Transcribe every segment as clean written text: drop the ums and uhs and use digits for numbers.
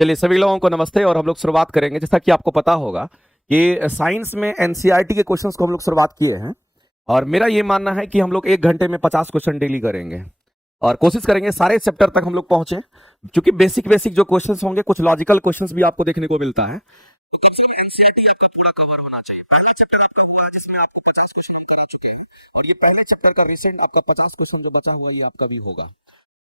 चलिए सभी लोगों को नमस्ते। और हम लोग शुरुआत करेंगे, जैसा कि आपको पता होगा कि साइंस में एनसीईआरटी के क्वेश्चंस को हम लोग शुरुआत किए हैं। और मेरा ये मानना है कि हम लोग 1 घंटे में 50 क्वेश्चन डेली करेंगे और कोशिश करेंगे सारे चैप्टर तक हम लोग पहुंचे, क्योंकि बेसिक बेसिक जो क्वेश्चंस होंगे, कुछ लॉजिकल क्वेश्चंस भी आपको देखने को मिलता है। एनसीईआरटी आपका पूरा कवर होना चाहिए। पहला चैप्टर आपका हुआ जिसमें आपको 50 क्वेश्चन हम कर ही चुके हैं, और ये पहले चैप्टर का रिसेंट आपका 50 क्वेश्चन जो बचा हुआ ये आपका भी होगा।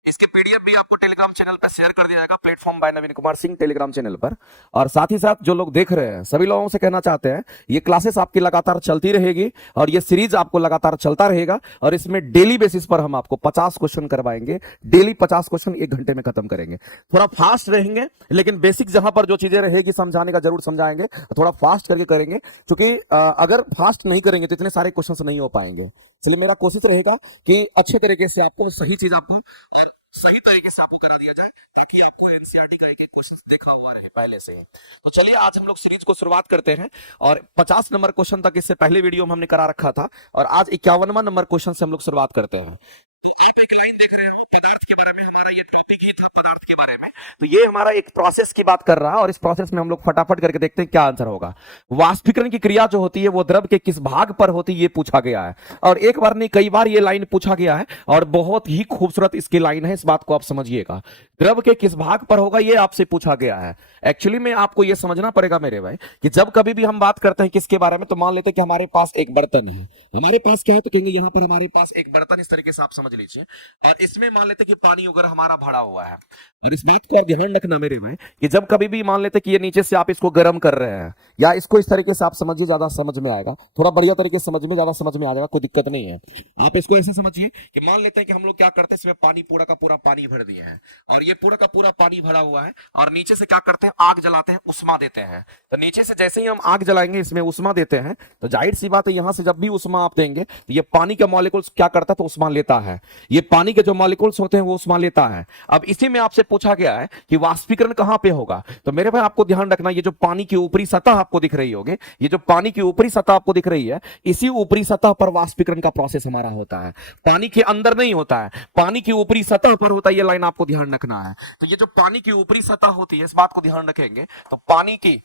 इसके पीडीएफ भी आपको टेलीग्राम चैनल पर शेयर कर दिया जाएगा, प्लेटफॉर्म बाय नवीन कुमार सिंह टेलीग्राम चैनल पर। और साथ ही साथ जो लोग देख रहे हैं सभी लोगों से कहना चाहते हैं, ये क्लासेस आपकी लगातार चलती रहेगी और ये सीरीज आपको लगातार चलता रहेगा। और इसमें डेली बेसिस पर हम आपको 50 क्वेश्चन करवाएंगे। डेली 50 क्वेश्चन 1 घंटे में खत्म करेंगे। थोड़ा फास्ट रहेंगे, लेकिन बेसिक जहां पर जो चीजें रहेगी समझाने का जरूर समझाएंगे, थोड़ा फास्ट करके करेंगे, क्योंकि अगर फास्ट नहीं करेंगे तो इतने सारे क्वेश्चन नहीं हो पाएंगे। इसलिए मेरा कोशिश रहेगा कि अच्छे तरीके से आपको सही चीज आपको और सही तरीके से आपको करा दिया जाए, ताकि आपको एनसीईआरटी का एक एक क्वेश्चन देखा हुआ रहे पहले से ही। तो चलिए आज हम लोग सीरीज को शुरुआत करते हैं। और 50 नंबर क्वेश्चन तक इससे पहले वीडियो में हमने करा रखा था, और आज 51वां नंबर क्वेश्चन से हम लोग शुरुआत करते हैं। तो आप एक लाइन देख रहे हो पदार्थ के बारे में, हमारा ये टॉपिक ही था पदार्थ के बारे में। तो ये हमारा एक प्रोसेस की बात कर रहा है, और इस प्रोसेस में हम लोग फटाफट करके देखते हैं क्या आंसर होगा। वाष्पीकरण की क्रिया जो होती है वो द्रव के किस भाग पर होती है, ये पूछा गया है। और एक बार नहीं कई बार ये लाइन पूछा गया है, और बहुत ही खूबसूरत इसकी लाइन है, इस बात को आप समझिएगा। द्रव के किस भाग पर होगा ये आपसे पूछा गया है। एक्चुअली में आपको ये समझना पड़ेगा मेरे भाई, कि जब कभी भी हम बात करते हैं किसके बारे में, तो मान लेते हैं कि हमारे पास एक बर्तन है। हमारे पास क्या है, तो कहेंगे यहां पर हमारे पास एक बर्तन, इस तरीके से आप समझ लीजिए। और इसमें मान लेते हैं कि पानी वगैरह हमारा भरा हुआ है। और इस बात को आप ध्यान रखना मेरे भाई, कि जब कभी भी मान लेते कि ये नीचे से आप इसको गर्म कर रहे हैं, या इसको इस तरीके से आप समझिए, ज्यादा समझ में आएगा, थोड़ा बढ़िया तरीके से समझ में, ज्यादा समझ में आ जाएगा, कोई दिक्कत नहीं है। आप इसको ऐसे समझिए कि मान लेते हैं कि हम लोग क्या करते हैं, इसमें पानी पूरा का पूरा पानी भर दिए हैं, और ये पूरा का पूरा पानी भरा हुआ है। और नीचे से क्या करते हैं, आग जलाते हैं, उष्मा देते हैं। तो नीचे से जैसे ही हम आग जलाएंगे, इसमें उष्मा देते हैं, तो जाहिर सी बात है यहां से जब भी उष्मा आप देंगे, तो ये पानी का मॉलिक्यूल्स क्या करता है, तो उष्मा लेता है। ये पानी के जो मॉलिक्यूल्स होते हैं वो उष्मा लेता है। अब इसी में आपसे पूछा गया है कि वाष्पीकरण कहां पे होगा। तो मेरे भाई आपको ध्यान रखना, ये जो पानी की ऊपरी सतह आपको दिख रही होगी, ये जो पानी की ऊपरी सतह आपको दिख रही है, इसी ऊपरी सतह पर वाष्पीकरण का प्रोसेस हमारा होता है। पानी के अंदर नहीं होता है, पानी की ऊपरी सतह पर होता है। ये लाइन आपको ध्यान रखना है। तो ये जो पानी की ऊपरी सतह होती है, इस बात को ध्यान रखेंगे। तो पानी के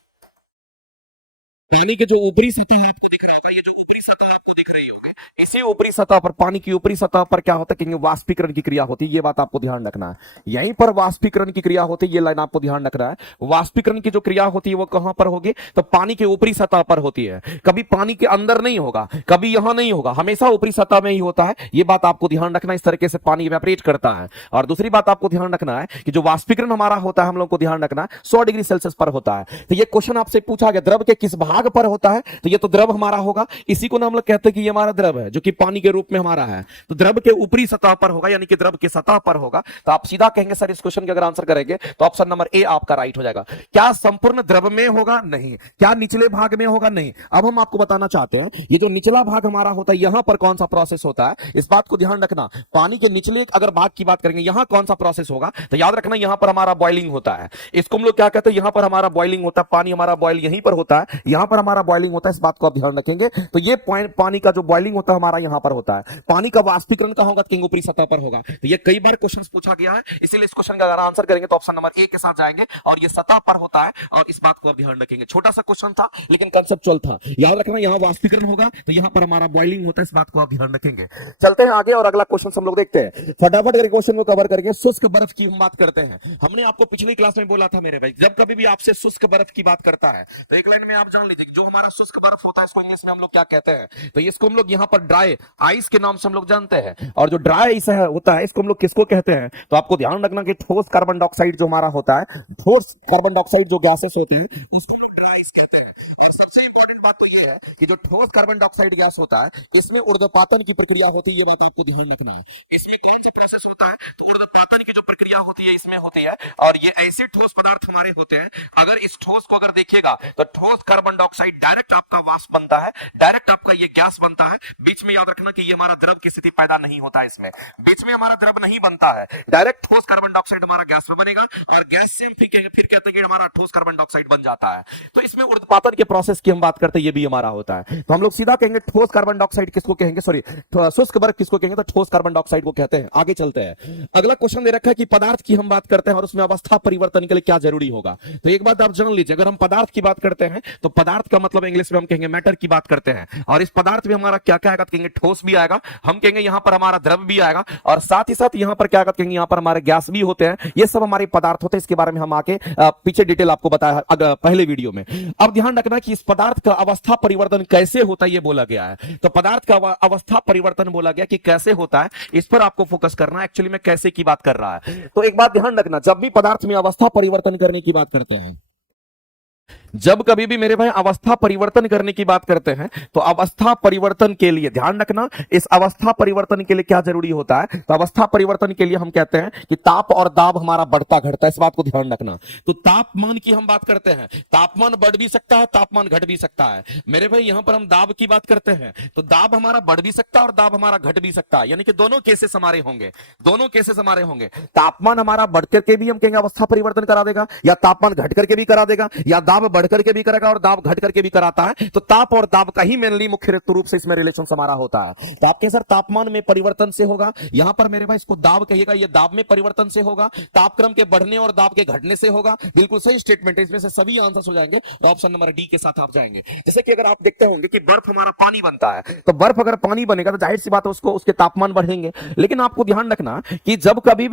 जो ऊपरी सतह आपको दिख रहा होगा, ये जो ऊपरी सतह आपको दिख रही होगी, इसी ऊपरी सतह पर, पानी की ऊपरी सतह पर क्या होता है कि वाष्पीकरण की क्रिया होती है। ये बात आपको ध्यान रखना है। यहीं पर वाष्पीकरण की क्रिया होती है, ये लाइन आपको ध्यान रखना है। वाष्पीकरण की जो क्रिया होती है वो कहां पर होगी, तो पानी के ऊपरी सतह पर होती है। कभी पानी के अंदर नहीं होगा, कभी यहां नहीं होगा, हमेशा ऊपरी सतह में ही होता है। ये बात आपको ध्यान रखना। इस तरीके से पानी इवेपोरेट करता है। और दूसरी बात आपको ध्यान रखना है कि जो वाष्पीकरण हमारा होता है, हम लोग को ध्यान रखना है 100 डिग्री सेल्सियस पर होता है। तो ये क्वेश्चन आपसे पूछा गया, द्रव के किस भाग पर होता है, तो ये तो द्रव हमारा होगा। इसी को ना हम लोग कहते हैं कि ये हमारा द्रव है, जो कि पानी के रूप में हमारा है। तो द्रव के ऊपरी सतह पर होगा, यानी कि द्रव की सतह पर होगा। तो आप सीधा कहेंगे सर इस क्वेश्चन का अगर आंसर करेंगे तो ऑप्शन नंबर ए आपका राइट हो जाएगा। क्या संपूर्ण द्रव में होगा? नहीं। क्या निचले भाग में होगा? नहीं। अब हम आपको बताना चाहते हैं, ये जो निचला भाग हमारा होता है, यहां पर कौन सा प्रोसेस होता है, इस बात को ध्यान रखना। पानी के निचले अगर भाग की बात करेंगे, यहां कौन सा प्रोसेस होगा, तो याद रखना यहां पर हमारा बॉइलिंग होता है। इसको हम लोग क्या कहते हैं, यहां पर हमारा बॉइलिंग होता है। पानी हमारा बॉइल यहीं पर होता है, यहां पर हमारा बॉइलिंग होता है। इस बात को आप ध्यान रखेंगे। तो ये पॉइंट, पानी का जो बॉइलिंग होता है हमारा यहां पर होता है। पानी का वाष्पीकरण कहां होगा, किंग ऊपरी सतह पर होगा। तो ये कई बार क्वेश्चन पूछा गया है, इसीलिए इस क्वेश्चन का अगर आंसर करेंगे तो ऑप्शन नंबर ए के साथ जाएंगे, और ये सतह पर होता है। और इस बात को आप ध्यान रखेंगे। छोटा सा क्वेश्चन था, लेकिन कंसेप्चुअल था। याद रखना यहां वाष्पीकरण होगा, तो यहां पर हमारा बॉइलिंग होता है। इस बात को आप ध्यान रखेंगे। चलते हैं आगे, और अगला क्वेश्चन हम लोग देखते हैं। फटाफट करके क्वेश्चन को कवर करेंगे। शुष्क बर्फ की हम बात करते हैं। हमने आपको पिछली क्लास में बोला था मेरे भाई, जब कभी भी आपसे शुष्क बर्फ की बात करता है, तो एक लाइन में आप जान लीजिए, जो हमारा शुष्क बर्फ होता है, इसको इंग्लिश में हम लोग क्या कहते हैं, तो इसको हम लोग यहाँ पर ड्राई आइस के नाम से हम लोग जानते हैं। और जो ड्राई आइस होता है, इसको हम लोग किसको कहते हैं, तो आपको ध्यान रखना कि ठोस कार्बन डाइऑक्साइड जो हमारा होता है, ठोस कार्बन डाइऑक्साइड जो गैसेस होते हैं, उसको हम लोग ड्राई आइस कहते हैं। और सबसे इंपॉर्टेंट बात तो ये है कि जो ठोस कार्बन डाइऑक्साइड गैस होता है, इसमें ऊर्ध्वपातन की प्रक्रिया होती है। ये बात आपको ध्यान रखना है। इसमें कौन सी प्रोसेस होता है, तो ऊर्ध्वपातन की जो प्रक्रिया होती है इसमें होती है। और ये ऐसे ठोस पदार्थ हमारे होते हैं, अगर इस ठोस को अगर देखिएगा, तो ठोस कार्बन डाइऑक्साइड डायरेक्ट आपका वाष्प बनता है, डायरेक्ट आपका ये गैस बनता है। बीच में याद रखना कि ये हमारा द्रव की स्थिति पैदा नहीं होता है, इसमें बीच में हमारा द्रव नहीं बनता है। डायरेक्ट ठोस कार्बन डाइऑक्साइड हमारा गैस में बनेगा, और गैस से हम फिर कहते हैं कि हमारा ठोस कार्बन डाइऑक्साइड बन जाता है। तो इसमें ऊर्ध्वपातन के प्रोसेस की हम बात करते हैं ये भी हमारा होता है। तो हम लोग सीधा कहेंगे ठोस कार्बन डाइऑक्साइड किसको कहेंगे, सॉरी शुष्क बर्फ किसको कहेंगे, तो ठोस कार्बन डाइऑक्साइड को कहते हैं। आगे चलते हैं, अगला क्वेश्चन दे रखा है कि पदार्थ की हम बात करते हैं और उसमें अवस्था परिवर्तन के लिए क्या जरूरी होगा। तो एक बात आप जान लीजिए, अगर हम पदार्थ की बात करते हैं तो पदार्थ का मतलब इंग्लिश में हम कहेंगे मैटर की बात करते हैं, और इस पदार्थ में हमारा क्या क्या आएगा, कहेंगे ठोस भी आएगा, हम कहेंगे यहां पर हमारा द्रव भी आएगा, और साथ ही साथ यहां पर क्या कहेंगे, यहां पर हमारे गैस भी होते हैं। ये सब हमारे पदार्थ होते हैं, इसके बारे में हम आके पीछे डिटेल आपको बताया पहले वीडियो में। अब ध्यान रखना कि इस पदार्थ का अवस्था परिवर्तन कैसे होता है ये बोला गया है। तो पदार्थ का अवस्था परिवर्तन बोला गया कि कैसे होता है, इस पर आपको फोकस करना है, एक्चुअली में कैसे की बात कर रहा है। तो एक बात ध्यान रखना, जब भी पदार्थ में अवस्था परिवर्तन करने की बात करते हैं, जब कभी भी मेरे भाई अवस्था परिवर्तन करने की बात करते हैं तो अवस्था परिवर्तन के लिए ध्यान रखना, इस अवस्था परिवर्तन के लिए क्या जरूरी होता है। तो अवस्था परिवर्तन के लिए हम कहते हैं कि ताप और दाब हमारा बढ़ता घटता है, इस बात को ध्यान रखना। तो तापमान की हम बात करते हैं, तापमान बढ़ भी सकता है, तापमान घट भी सकता है। मेरे भाई यहां पर हम दाब की बात करते हैं तो दाब हमारा बढ़ भी सकता है और दाब हमारा घट भी सकता है, यानी कि दोनों केसेस हमारे होंगे, दोनों केसेस हमारे होंगे। तापमान हमारा बढ़ करके भी हम कहेंगे अवस्था परिवर्तन करा देगा, या तापमान घट करके भी करा देगा, या दाब बढ़ करके भी करेगा और दाब घट करके भी कराता है। तो ताप और दाब का ही मेनली मुख्य रूप से इसमें रिलेशन हमारा होता है। तो आपके सर तापमान में परिवर्तन से होगा, यहां पर मेरे भाई इसको दाब कहिएगा, ये दाब में परिवर्तन से होगा, तापक्रम के बढ़ने और दाब के घटने से होगा। बिल्कुल सही स्टेटमेंट है, इसमें से सभी आंसर्स हो जाएंगे, तो ऑप्शन नंबर डी के साथ आप जाएंगे। जैसे कि अगर आप देखते होंगे कि बर्फ हमारा पानी बनता है, तो बर्फ अगर पानी बनेगा तो जाहिर सी बात है उसको उसके तापमान बढ़ेंगे। लेकिन आपको ध्यान रखना कि जब कभी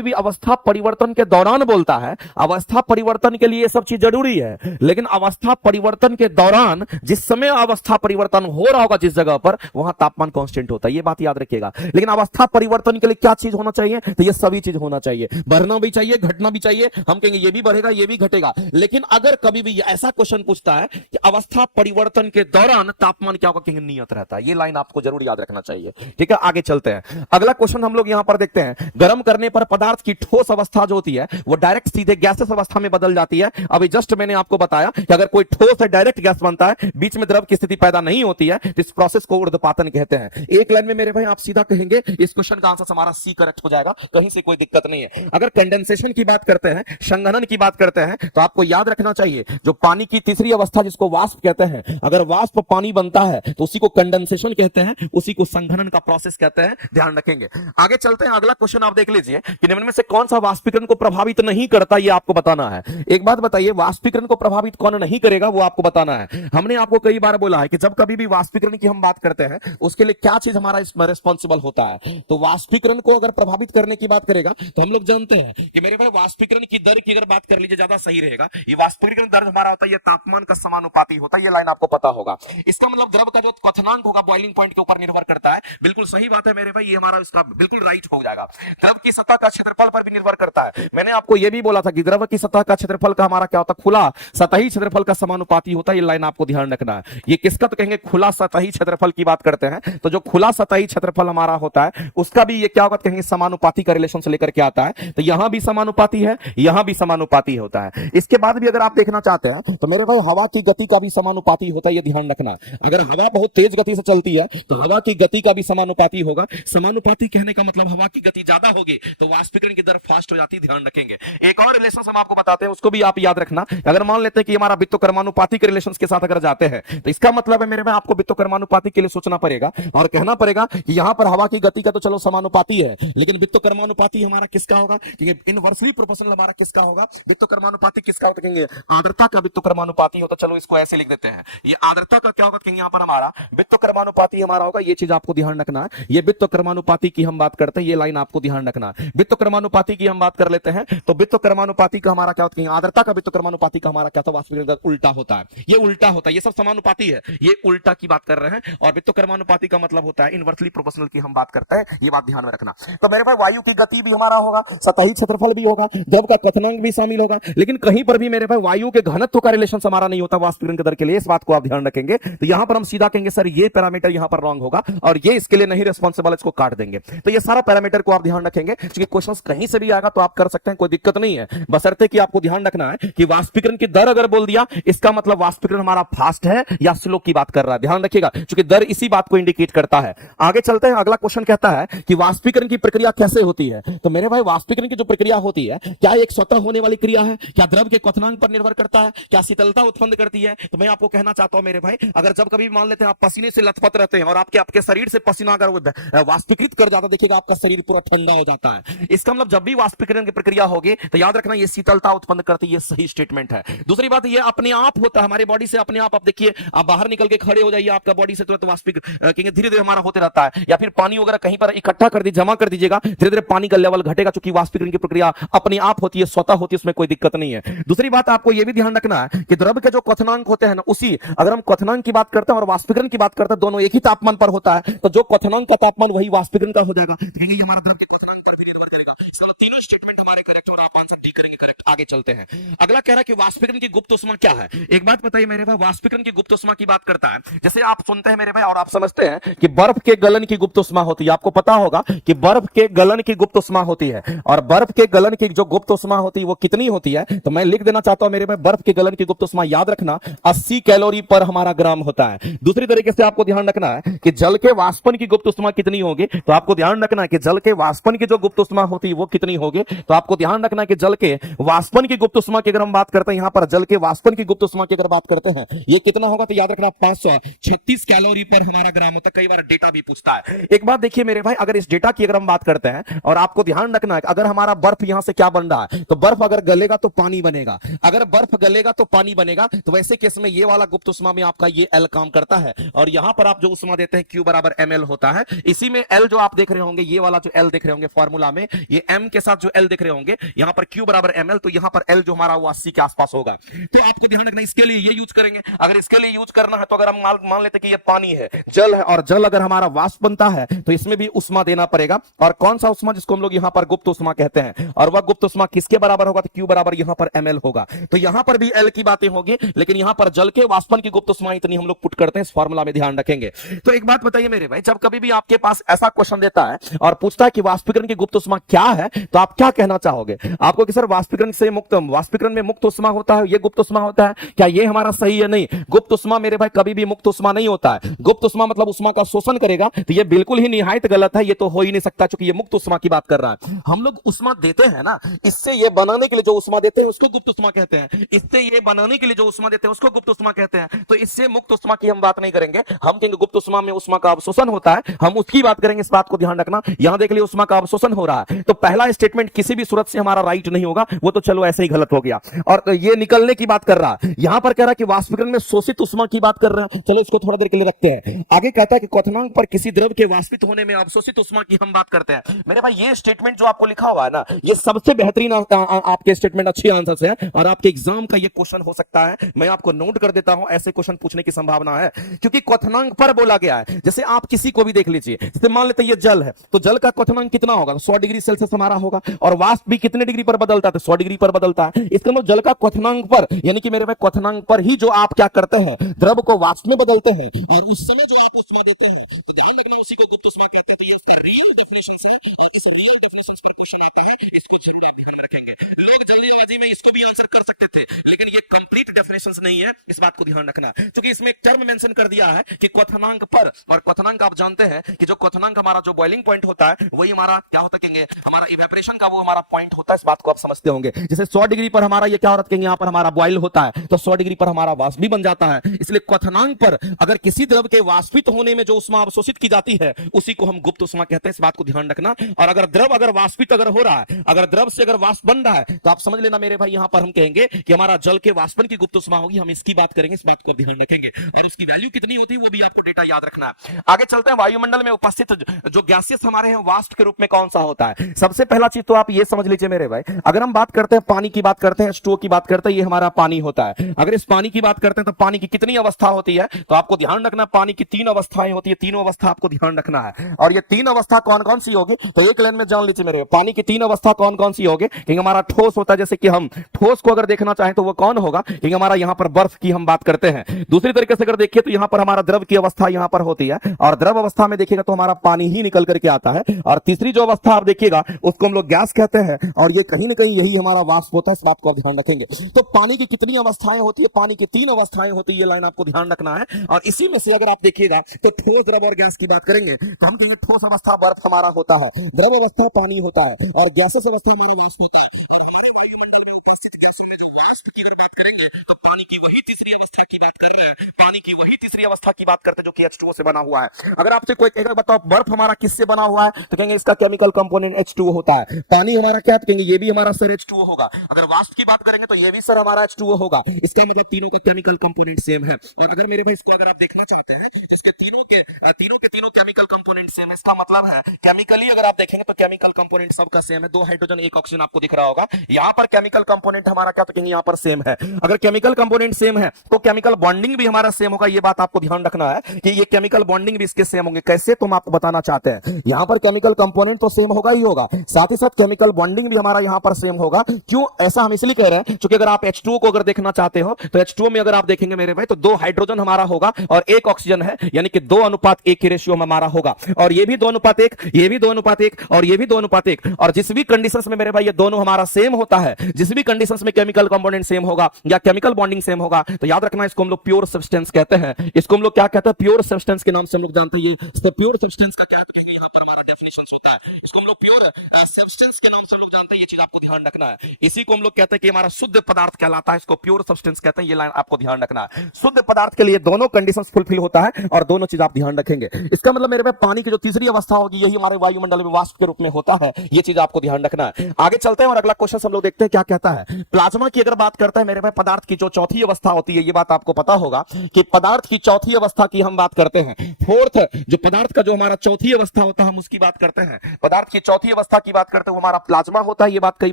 भी अवस्था परिवर्तन के दौरान बोलता है, अवस्था परिवर्तन के लिए ये सब चीज जरूरी है, लेकिन अवस्था परिवर्तन के दौरान जिस समय अवस्था परिवर्तन हो रहा होगा जिस जगह पर, वहां तापमान कांस्टेंट होता है, ये बात याद रखिएगा। लेकिन अवस्था परिवर्तन के लिए क्या चीज होना चाहिए, तो ये सभी चीज होना चाहिए, बढ़ना भी चाहिए, घटना भी चाहिए। हम कहेंगे ये भी बढ़ेगा, ये भी घटेगा। लेकिन अगर कभी भी ऐसा क्वेश्चन पूछता है कि अवस्था परिवर्तन के दौरान तापमान क्या होगा, कहेंगे नियत रहता है। ये लाइन आपको जरूर याद रखना चाहिए, ठीक है। आगे चलते हैं, अगला क्वेश्चन हम लोग यहां पर देखते हैं, गर्म करने पर पदार्थ की ठोस अवस्था जो होती है वो डायरेक्ट सीधे गैसेस अवस्था में बदल जाती है। अभी जस्ट मैंने आपको बताया कि अगर कोई ठोस है डायरेक्ट गैस बनता है, बीच में द्रव की स्थिति पैदा नहीं होती है, तो इस प्रोसेस को ऊर्ध्वपातन कहते हैं। एक लाइन में मेरे भाई आप सीधा कहेंगे, इस क्वेश्चन का आंसर हमारा सी करेक्ट हो जाएगा, कहीं से कोई दिक्कत नहीं है। अगर कंडेंसेशन की बात करते हैं, संघनन की बात करते हैं, तो आपको याद रखना चाहिए जो पानी की तीसरी अवस्था जिसको वाष्प कहते हैं, अगर वाष्प पानी बनता है तो उसी को कंडेंसेशन कहते हैं, उसी को संघनन का प्रोसेस कहते हैं, ध्यान रखेंगे। आगे चलते हैं, अगला क्वेश्चन आप देख लीजिए कि निम्न में से कौन सा वाष्पीकरण को प्रभावित नहीं करता, ये आपको बताना है। एक बात बताइए, वाष्पीकरण को प्रभावित कौन नहीं करेगा वो आपको बताना है। हमने आपको कई बार बोला है कि जब कभी भी वाष्पीकरण की हम बात करते हैं उसके लिए क्या चीज हमारा इसमें रिस्पॉन्सिबल होता है। तो वाष्पीकरण को अगर प्रभावित करने की बात करेगा तो हम लोग जानते हैं कि मेरे भाई वाष्पीकरण की दर की अगर बात कर लीजिए ज्यादा सही रहेगा। ये वाष्पीकरण दर हमारा होता है, ये तापमान का समानुपाती होता है, ये लाइन आपको पता होगा। इसका मतलब द्रव का जो क्वथनांक होगा बॉइलिंग पॉइंट के ऊपर निर्भर करता है। बिल्कुल सही बात है मेरे भाई, ये हमारा इसका बिल्कुल राइट हो जाएगा। द्रव की सतह का क्षेत्रफल पर भी निर्भर करता है। मैंने आपको यह भी बोला था कि द्रव की सतह का क्षेत्रफल का हमारा क्या होता है, खुला सतही क्षेत्रफल का समानुपाती होता है, ये लाइन आपको ध्यान रखना है। ये किसका, तो कहेंगे खुला सतही क्षेत्रफल की बात करते हैं, तो जो खुला सतही क्षेत्रफल हमारा होता है उसका भी ये क्या होगा, कहेंगे समानुपाती का रिलेशन से लेकर के आता है। तो यहां भी समानुपाती है, यहां भी समानुपाती होता है। इसके बाद भी अगर आप देखना चाहते हैं तो मेरे भाई हवा की गति का भी समानुपाती होता है, ये ध्यान रखना। अगर हवा बहुत तेज गति से चलती है तो हवा की गति का भी समानुपाती होगा। समानुपाती कहने का मतलब हवा की गति ज्यादा होगी तो वाष्पीकरण की दर फास्ट हो जाती है, ध्यान रखेंगे। एक और रिलेशन हम आपको बताते हैं, उसको भी आप याद रखना। अगर मान लेते हैं कि हमारा वित्तोकर्मानुपाती के रिलेशंस के साथ अगर जाते हैं तो इसका मतलब है मेरे भाई आपको वित्तोकर्मानुपाती के लिए सोचना पड़ेगा और कहना पड़ेगा कि यहां पर हवा की गति का तो चलो समानुपाती है, लेकिन वित्तोकर्मानुपाती हमारा किसका होगा, इनवर्सली प्रोपोर्शनल हमारा किसका होगा, वित्तोकर्मानुपाती किसका होता है, आर्द्रता का वित्तोकर्मानुपाती होता। चलो इसको ऐसे लिख देते हैं, ये आर्द्रता का क्या होगा, यहां पर हमारा वित्तोकर्मानुपाती हमारा होगा। ये चीज आपको ध्यान रखना है, ये वित्तोकर्मानुपाती की हम बात करते हैं, ये लाइन आपको ध्यान रखना है। वित्तोकर्मानुपाती की हम बात कर लेते हैं तो वित्तोकर्मानुपाती का हमारा क्या होता है, आर्द्रता का वित्तोकर्मानुपाती का हमारा क्या था, वाष्पीकरण उल्टा होता है, ये उल्टा होता है। ये सब समानुपाती है, ये उल्टा की बात कर रहे हैं। और वित्तोकर्मानुपाती का मतलब होता है इनवर्सली प्रोपोर्शनल की हम बात करते हैं, ये बात ध्यान में रखना। तो मेरे भाई वायु की गति भी हमारा होगा, सतही क्षेत्रफल भी होगा, द्रव का क्वथनांक भी शामिल होगा, लेकिन कहीं पर भी मेरे भाई वायु के घनत्व का रिलेशन हमारा नहीं होता वाष्पीकरण की दर के लिए, इस बात को आप ध्यान रखेंगे। तो यहां पर हम सीधा कहेंगे सर ये पैरामीटर यहां पर रॉन्ग होगा और ये इसके लिए नहीं रिस्पॉन्सिबल, इसको काट देंगे। तो ये सारा पैरामीटर को आप ध्यान रखेंगे, क्योंकि क्वेश्चंस कहीं से भी आएगा तो आप कर सकते हैं, कोई दिक्कत नहीं है, बशर्ते कि आपको ध्यान रखना है कि वाष्प वाष्पीकरण की दर अगर बोल दिया, इसका मतलब वाष्पीकरण हमारा फास्ट है या स्लो की बात कर रहा है, ध्यान रखिएगा, क्योंकि दर इसी बात को इंडिकेट करता है। आगे चलते हैं, अगला क्वेश्चन कहता है कि वाष्पीकरण की प्रक्रिया कैसे होती है। तो मेरे भाई वाष्पीकरण की जो प्रक्रिया होती है, क्या एक स्वतः होने वाली क्रिया है, क्या द्रव के क्वथनांक पर निर्भर करता है, क्या शीतलता उत्पन्न करती है? तो मैं आपको कहना चाहता हूं मेरे भाई, अगर जब कभी मान लेते हैं आप पसीने से लथपथ रहते हैं और आपके शरीर से पसीना अगर वाष्पीकृत कर जाता, देखिएगा आपका शरीर पूरा ठंडा हो जाता है। इसका मतलब जब भी वाष्पीकरण की प्रक्रिया होगी तो याद रखना ये शीतलता उत्पन्न करती है, ये सही स्टेटमेंट है। दूसरी बात ये अपने आप होता है, हमारे बॉडी से अपने आप देखिए, आप बाहर निकल के खड़े हो जाइए, आपका बॉडी से तुरंत वाष्पीकरण धीरे धीरे हमारा होते रहता है। या फिर पानी वगैरह कहीं पर इकट्ठा कर दी, जमा कर दीजिएगा, धीरे धीरे पानी का लेवल घटेगा, क्योंकि वाष्पीकरण की प्रक्रिया अपने आप होती है, स्वतः होती है, उसमें कोई दिक्कत नहीं है। दूसरी बात आपको यह भी ध्यान रखना है कि द्रव के जो क्वथनांक होते हैं ना, उसी अगर हम क्वथनांक की बात करते हैं और वाष्पीकरण की बात करते हैं, दोनों एक ही तापमान पर होता है, तो जो क्वथनांक का तापमान वही वाष्पीकरण का हो जाएगा, ये हमारा द्रव के क्वथनांक पर भी निर्भर करेगा। इसका मतलब तीनों स्टेटमेंट हमारे करेक्ट और आप आंसर डी करेंगे करेक्ट। आगे चलते हैं, अगला कह रहा है कि वाष्पीकरण की गुप्त ऊष्मा क्या है। एक बात बताइए मेरे भाई, वाष्पीकरण की गुप्त ऊष्मा की बात करता है, जैसे आप सुनते हैं मेरे भाई और आप समझते हैं कि बर्फ के गलन की गुप्त ऊष्मा होती है। आपको पता होगा कि बर्फ के गलन की गुप्त ऊष्मा होती है, और बर्फ के गलन की जो गुप्त ऊष्मा होती है वो कितनी होती है, तो मैं लिख देना चाहता हूं मेरे भाई, बर्फ के गलन की गुप्त ऊष्मा याद रखना 80 कैलोरी पर हमारा ग्राम होता है। दूसरी तरीके से आपको ध्यान रखना है कि जल के वाष्पन की गुप्त ऊष्मा कितनी होगी, तो आपको ध्यान रखना है कि जल के वाष्पन की जो गुप्त ऊष्मा होती है वो कितनी होगी, तो आपको ध्यान रखना है कि जल के वाष्पन की गुप्त ऊष्मा की अगर हम बात करते हैं, यहां पर जल के वाष्पन की गुप्त ऊष्मा की अगर बात करते हैं, ये कितना होगा, तो याद रखना 536 कैलोरी पर हमारा ग्राम होता है। कई बार डेटा भी पूछता है। एक बात देखिए मेरे भाई, अगर इस डेटा की अगर हम बात करते हैं, और आपको ध्यान रखना है अगर हमारा बर्फ यहां से क्या बन रहा है, तो बर्फ अगर गलेगा तो पानी बनेगा, अगर बर्फ गलेगा तो पानी बनेगा, तो वैसे केस में ये वाला गुप्त ऊष्मा में आपका ये एल काम करता है, और यहां पर आप जो ऊष्मा देते हैं Q बराबर ml होता है। इसी में एल जो आप देख रहे होंगे, ये वाला जो एल देख रहे होंगे फॉर्मूला में, ये m के साथ जो एल देख रहे होंगे, यहां पर Q बराबर ml, तो यहां पर एल जो हमारा वो 80 के आसपास होगा। तो आपको ध्यान रखना, इसके लिए ये यूज करेंगे। अगर इसके लिए यूज करना है तो अगर हम मान लेते कि ये पानी है, जल है, और जल अगर हमारा वाष्प बनता है तो इसमें भी ऊष्मा देना पड़ेगा। और कौन सा ऊष्मा, जिसको हम लोग यहां पर गुप्त ऊष्मा कहते हैं, और वह गुप्त ऊष्मा किसके बराबर होगा, तो Q बराबर यहां पर ml होगा। तो यहां पर भी एल की बातें होगी, लेकिन यहां पर जल के वाष्पन की गुप्त ऊष्मा इतनी हम लोग पुट करते हैं, इस फार्मूला में ध्यान रखेंगे। तो एक बात बताइए मेरे भाई, जब कभी भी आपके पास ऐसा क्वेश्चन देता है और पूछता है कि वाष्पीकरण की गुप्त ऊष्मा क्या है, तो आप क्या कहना चाहोगे? आपको कि सर वाष्पीकरण से मुक्त, वाष्पीकरण में मुक्त ऊष्मा होता है, ये गुप्त ऊष्मा होता है, क्या ये हमारा सही है? नहीं, गुप्त ऊष्मा मेरे भाई कभी भी मुक्त ऊष्मा नहीं होता है। गुप्त ऊष्मा मतलब ऊष्मा का शोषण करेगा, तो ये बिल्कुल ही निहायत गलत है, ये तो हो ही नहीं सकता, क्योंकि ये मुक्त ऊष्मा की बात कर रहा है। हम लोग ऊष्मा देते हैं ना, इससे ये बनाने के लिए जो ऊष्मा देते हैं उसको गुप्त ऊष्मा कहते हैं, इससे ये बनाने के लिए जो ऊष्मा देते हैं उसको गुप्त ऊष्मा कहते हैं। तो इससे मुक्त ऊष्मा की हम बात नहीं करेंगे, हम कहेंगे गुप्त ऊष्मा में ऊष्मा का अवशोषण होता है, हम उसकी बात करेंगे। इस बात को ध्यान रखना, यहां देख लिए ऊष्मा का अवशोषण हो रहा है, तो पहला स्टेटमेंट किसी भी सूरत से हमारा राइट नहीं होगा, वो तो चलो ऐसे ही गलत हो गया। और ये निकलने की बात कर रहा है, यहां पर कह रहा है कि वाष्पीकरण में शोषित ऊष्मा की बात कर रहे हैं, चलो इसको थोड़ा देर के लिए रखते हैं। आगे कहता है कि क्वथनांक पर किसी द्रव के वाष्पित होने में अवशोषित ऊष्मा की हम बात करते हैं। मेरे भाई ये स्टेटमेंट जो आपको लिखा हुआ है ना, ये सबसे बेहतरीन आपके स्टेटमेंट, अच्छे आंसर है, और आपके एग्जाम का ये क्वेश्चन हो सकता है। मैं आपको नोट कर देता हूं, ऐसे क्वेश्चन पूछने की संभावना है, क्योंकि क्वथनांक पर बोला गया है। जैसे आप किसी को भी देख लीजिए, जैसे मान लेते हैं ये जल है, तो जल का क्वथनांक कितना होगा, 100 डिग्री सेल्सियस हमारा होगा, और वाष्प भी कितने डिग्री पर बदलता है, 100 डिग्री पर बदलता है। इसका मतलब जल का क्वथनांक पर, यानी कि मेरे भाई क्वथनांक पर ही जो आप क्या करते हैं, द्रव को वाष्प में बदलते हैं, और उस समय जो आप ऊष्मा देते हैं, तो ध्यान रखना उसी को गुप्त ऊष्मा कहते हैं। तो ये इसका रियल डेफिनेशन है, और इस रियल डेफिनेशन पर क्वेश्चन आता है, इसको जरूर आप ध्यान में रखेंगे। लोग जल्दीबाजी में इसको भी आंसर कर सकते थे, लेकिन ये कंप्लीट डेफिनेशंस नहीं है, इस बात को ध्यान रखना, क्योंकि इसमें एक टर्म मेंशन कर दिया है कि क्वथनांक पर, और क्वथनांक आप जानते हैं कि जो क्वथनांक हमारा जो बॉइलिंग पॉइंट होता है, वही हमारा क्या होता है, हमारा इवेपोरेशन का वो हमारा पॉइंट होता है। इस बात को आप समझते होंगे। जैसे 100 डिग्री पर हमारा ये क्या होता है, यहाँ पर हमारा बॉइल होता है, तो 100 डिग्री पर हमारा वाष्प भी बन जाता है। इसलिए क्वथनांक पर अगर किसी द्रव के वाष्पित होने में जो ऊष्मा अवशोषित की जाती है, उसी को हम गुप्त ऊष्मा कहते हैं। इस बात को ध्यान रखना। और अगर द्रव अगर वाष्पित अगर हो रहा है, अगर द्रव से अगर वाष्प बन रहा है, तो आप समझ लेना मेरे भाई, यहां पर हम कहेंगे कि हमारा जल के वाष्पन की गुप्त ऊष्मा होगी, हम इसकी बात करेंगे, इस बात को ध्यान रखेंगे, और उसकी वैल्यू कितनी होती है वो भी आपको डेटा याद रखना है। आगे चलते हैं, वायुमंडल में उपस्थित जो गैसेस हमारे हैं वाष्प के रूप में कौन सा होता है। सबसे पहला चीज तो आप ये समझ लीजिए मेरे भाई, अगर हम बात करते हैं पानी की बात करते हैं, H2O की बात करते हैं, ये हमारा पानी होता है। अगर इस पानी की बात करते हैं तो पानी की कितनी अवस्था होती है, तो आपको ध्यान रखना पानी की 3 अवस्थाएं होती है, तीनों अवस्था आपको ध्यान रखना है। और ये 3 अवस्था कौन कौन सी होगी, तो एक लाइन में जान लीजिए मेरे, पानी की 3 अवस्था कौन कौन सी होगी। हमारा ठोस होता है, जैसे कि हम ठोस को अगर देखना चाहें तो वो कौन होगा, हमारा यहाँ पर बर्फ की हम बात करते हैं। दूसरी तरीके से अगर देखिए तो यहाँ पर हमारा द्रव की अवस्था यहाँ पर होती है, और द्रव अवस्था में देखिएगा तो हमारा पानी ही निकल करके आता है। और तीसरी जो अवस्था आप देखिएगा उसको हम लोग गैस कहते हैं, और ये कहीं ना कहीं यही हमारा वाष्प होता है। इस बात को आप ध्यान रखेंगे। तो पानी की कितनी अवस्थाएं होती है? पानी की 3 अवस्थाएं होती है, ये लाइन आपको ध्यान रखना है। और इसी में से अगर आप देखिएगा तो ठोस, द्रव और गैस की बात करेंगे तो हम कहेंगे ठोस अवस्था बर्फ हमारा होता है, द्रव अवस्था पानी होता है, और गैसेस अवस्था हमारा वाष्प होता है। और हमारे वायुमंडल में उपस्थित गैसों में जो वाष्प की अगर बात करेंगे तो पानी की वही तीसरी अवस्था की बात कर रहे हैं, पानी की वही तीसरी अवस्था की बात करते हैं जो कि H2O से बना हुआ है। अगर आपसे कोई कहेगा बताओ बर्फ हमारा किससे बना हुआ है, तो कहेंगे इसका केमिकल कंपोनेंट H2O होता है। पानी हमारा क्या, तो कहेंगे ये भी हमारा सर H2O होगा। अगर वाष्प की बात करेंगे तो ये भी सर हमारा H2O होगा। इसका मतलब तीनों का केमिकल कंपोनेंट सेम है। और अगर मेरे भाई इसको अगर आप देखना चाहते हैं जिसके तीनों केमिकल कंपोनेंट सेम है, इसका मतलब है केमिकली अगर आप देखेंगे तो केमिकल कंपोनेंट सबका सेम है। 2 हाइड्रोजन 1 ऑक्सीजन आपको दिख रहा होगा। यहां पर केमिकल कंपोनेंट हमारा क्या, तो कहेंगे यहां पर सेम है। अगर केमिकल कंपोनेंट सेम है तो केमिकल बॉन्डिंग भी हमारा सेम होगा। ये बात आपको ध्यान रखना है कि ये केमिकल बॉन्डिंग भी इसके सेम होंगे। कैसे, तुम आपको बताना चाहते हैं। यहां पर केमिकल कंपोनेंट तो सेम होगा ही होगा, साथ ही साथ केमिकल बॉन्डिंग भी हमारा यहां पर सेम होगा। क्यों ऐसा हम इसलिए कह रहे हैं क्योंकि अगर आप H2O को अगर देखना चाहते हो तो H2O में अगर आप देखेंगे मेरे भाई तो 2 हाइड्रोजन हमारा होगा और 1 ऑक्सीजन है, यानी कि 2:1 की रेशियो में हमारा होगा। और ये भी 2:1, ये भी 2:1 और ये भी 2:1। और जिस भी कंडीशंस में मेरे भाई ये दोनों हमारा सेम होता है, जिस भी कंडीशंस में केमिकल कंपोनेंट सेम होगा या केमिकल बॉन्डिंग सेम होगा, तो याद रखना इसको हम लोग प्योर सब्सटेंस कहते हैं। इसको हम लोग क्या कहते हैं, प्योर सब्सटेंस के नाम से हम लोग जानते हैं। ये प्योर सब्सटेंस का क्या है, तो कहेंगे यहां पर हमारा डेफिनेशन होता है। इसको हम लोग प्योर सब्सटेंस के नाम से हम लोग जानते हैं। ये चीज आपको ध्यान रखना है। इसी को हम लोग कहते हैं कि हमारा शुद्ध पदार्थ कहलाता है, इसको प्योर सब्सटेंस कहते हैं। ये लाइन आपको ध्यान रखना है। शुद्ध पदार्थ के लिए दोनों कंडीशंस फुलफिल होता है और दोनों चीज आप ध्यान रखेंगे। इसका मतलब मेरे पास पानी की जो तीसरी अवस्था होगी यही हमारे वायुमंडल में वाष्प के रूप में होता है। ये चीज आपको ध्यान रखना है। आगे चलते हैं और अगला क्वेश्चन हम लोग देखते हैं क्या कहता है। प्लाज्मा की अगर बात करते हैं मेरे भाई, पदार्थ की जो चौथी अवस्था होती है, ये बात आपको पता होगा कि पदार्थ की चौथी अवस्था की हम बात करते हैं। फोर्थ जो पदार्थ का जो हमारा चौथी अवस्था होता है हम उसकी बात करते हैं। पदार्थ की चौथी अवस्था की बात करते हैं वो हमारा प्लाज्मा होता है। ये बात कई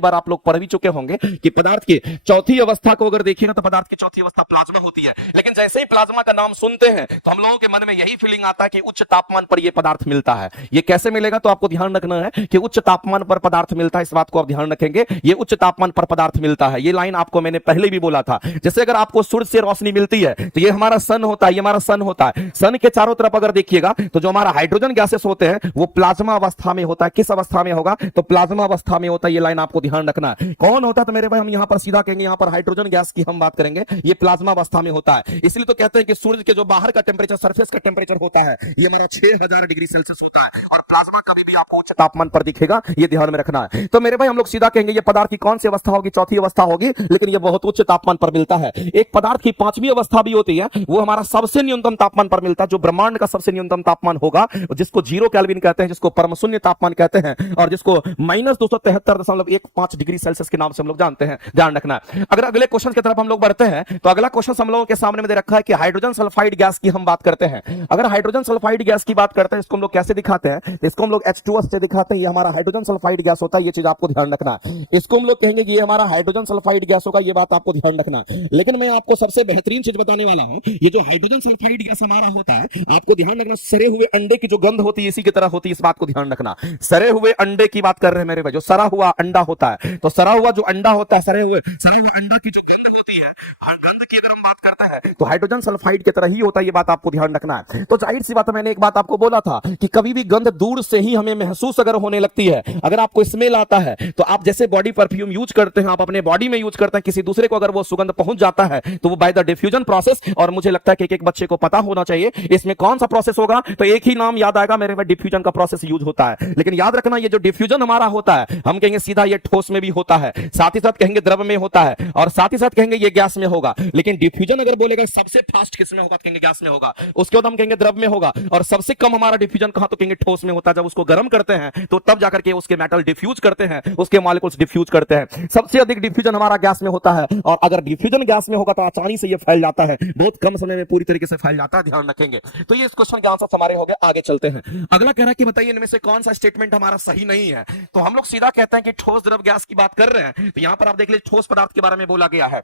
बार आप लोग पढ़ भी चुके होंगे कि पदार्थ की चौथी अवस्था को अगर देखिएगा तो पदार्थ की चौथी अवस्था प्लाज्मा होती है। लेकिन जैसे ही प्लाज्मा का नाम सुनते हैं तो हम लोगों के मन में यही फीलिंग आता है कि उच्च तापमान पर यह पदार्थ मिलता है। ये कैसे मिलेगा, तो आपको ध्यान रखना है कि उच्च तापमान पर पदार्थ मिलता है। इस बात को आप ध्यान रखेंगे, ये उच्च तापमान पर पदार्थ मिलता है। ये लाइन आपको मैंने पहले भी बोला था। जैसे अगर आपको सूर्य से रोशनी मिलती है तो ये हमारा सन होता है, ये हमारा सन होता है। सन के चारों तरफ अगर देखिएगा तो जो हमारा हाइड्रोजन गैसेस होते हैं वो प्लाज्मा अवस्था में होता है। किस अवस्था में होगा, तो प्लाज्मा अवस्था में होता है। ये लाइन आपको ध्यान रखना है। कौन होता है, तो मेरे भाई हम यहां पर सीधा कहेंगे, यहां पर हाइड्रोजन गैस की हम बात करेंगे, ये प्लाज्मा अवस्था में होता है। इसलिए तो कहते हैं कि सूर्य के जो बाहर का टेंपरेचर, सरफेस का टेंपरेचर होता है, ये हमारा 6000 डिग्री सेल्सियस होता है। और प्लाज्मा कभी भी आपको उच्च तापमान पर दिखेगा, ये ध्यान में रखना है। तो मेरे भाई हम लोग सीधा कहेंगे ये पदार्थ की कौन सी अवस्था होगी, चौथी अवस्था होगी, लेकिन ये बहुत उच्च तापमान पर मिलता है। एक पदार्थ की 5वीं अवस्था भी होती है, वो हमारा सबसे न्यूनतम तापमान पर मिलता है, जो ब्रह्मांड का सबसे न्यूनतम तापमान होगा, जिसको 0 केल्विन कहते हैं, जिसको परम शून्य तापमान कहते हैं, और जिसको -273.15 डिग्री सेल्सियस के नाम से हम लोग जानते हैं। ध्यान रखना है। अगर अगले क्वेश्चन की तरफ हम लोग बढ़ते हैं तो अगला क्वेश्चन हम लोगों के सामने में दे रखा है कि हाइड्रोजन सल्फाइड गैस की हम बात करते हैं। अगर हाइड्रोजन सल्फाइड गैस की बात करते हैं, इसको हम लोग कैसे दिखाते हैं, इसको हम लोग H2O से दिखाते हैं। ये हमारा हाइड्रोजन सल्फाइड गैस होता है। ये चीज आपको ध्यान रखना है। इसको हम लोग कहेंगे कि ये हमारा हाइड्रोजन सल्फाइड गैस होगा। ये बात आपको ध्यान रखना है। लेकिन मैं आपको सबसे बेहतरीन चीज बताने वाला हूं, ये जो हाइड्रोजन सल्फाइड गैस हमारा होता है, आपको ध्यान रखना, सरे हुए अंडे की जो गंध होती है इसी की तरह होती है। इस बात को ध्यान रखना। सरे हुए अंडे की बात कर रहे हैं मेरे भाई, जो सरा हुआ अंडा होता है, तो सरा हुआ जो अंडा होता है, सरे हुए अंडा की जो गंध होती है, गंध की अगर हम बात करते हैं तो हाइड्रोजन सल्फाइड की तरह ही होता है। ये बात आपको ध्यान रखना है। तो जाहिर सी बात है, मैंने एक बात आपको बोला था कि कभी भी गंध दूर से ही हमें महसूस अगर होने लगती है, अगर आपको स्मेल आता है, तो आप जैसे बॉडी परफ्यूम यूज करते हैं, आप अपने बॉडी में यूज करते हैं, किसी दूसरे को अगर वो सुगंध पहुंच जाता है तो वो बाय द डिफ्यूजन प्रोसेस, और मुझे लगता है कि एक बच्चे को पता होना चाहिए इसमें कौन सा प्रोसेस होगा, तो एक ही नाम याद आएगा मेरे में, डिफ्यूजन का प्रोसेस यूज होता है। लेकिन याद रखना, ये जो डिफ्यूजन हमारा होता है, हम कहेंगे सीधा ये ठोस में भी होता है, साथ ही साथ कहेंगे द्रव में होता है, और साथ ही साथ कहेंगे ये गैस में होगा। लेकिन डिफ्यूजन अगर बोलेगा सबसे फास्ट किस में होगा, तो कहेंगे गैस में होगा। उसके बाद हम कहेंगे द्रव में होगा। और सबसे कम हमारा डिफ्यूजन कहां, तो कहेंगे ठोस में होता है। जब उसको गर्म करते हैं तो तब जाकर के उसके मेटल डिफ्यूज करते हैं, उसके मॉलिक्यूल्स डिफ्यूज करते हैं। सबसे अधिक डिफ्यूजन हमारा गैस में होता है। और अगर डिफ्यूजन गैस में होगा तो आसानी से ये फैल जाता है, बहुत कम समय में पूरी तरीके से फैल जाता है। ध्यान रखेंगे। तो ये इस क्वेश्चन के आंसर हमारे हो गए। आगे चलते हैं। अगला कह रहा है कि बताइए इनमें से कौन सा स्टेटमेंट हमारा सही नहीं है। तो हम लोग सीधा कहते हैं कि ठोस द्रव गैस की बात कर रहे हैं, तो यहां पर आप देख लीजिए ठोस पदार्थ के बारे में बोला गया है।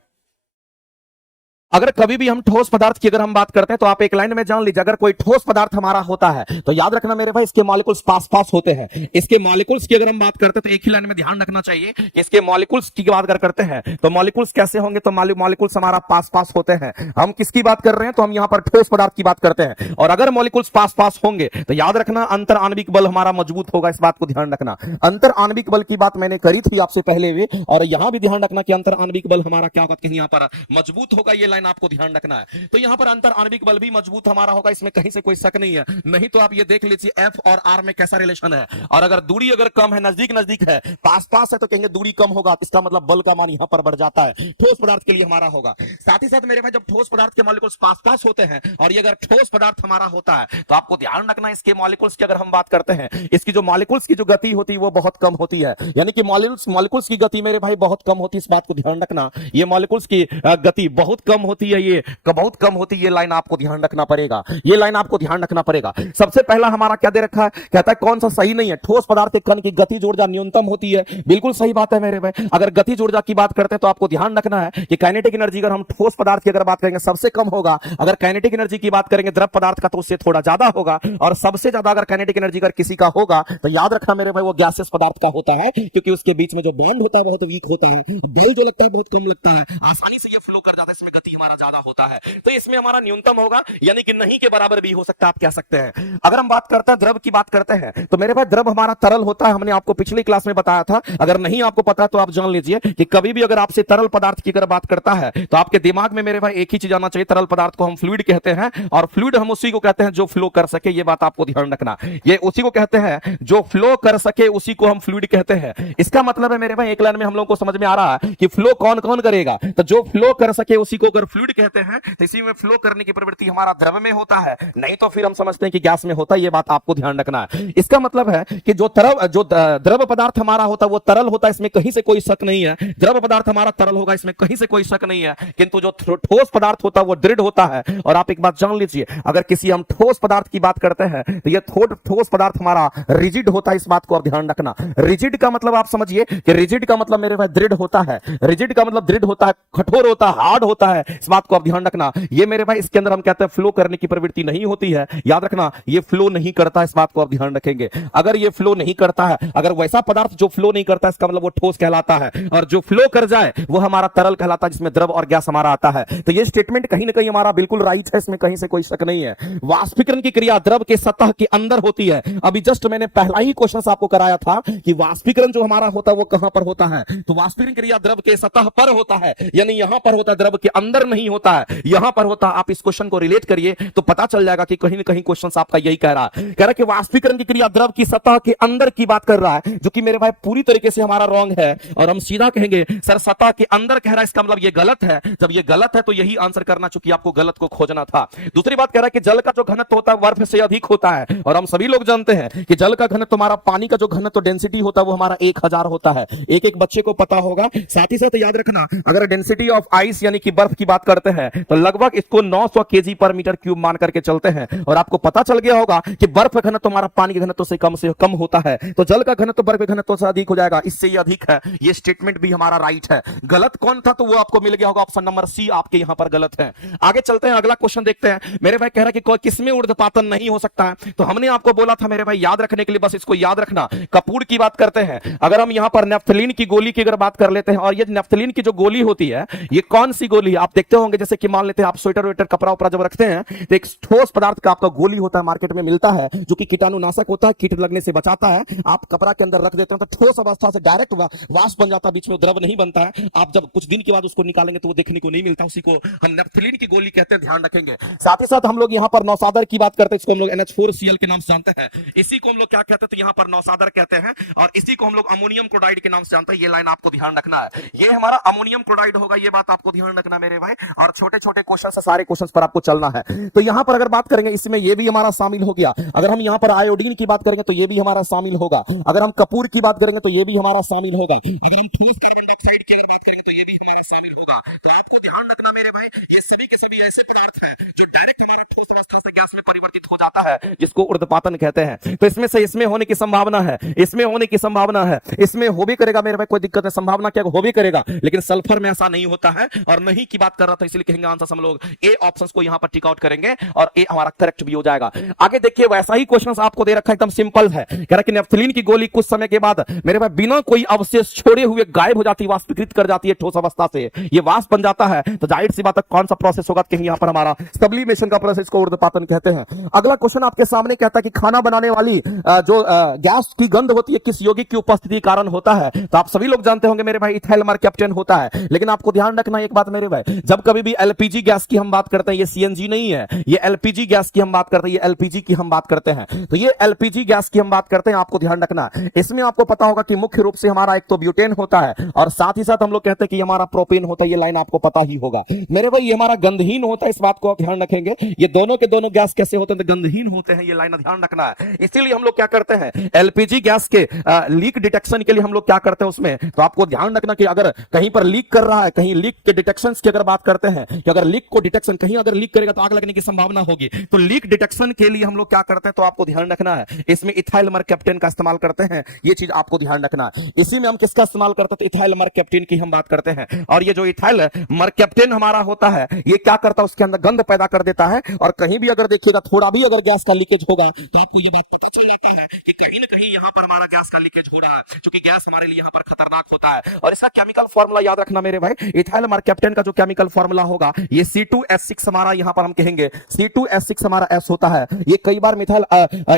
अगर कभी भी हम ठोस पदार्थ की अगर हम बात करते हैं तो आप एक लाइन में जान लीजिए, अगर कोई ठोस पदार्थ हमारा होता है तो याद रखना मेरे भाई इसके मॉलिक्यूल्स पास पास होते हैं। इसके मॉलिक्यूल्स की अगर हम बात करते हैं तो एक ही लाइन में ध्यान रखना चाहिए कि इसके मॉलिक्यूल्स की बात अगर करते हैं तो मॉलिक्यूल्स कैसे होंगे, तो मॉलिक्यूल्स हमारा पास पास होते हैं। हम किसकी बात कर रहे हैं, तो हम यहां पर ठोस पदार्थ की बात करते हैं। और अगर मॉलिक्यूल्स पास पास होंगे तो याद रखना अंतर आणविक बल हमारा मजबूत होगा, इस बात को ध्यान रखना। अंतर आणविक बल की बात मैंने करी थी आपसे पहले भी, और यहां भी ध्यान रखना कि अंतर आणविक बल हमारा क्या होगा, कहीं यहां पर मजबूत होगा, ये लाइन आपको ध्यान रखना है। तो यहां पर अंतर आणविक बल भी मजबूत हमारा होगा, इसमें कहीं से कोई शक नहीं है। नहीं तो आप ये देख लीजिए एफ और आर में कैसा रिलेशन है, और अगर दूरी अगर कम है, नजदीक नजदीक है, पास पास है, तो कहेंगे दूरी कम होगा, इसका मतलब बल का मान यहां पर बढ़ जाता है। ठोस पदार्थ के लिए हमारा होगा। साथ ही साथ मेरे भाई जब ठोस पदार्थ के मॉलिक्यूल्स पास पास होते हैं और ये अगर ठोस पदार्थ हमारा होता है तो आपको ध्यान रखना इसके मॉलिक्यूल्स की अगर हम बात करते हैं, इसकी जो मॉलिक्यूल्स की जो गति होती है वो बहुत कम होती है। यानी कि मॉलिक्यूल्स की गति मेरे भाई बहुत कम होती है, इस बात को ध्यान रखना। ये मॉलिक्यूल्स की गति बहुत कम होती है, ये बहुत कम होती है, ये लाइन आपको ध्यान रखना पड़ेगा, ये लाइन आपको ध्यान रखना पड़ेगा। सबसे पहला हमारा क्या दे रखा है, कहता है कौन सा सही नहीं है, ठोस पदार्थ के कण की गतिज ऊर्जा न्यूनतम होती है। बिल्कुल सही बात है मेरे भाई। अगर गतिज ऊर्जा की बात करते हैं तो आपको ध्यान रखना है कि काइनेटिक एनर्जी अगर हम ठोस पदार्थ की अगर बात करेंगे सबसे कम होगा। अगर काइनेटिक एनर्जी की बात करेंगे द्रव पदार्थ का तो उससे थोड़ा ज्यादा होगा, और सबसे ज्यादा अगर काइनेटिक एनर्जी अगर किसी का होगा तो याद रखना मेरे भाई वो गैसियस पदार्थ का होता है, क्योंकि उसके बीच में जो बॉन्ड होता है बहुत वीक होता है, बल जो लगता है बहुत कम लगता है, आसानी से ये फ्लो कर जाता है, इसमें गति हमारा ज्यादा होता है, तो इसमें हमारा न्यूनतम होगा, यानी कि नहीं के बराबर भी हो सकता है, आप कह सकते हैं। अगर हम बात करते हैं द्रव की बात करते हैं तो मेरे भाई द्रव हमारा तरल होता है, हमने आपको पिछली क्लास में बताया था। अगर नहीं आपको पता तो आप जान लीजिए कि कभी भी अगर आपसे तरल पदार्थ की अगर बात करता है तो आपके दिमाग में मेरे भाई एक ही चीज आना चाहिए, तरल पदार्थ को हम फ्लूइड कहते हैं, और फ्लूइड हम उसी को कहते हैं जो फ्लो कर सके, ये बात आपको ध्यान रखना। ये उसी को कहते हैं जो फ्लो कर सके, उसी को हम फ्लूइड कहते हैं। इसका मतलब है मेरे भाई एक लाइन में हम लोग को समझ में आ रहा है कि फ्लो कौन कौन करेगा, तो जो फ्लो कर सके उसी को अगर फ्लूइड कहते हैं, तो इसी में फ्लो करने की प्रवृत्ति हमारा द्रव में होता है, नहीं तो फिर हम समझते हैं कि गैस में होता है, ये बात आपको ध्यान रखना है। इसका मतलब है कि जो द्रव पदार्थ हमारा होता है वो तरल होता है, इसमें कहीं से कोई शक नहीं है। द्रव पदार्थ हमारा तरल होगा, इसमें कहीं से कोई शक नहीं है, किंतु जो ठोस पदार्थ होता है वो दृढ़ होता है। और आप एक बात जान लीजिए, अगर किसी हम ठोस पदार्थ की बात करते हैं तो ये ठोस पदार्थ हमारा रिजिड होता है, इस बात को आप ध्यान रखना। रिजिड का मतलब आप समझिए कि रिजिड का मतलब मेरे भाई दृढ़ होता है, रिजिड का मतलब दृढ़ होता है, कठोर होता है, हार्ड होता है, इस बात को आप ध्यान रखना। ये मेरे भाई इसके अंदर हम कहते हैं फ्लो करने की प्रवृत्ति नहीं होती है, याद रखना ये फ्लो नहीं करता, इस बात को आप ध्यान रखेंगे। अगर ये फ्लो नहीं करता है, अगर वैसा पदार्थ जो फ्लो नहीं करता इसका मतलब वो ठोस कहलाता है, और जो फ्लो कर जाए वो हमारा तरल कहलाता है, जिसमें द्रव और गैस हमारा आता है। तो ये स्टेटमेंट कहीं ना कहीं हमारा बिल्कुल राइट है, इसमें कहीं से कोई शक नहीं है। वाष्पीकरण की क्रिया द्रव के सतह के अंदर होती है। अभी जस्ट मैंने पहला ही क्वेश्चन आपको कराया था कि वाष्पीकरण जो हमारा होता है वो कहां पर होता है, तो वाष्पीकरण क्रिया द्रव के सतह पर होता है, यानी यहां पर होता है, द्रव के अंदर नहीं होता है, यहां पर होता है। आप इस क्वेश्चन को रिलेट करिए तो पता चल जाएगा कि कहीं ना कहीं क्वेश्चन आपका यही कह रहा है कि वाष्पीकरण की क्रिया द्रव की सतह के अंदर की बात कर रहा है, जो कि मेरे भाई पूरी तरीके से हमारा रॉन्ग है। और हम सीधा कहेंगे सर सतह के अंदर कह रहा है, इसका मतलब ये गलत है। जब ये गलत है तो यही आंसर करना, चूंकि आपको गलत को खोजना था। दूसरी बात कह रहा है कि जल का जो घनत्व होता है बर्फ से अधिक होता है, और हम सभी लोग जानते हैं कि जल का घनत्व, हमारा पानी का जो घनत्व डेंसिटी होता है वो हमारा 1000 होता है, एक एक बच्चे को पता होगा। साथ ही साथ याद रखना अगर डेंसिटी ऑफ आइस यानी कि बर्फ की बात करते हैं तो लगभग इसको 900 केजी पर मीटर क्यूब मान करके चलते हैं, और आपको पता चल गया होगा कि बर्फ का घनत्व हमारा पानी के घनत्व से कम होता है, तो जल का घनत्व बर्फ के घनत्व से अधिक हो जाएगा, इससे ये अधिक है। ये स्टेटमेंट भी हमारा राइट है। गलत कौन था तो वो आपको मिल गया होगा, ऑप्शन नंबर सी आपके यहां पर गलत है। आगे चलते हैं, अगला क्वेश्चन देखते हैं। मेरे भाई कह रहा है कि किसमें ऊर्ध्वपातन नहीं हो सकता है, तो हमने आपको बोला था मेरे भाई याद रखने के लिए, बस इसको याद रखना। कपूर की बात करते हैं, अगर हम यहां पर नेफ्थलीन की गोली की अगर बात कर लेते हैं, और ये नेफ्थलीन की जो गोली होती है ये कौन सी गोली है आप देखते होंगे, जैसे कि मान लेते हैं आप स्वेटर वेटर कपड़ा उपड़ा जब रखते हैं तो एक ठोस पदार्थ का आपका गोली होता है, मार्केट में मिलता है, जो कि कीटाणुनाशक होता है, कीट लगने से बचाता है। आप कपड़ा के अंदर रख देते हैं तो ठोस अवस्था से डायरेक्ट वाष्प बन जाता है, बीच में द्रव नहीं बनता है। आप जब कुछ दिन के बाद उसको निकालेंगे तो वो देखने को नहीं मिलता, उसी को हम नेफ्थलीन की गोली कहते हैं, ध्यान रखेंगे। साथ ही साथ हम लोग यहाँ पर नौसादर की बात करते हैं, इसको हम लोग NH4Cl के नाम से जानते हैं, इसी को हम लोग क्या कहते हैं तो यहाँ पर नौसादर कहते हैं, और इसी को हम लोग अमोनियम क्लोराइड के नाम से जानते हैं। ये लाइन आपको ध्यान रखना है, ये हमारा अमोनियम क्लोराइड होगा, ये बात आपको ध्यान रखना मेरे भाई। और छोटे छोटे क्वेश्चन से सारे क्वेश्चन पर आपको चलना है। तो यहाँ पर अगर बात करेंगे इसमें ये भी हमारा शामिल हो गया। अगर हम यहाँ पर आयोडीन की बात करेंगे तो ये भी हमारा शामिल होगा। अगर हम कपूर की बात करेंगे तो ये भी हमारा शामिल होगा। अगर हम ठोस कार्बन डाइऑक्साइड की अगर बात करेंगे तो ये भी हमारा शामिल होगा। तो आपको ध्यान रखना मेरे भाई, ये सभी के सभी ऐसे पदार्थ हैं जो डायरेक्ट हमारे ठोस अवस्था से गैस में परिवर्तित हो जाता है, जिसको ऊर्ध्वपातन कहते हैं। तो इसमें से इसमें होने की संभावना है, इसमें होने की संभावना है, इसमें हो भी करेगा मेरे भाई, कोई दिक्कत है, संभावना क्या हो भी करेगा, लेकिन सल्फर में ऐसा नहीं होता है। और नहीं की बात कर रहा था, इसलिए कहेंगे आंसर हम लोग ए ऑप्शन को यहां पर टिक आउट करेंगे और ए हमारा करेक्ट भी हो जाएगा। आगे देखिए वैसा ही क्वेश्चन आपको दे रखा है, एकदम सिंपल है। कह रहा कि नेफ्थलीन की गोली कुछ समय के बाद मेरे भाई बिना कोई अवशेष छोड़े हुए गायब हो जाती है, वाष्पीकृत कर जाती है ठोस अवस्था से, ये वाष्प बन जाता है, तो जाहिर सी बात है कौन सा प्रोसेस होगा, कहीं यहां पर हमारा सब्लिमेशन का प्रोसेस को ऊर्ध्वपातन कहते हैं। अगला क्वेश्चन आपके सामने कहता है कि खाना बनाने वाली जो गैस की गंध होती है किस यौगिक की उपस्थिति के कारण होता है, तो आप सभी लोग जानते होंगे मेरे भाई इथाइल मरकैप्टन होता है। लेकिन आपको ध्यान रखना एक बात मेरे भाई, जब कभी भी एलपीजी गैस की हम बात करते हैं, ये सीएनजी नहीं है, ये एलपीजी गैस की हम बात करते हैं, ये एलपीजी की हम बात करते हैं, तो ये एलपीजी गैस की हम बात करते हैं। आपको ध्यान रखना इसमें आपको पता होगा कि मुख्य रूप से हमारा एक तो ब्यूटेन होता है और साथ ही साथ हम लोग कहते हैं कि हमारा प्रोपेन होता है, ये लाइन आपको पता ही होगा मेरे भाई। ये हमारा गंधहीन होता है, इस बात को आप ध्यान रखेंगे। ये दोनों के दोनों गैस कैसे होते हैं, तो गंधहीन होते हैं, ये लाइन ध्यान रखना है। इसीलिए हम लोग क्या करते हैं एलपीजी गैस के लीक डिटेक्शन के लिए हम लोग क्या करते हैं उसमें, तो आपको ध्यान रखना कि अगर कहीं पर लीक कर रहा है, कहीं लीक के डिटेक्शन की अगर बात करते हैं कि अगर लीक को डिटेक्शन कहीं अगर लीक करेगा तो आग लगने की संभावना होगी, तो लीक डिटेक्शन के लिए हम लोग क्या करते हैं, तो आपको ध्यान रखना है इसमें इथाइल मरकैप्टन का इस्तेमाल करते हैं, ये चीज आपको ध्यान रखना है। इसी में हम किसका इस्तेमाल करते हैं, तो इथाइल मरकैप्टन की हम बात करते हैं। और ये जो इथाइल मरकैप्टन हमारा होता है ये क्या करता है, उसके अंदर गंध पैदा कर देता है, और कहीं भी अगर देखिएगा थोड़ा भी अगर गैस का लीकेज होगा तो आपको ये बात पता चल जाता है कि कहीं ना कहीं यहां पर हमारा गैस का लीकेज हो रहा है, क्योंकि गैस हमारे लिए यहां पर खतरनाक होता है। और इसका केमिकल फार्मूला याद रखना मेरे भाई, इथाइल मरकैप्टन का जो केमिकल फार्मूला होगा ये C2H6 हमारा यहां पर हम कहेंगे C2H6 हमारा S होता है। ये कई बार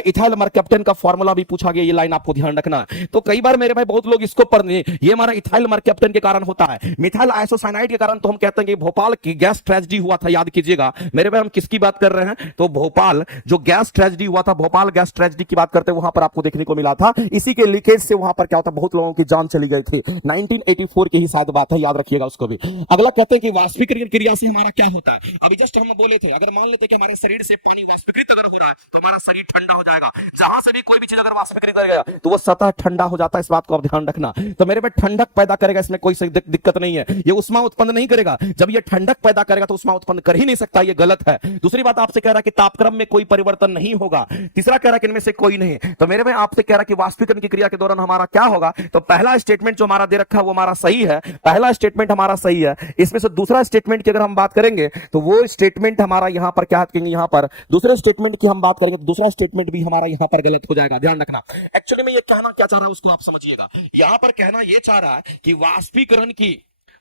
इथाइल मरकैप्टन का फार्मूला भी पूछा गया, ये लाइन आपको ध्यान रखना। तो कई बार मेरे भाई बहुत लोग इसको पढ़ने, ये हमारा इथाइल मरकैप्टन के कारण होता है, मिथाइल आइसोसाइनाइड के कारण तो हम कहते हैं कि भोपाल की गैस ट्रेजेडी हुआ था, याद कीजिएगा मेरे भाई हम किसकी बात कर रहे हैं, तो भोपाल जो गैस ट्रेजेडी हुआ था, भोपाल गैस ट्रेजेडी की बात करते हैं, वहां पर आपको देखने को मिला था, इसी के लीकेज से वहां पर क्या होता, बहुत लोगों की जान चली गई थी। 1984 की ही शायद बात है, याद रखिएगा उसको भी। अगला कहते हैं कि वाष्पीकरण क्रिया से हमारा क्या होता है, अभी जस्ट हम बोले थे अगर मान लेते कि हमारे शरीर से पानी वाष्पीकृत अगर हो रहा है तो हमारा शरीर ठंडा हो जाएगा, जहां से भी कोई भी चीज अगर वाष्पीकृत करेगा तो वो सतह ठंडा हो जाता है, इस बात को आप ध्यान रखना। तो मेरे भाई ठंडक पैदा करेगा, इसमें कोई दिक्कत नहीं है, ये उष्मा उत्पन्न नहीं करेगा। जब ये ठंडक पैदा करेगा तो उष्मा उत्पन्न कर ही नहीं सकता, ये गलत है। दूसरी बात आपसे कह रहा है कि तापक्रम में कोई परिवर्तन नहीं होगा। तीसरा कह रहा है कि इनमें से कोई नहीं। तो मेरे भाई आपसे कह रहा है कि वाष्पीकरण की क्रिया के दौरान हमारा क्या होगा, तो पहला स्टेटमेंट जो हमारा दे रखा है वो हमारा सही है, पहला स्टेटमेंट हमारा सही है। इसमें से दूसरा स्टेटमेंट की अगर हम बात करेंगे तो वो स्टेटमेंट हमारा यहां पर क्या कहेंगे, यहां पर दूसरे स्टेटमेंट की हम बात करेंगे तो दूसरा स्टेटमेंट भी हमारा यहां पर गलत हो जाएगा, ध्यान रखना। एक्चुअली में ये कहना क्या चाह रहा है उसको आप समझिएगा। यहां पर कहना ये चाह रहा है कि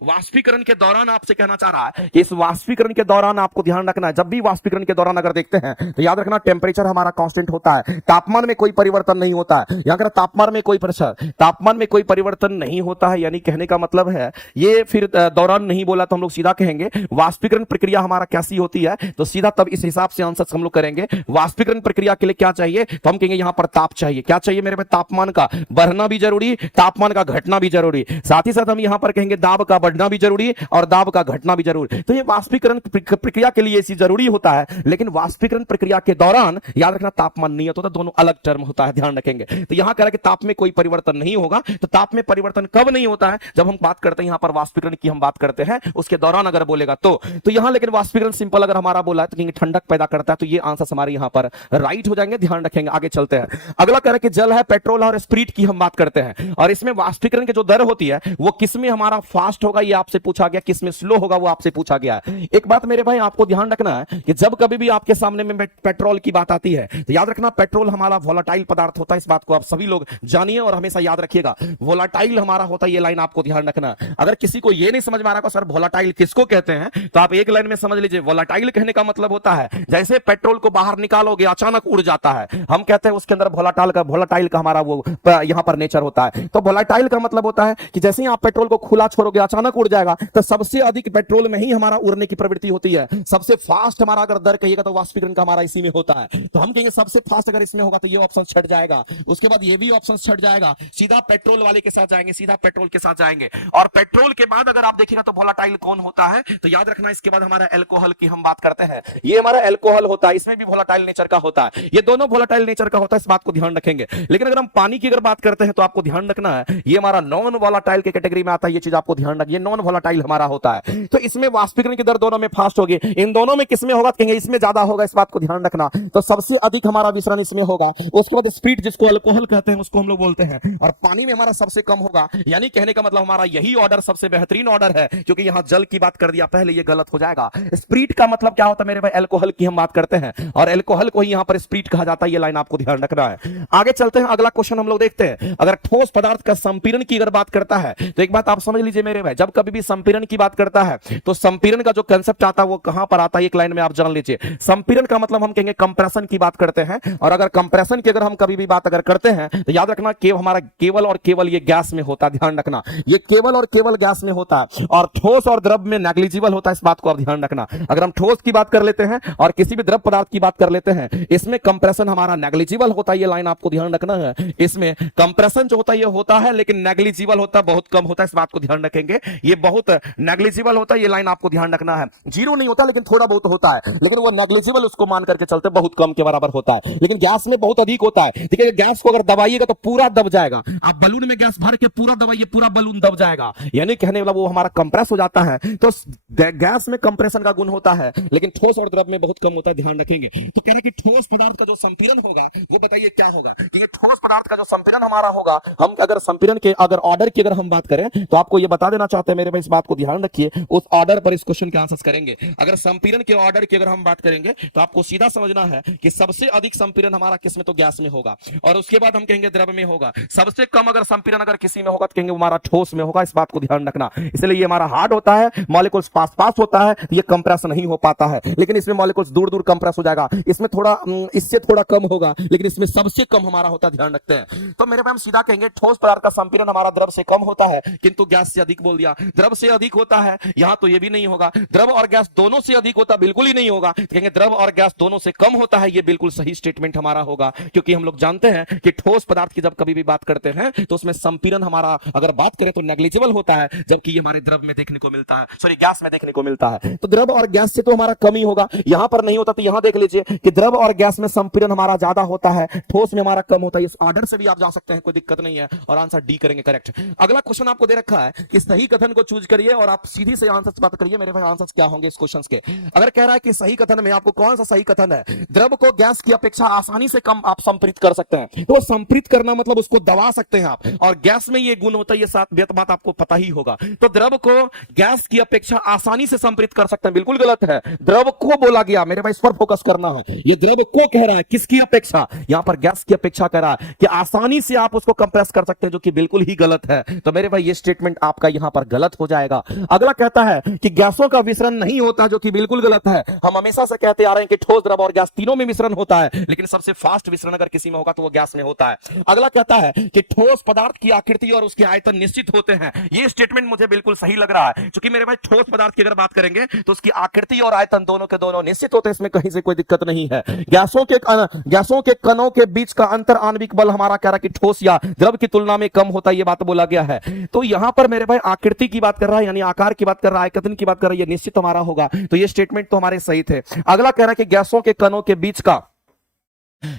वाष्पीकरण के दौरान आपसे कहना चाह रहा है कि इस वाष्पीकरण के दौरान आपको ध्यान रखना है, जब भी वाष्पीकरण के दौरान अगर देखते हैं तो याद रखना टेम्परेचर हमारा कांस्टेंट होता है, तापमान में कोई परिवर्तन नहीं होता है। यहां अगर तापमान में कोई परिवर्तन नहीं होता है, यानी कहने का मतलब है ये फिर दौरान नहीं बोला तो हम लोग सीधा कहेंगे वाष्पीकरण प्रक्रिया हमारा कैसी होती है, तो सीधा तब इस हिसाब से आंसर हम लोग करेंगे। वाष्पीकरण प्रक्रिया के लिए क्या चाहिए, तो हम कहेंगे यहां पर ताप चाहिए। क्या चाहिए मेरे पे, तापमान का बढ़ना भी जरूरी, तापमान का घटना भी जरूरी, साथ ही साथ हम यहां पर कहेंगे दाब का बढ़ना भी जरूरी और दाब का घटना भी जरूरी। तो ये वाष्पीकरण प्रक्रिया के लिए ये जरूरी होता है, लेकिन वाष्पीकरण प्रक्रिया के दौरान याद रखना तापमान नियत होता है, दोनों अलग टर्म होता है, ध्यान रखेंगे। तो यहां कह रहा है कि ताप में कोई परिवर्तन नहीं होगा, तो ताप में परिवर्तन कब नहीं होता है, जब हम बात करते हैं यहां पर वाष्पीकरण की हम बात करते हैं उसके दौरान अगर बोलेगा तो यहां लेकिन वाष्पीकरण सिंपल अगर हमारा बोला है तो कहेंगे ठंडक पैदा करता है, तो ये आंसर हमारे यहां पर राइट हो जाएंगे, ध्यान रखेंगे। आगे चलते हैं, अगला कह रहा है कि जल है, पेट्रोल और स्प्रीट की हम बात करते हैं, और इसमें वाष्पीकरण की जो दर होती है वो किसमें हमारा फास्ट होगा ये आपसे पूछा गया, किसमें स्लो होगा वो आपसे पूछा गया है। एक बात मेरे भाई आपको ध्यान रखना है कि जब कभी भी आपके सामने में पेट्रोल की बात आती है तो याद रखना पेट्रोल हमारा वोलाटाइल पदार्थ होता है, इस बात को आप सभी लोग जानिए और हमेशा याद रखिएगा, वोलाटाइल हमारा होता है, ये लाइन आपको ध्यान रखना। अगर किसी को ये नहीं समझ में आ रहा सर वोलाटाइल किसको कहते हैं, तो आप एक लाइन में समझ लीजिए, वोलाटाइल कहने का मतलब होता है जैसे पेट्रोल को बाहर निकालोगे अचानक उड़ जाता है, हम कहते हैं उसके अंदर वोलाटाइल का हमारा वो यहां पर नेचर होता है। तो वोलाटाइल का मतलब होता है कि जैसे ही आप पेट्रोल को खुला छोड़ोगे अचानक उड़ जाएगा, तो सबसे अधिक पेट्रोल में ही हमारा उड़ने की प्रवृत्ति होती है। सबसे फास्ट हमारा अगर दर कहिएगा तो वाष्पीकरण का हमारा इसी में होता है, तो हम कहेंगे सबसे फास्ट अगर इसमें होगा तो ये ऑप्शन छट जाएगा, उसके बाद ये भी ऑप्शन छट जाएगा, सीधा पेट्रोल वाले के साथ जाएंगे, सीधा पेट्रोल के साथ जाएंगे। और पेट्रोल के बाद अगर आप देखिएगा तो वोलाटाइल कौन होता है, तो याद रखना इसके बाद हमारा एल्कोहल की हम बात करते हैं, ये हमारा एल्कोहल होता है, इसमें भी वोलाटाइल नेचर का होता है, ये दोनों वोलाटाइल नेचर का होता है, इस बात को ध्यान रखेंगे। लेकिन अगर हम पानी की अगर बात करते हैं तो आपको ध्यान रखना है ये हमारा नॉन वोलाटाइल के कैटेगरी में आता है, ये चीज आपको ध्यान रखिए। ये नॉन वोलेटाइल हमारा होता है। तो इसमें वाष्पीकरण की दर दोनों में फास्ट होगी, इन दोनों में किसमें होगा, कहेंगे इसमें ज्यादा होगा, इस बात को ध्यान रखना। तो सबसे अधिक हमारा विसरण इसमें होगा। उसके बाद स्प्रिट जिसको अल्कोहल कहते हैं उसको हम लोग बोलते हैं, और पानी में हमारा सबसे कम होगा। यानी कहने का मतलब हमारा यही ऑर्डर सबसे बेहतरीन ऑर्डर है, क्योंकि यहां जल की बात कर दिया पहले, ये गलत हो जाएगा। स्प्रिट का मतलब क्या होता है मेरे भाई, अल्कोहल की हम बात करते हैं, और अल्कोहल को ही यहां पर स्प्रिट कहा जाता है। ये लाइन आपको ध्यान रखना है। आगे चलते हैं, अगला क्वेश्चन हम लोग देखते हैं। अगर ठोस पदार्थ का संपीड़न की अगर बात करता है तो एक बात आप समझ लीजिए मेरे भाई, जब कभी भी संपीड़न की बात करता है तो संपीड़न का जो कंसेप्ट आता है वो कहां पर आता है, एक लाइन में आप जान लीजिए। संपीड़न का मतलब हम कहेंगे कंप्रेशन की बात करते हैं, और अगर कंप्रेशन की अगर हम कभी भी बात अगर करते हैं तो याद रखना हमारा केवल और केवल ये गैस में होता है। ध्यान रखना, ये केवल और केवल गैस में होता है, और ठोस और द्रव में नेग्लिजिबल होता है। इस बात को आप ध्यान रखना। अगर हम ठोस की बात कर लेते हैं और किसी भी द्रव पदार्थ की बात कर लेते हैं, इसमें कंप्रेशन हमारा नेग्लिजिबल होता है। ये लाइन आपको ध्यान रखना है। इसमें कंप्रेशन जो होता है ये होता है, लेकिन नेग्लिजिबल होता है, बहुत कम होता है। इस बात को ध्यान रखेंगे, ये बहुत नेग्लिजिबल होता है। ये लाइन आपको ध्यान रखना है। जीरो नहीं होता, लेकिन थोड़ा बहुत होता है, लेकिन वो नेग्लिजिबल उसको मान करके चलते, बहुत कम के बराबर होता है। लेकिन गैस में बहुत अधिक होता है। ठीक है, गैस को अगर दबाइएगा तो पूरा दब जाएगा। आप बलून में गैस भर के पूरा दबाइए, पूरा बलून दब जाएगा, यानी कहने वाला वो हमारा कंप्रेस हो जाता है। तो गैस में कंप्रेशन का गुण होता है, लेकिन ठोस और द्रव में बहुत कम होता है। ध्यान रखेंगे। तो कह रहे कि ठोस पदार्थ का जो संपीड़न होगा वो बताइए क्या होगा, क्योंकि ठोस पदार्थ का जो संपीड़न हमारा होगा, हम अगर संपीड़न के अगर ऑर्डर की अगर हम बात करें तो आपको ये बता देना चाहते हैं मेरे भाई, इस बात को ध्यान रखिए, उस ऑर्डर पर इस क्वेश्चन के आंसर करेंगे। अगर संपीड़न के ऑर्डर की अगर हम बात करेंगे तो आपको सीधा समझना है कि सबसे अधिक संपीड़न हमारा किस में, तो गैस में होगा, और उसके बाद हम कहेंगे द्रव में होगा। सबसे कम अगर संपीड़न अगर किसी में होगा तो कहेंगे हमारा ठोस में होगा। इस बात को ध्यान रखना। इसलिए ये हमारा हार्ड होता है, मॉलिक्यूल्स पास पास होता है, ये कंप्रेस नहीं हो पाता है, लेकिन इसमें मॉलिक्यूल्स दूर दूर कंप्रेस हो जाएगा। इसमें थोड़ा इससे थोड़ा कम होगा, लेकिन इसमें सबसे कम हमारा होता है। ध्यान रखते हैं। तो मेरे भाई हम सीधा कहेंगे ठोस पदार्थ का संपीड़न हमारा द्रव से कम होता है, किंतु गैस से अधिक बोल दिया। द्रव से अधिक होता है, यहां तो ये भी नहीं होगा। द्रव और गैस दोनों से अधिक होता, बिल्कुल ही नहीं होगा। कहेंगे द्रव और गैस दोनों से कम होता है, ये बिल्कुल सही स्टेटमेंट हमारा होगा, क्योंकि हम लोग जानते हैं कि ठोस पदार्थ की जब कभी भी बात करते हैं तो उसमें संपीड़न हमारा अगर बात करें तो नेग्लिजिबल होता है, जबकि ये हमारे द्रव में देखने को मिलता है, सॉरी गैस में देखने को मिलता है। तो द्रव और गैस से तो हमारा कम ही होगा, यहां पर नहीं होता। तो यहां देख लीजिए कि द्रव और गैस में संपीड़न हमारा ज्यादा होता है, ठोस में हमारा कम होता है। इस ऑर्डर से भी आप जा सकते हैं, कोई दिक्कत नहीं है, और आंसर डी करेंगे करेक्ट। अगला क्वेश्चन आपको दे रखा है कि सही कथन को चूज करिए, और आप सीधी से आंसर बात करिए मेरे भाई, आंसर क्या होंगे इस क्वेश्चन के। अगर कह रहा है कि सही कथन में आपको कौन सा सही कथन है, द्रव को गैस की अपेक्षा आसानी से कम आप संपृत कर सकते हैं, तो संपृत करना मतलब उसको दबा सकते हैं आप, और गैस में ये गुण होता है, ये बात आपको पता ही होगा। तो द्रव को गैस की अपेक्षा आसानी से संपृत कर सकते हैं, बिल्कुल गलत है। द्रव को बोला गया मेरे भाई, इस पर फोकस करना है। ये द्रव को कह रहा है, किसकी अपेक्षा, यहां पर गैस की अपेक्षा कह रहा है कि आसानी से आप उसको कंप्रेस कर सकते हैं, जो कि बिल्कुल ही गलत है। तो मेरे भाई ये स्टेटमेंट आपका यहां पर गलत हो जाएगा। अगला कहता है कि गैसों का विसरण नहीं होता, जो कि बिल्कुल गलत है। हम हमेशा से कहते आ रहे हैं कि ठोस, द्रव और गैस तीनों में मिश्रण होता है, लेकिन सबसे फास्ट विसरण अगर किसी में होगा तो वो गैस में होता है। अगला कहता है कि ठोस पदार्थ की आकृति और उसके आयतन निश्चित होते हैं। ये स्टेटमेंट मुझे बिल्कुल सही लग रहा है, क्योंकि मेरे भाई ठोस पदार्थ की अगर बात करेंगे तो उसकी आकृति और आयतन दोनों के दोनों निश्चित होते हैं, इसमें कहीं से कोई दिक्कत नहीं है। गैसों के कणों के बीच का अंतर आणविक बल हमारा कह रहा है कि ठोस या द्रव की तुलना में कम होता है, ये बात बोला गया है। तो यहां पर मेरे भाई आकृति की बात कर रहा है, यानी आकार की बात कर रहा है, आयतन की बात कर रहा है, ये निश्चित हमारा होगा। तो ये स्टेटमेंट तो हमारे सही थे। अगला कह रहा है कि गैसों के कणों के बीच का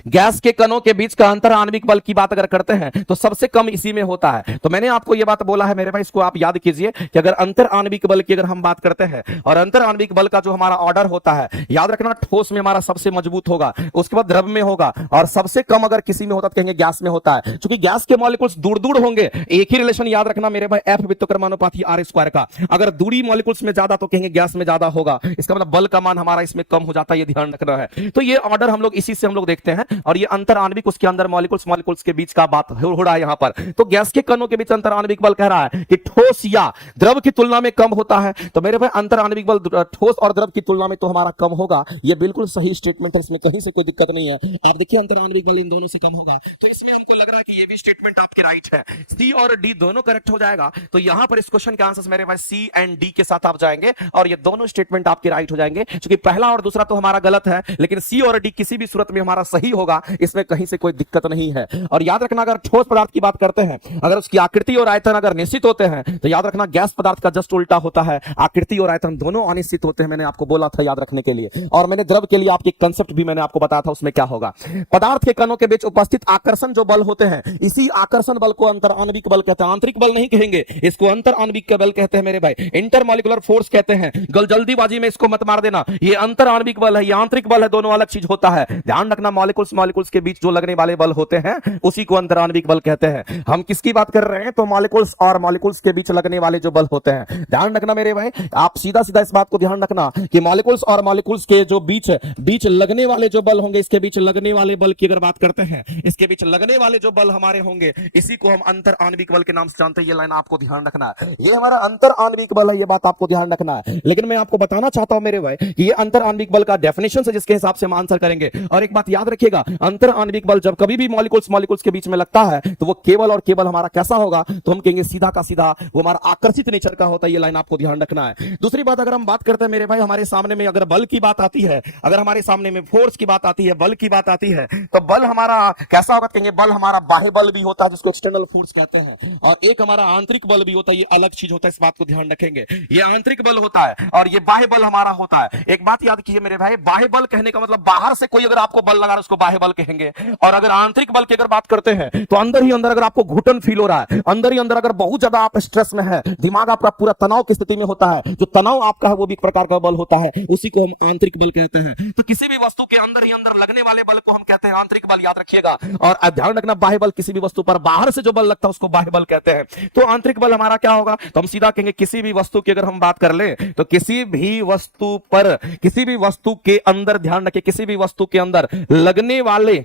गैस के कणों के बीच का अंतर आणविक बल की बात अगर करते हैं तो सबसे कम इसी में होता है। तो मैंने आपको यह बात बोला है मेरे भाई, इसको आप याद कीजिए कि अगर अंतर आणविक बल की अगर हम बात करते हैं, और अंतर आणविक बल का जो हमारा ऑर्डर होता है, याद रखना ठोस में हमारा सबसे मजबूत होगा, उसके बाद द्रव में होगा, और सबसे कम अगर किसी में होता तो कहेंगे गैस में होता है। क्योंकि गैस के मॉलिक्यूल्स दूर दूर होंगे, एक ही रिलेशन याद रखना मेरे भाई, एफ व्युत्क्रमानुपाती आर स्क्वायर का। अगर दूरी मॉलिक्यूल्स में ज्यादा तो कहेंगे गैस में ज्यादा होगा, इसका मतलब बल का मान हमारा इसमें कम हो जाता है, ये ध्यान रखना है। तो ये ऑर्डर हम लोग इसी से हम लोग देखते हैं, और ये अंतर आणविक उसके अंदर मॉलिक्यूल्स के बीच का बात हो रहा है यहां पर। तो गैस के कणों के बीच अंतर आणविक बल कह रहा है कि ठोस या द्रव की तुलना में कम होता है। तो मेरे भाई अंतर आणविक बल ठोस और द्रव की तुलना में तो हमारा कम होगा, ये बिल्कुल सही स्टेटमेंट है, इसमें कहीं से कोई दिक्कत नहीं है। आप देखिए अंतर आणविक बल इन दोनों से कम होगा, तो इसमें हमको लग रहा है कि ये भी स्टेटमेंट आपके राइट है। सी और डी दोनों करेक्ट हो जाएगा। तो यहां पर इस क्वेश्चन के आंसर मेरे भाई सी एंड डी के साथ आप जाएंगे, और ये दोनों स्टेटमेंट आपके राइट हो जाएंगे, क्योंकि पहला और दूसरा तो हमारा गलत है, लेकिन सी और डी किसी भी सूरत में हमारा सही सही होगा, इसमें कहीं से कोई दिक्कत नहीं है। और याद रखना, अगर ठोस पदार्थ की बात करते हैं, अगर उसकी आकृति और आयतन अगर निश्चित होते हैं, तो याद रखना गैस पदार्थ का जस्ट उल्टा होता है, आकृति और आयतन दोनों अनिश्चित होते हैं। मैंने आपको बोला था याद रखने के लिए। और मैंने द्रव के लिए आपकी कंसेप्ट भी मैंने आपको बताया था, उसमें क्या होगा। पदार्थ के कणों के बीच उपस्थित आकर्षण जो बल होते हैं, इसी आकर्षण बल को अंतर आणविक बल कहते हैं। आंतरिक बल नहीं कहेंगे, इसको अंतर आणविक बल कहते हैं मेरे भाई, इंटरमॉलिक्यूलर फोर्स कहते हैं। जल्दीबाजी में इसको मत मार देना, ये अंतर आणविक बल है, ये आंतरिक बल है, दोनों अलग चीज होता है। ध्यान रखना, मॉलिक्यूल्स के बीच जो लगने वाले बल होते हैं उसी को अंतर आणविक बल कहते हैं। हम किसकी बात कर रहे हैं? तो मॉलिक्यूल्स और मॉलिक्यूल्स के बीच लगने वाले जो बल होते हैं। ध्यान रखना मेरे भाई, आप सीधा सीधा इस बात को ध्यान रखना कि मॉलिक्यूल्स और मॉलिक्यूल्स के जो बीच लगने वाले जो बल होंगे, इसके बीच लगने वाले बल की अगर बात करते हैं, इसके बीच लगने वाले जो बल हमारे होंगे, इसी को हम अंतर आणविक बल के नाम से जानते हैं। ये लाइन आपको ध्यान रखना है, ये हमारा अंतर आणविक बल है, ये बात आपको ध्यान रखना है। लेकिन मैं आपको बताना चाहता हूं मेरे भाई कि ये अंतर आणविक बल का डेफिनेशन है, जिसके हिसाब से हम आंसर करेंगे। और एक बात याद रखिएगा, अंतर आणविक बल जब कभी भी मॉलिक्यूल्स के बीच में लगता है, तो वो केवल और केवल हमारा कैसा होगा? तो हम कहेंगे सीधा का सीधा, वो हमारा आकर्षित नेचर का होता है। ये लाइन आपको ध्यान रखना है। दूसरी बात, अगर हम बात करते हैं मेरे भाई, हमारे सामने में अगर बल की बात आती है, अगर हमारे सामने में फोर्स की बात आती है, बल की बात आती है, तो बल हमारा कैसा होगा? कहेंगे बल हमारा बाह्य बल भी होता है, जिसको एक्सटर्नल फोर्स कहते हैं, और एक हमारा आंतरिक बल भी होता है। ये अलग चीज होता है, इस बात को ध्यान रखेंगे। ये आंतरिक बल होता है और ये बाह्य बल हमारा होता है। एक बात याद कीजिए मेरे भाई, बाह्य बल कहने का मतलब बाहर से कोई अगर आपको बल लगा रहा है, उसको बाह्य बल कहेंगे। और अगर आंतरिक बल की अगर बात करते हैं, तो अंदर ही अंदर अगर आपको घुटन फील हो रहा है, अंदर ही अंदर अगर बहुत ज्यादा आप स्ट्रेस में है, दिमाग आपका पूरा तनाव की स्थिति में होता है, जो तनाव आपका है वो भी एक प्रकार का बल होता है, उसी को हम आंतरिक बल कहते हैं। तो किसी भी वस्तु के अंदर ही अंदर लगने वाले बल को हम कहते हैं आंतरिक बल, याद रखिएगा। और ध्यान रखना, बाह्य बल किसी भी वस्तु पर बाहर से जो बल लगता है उसको बाह्य बल कहते हैं। तो आंतरिक बल हमारा क्या होगा? तो हम सीधा कहेंगे किसी भी वस्तु की अगर हम बात कर ले, तो किसी भी वस्तु पर, किसी भी वस्तु के अंदर, ध्यान रखिए, किसी भी वस्तु के अंदर लगने वाले,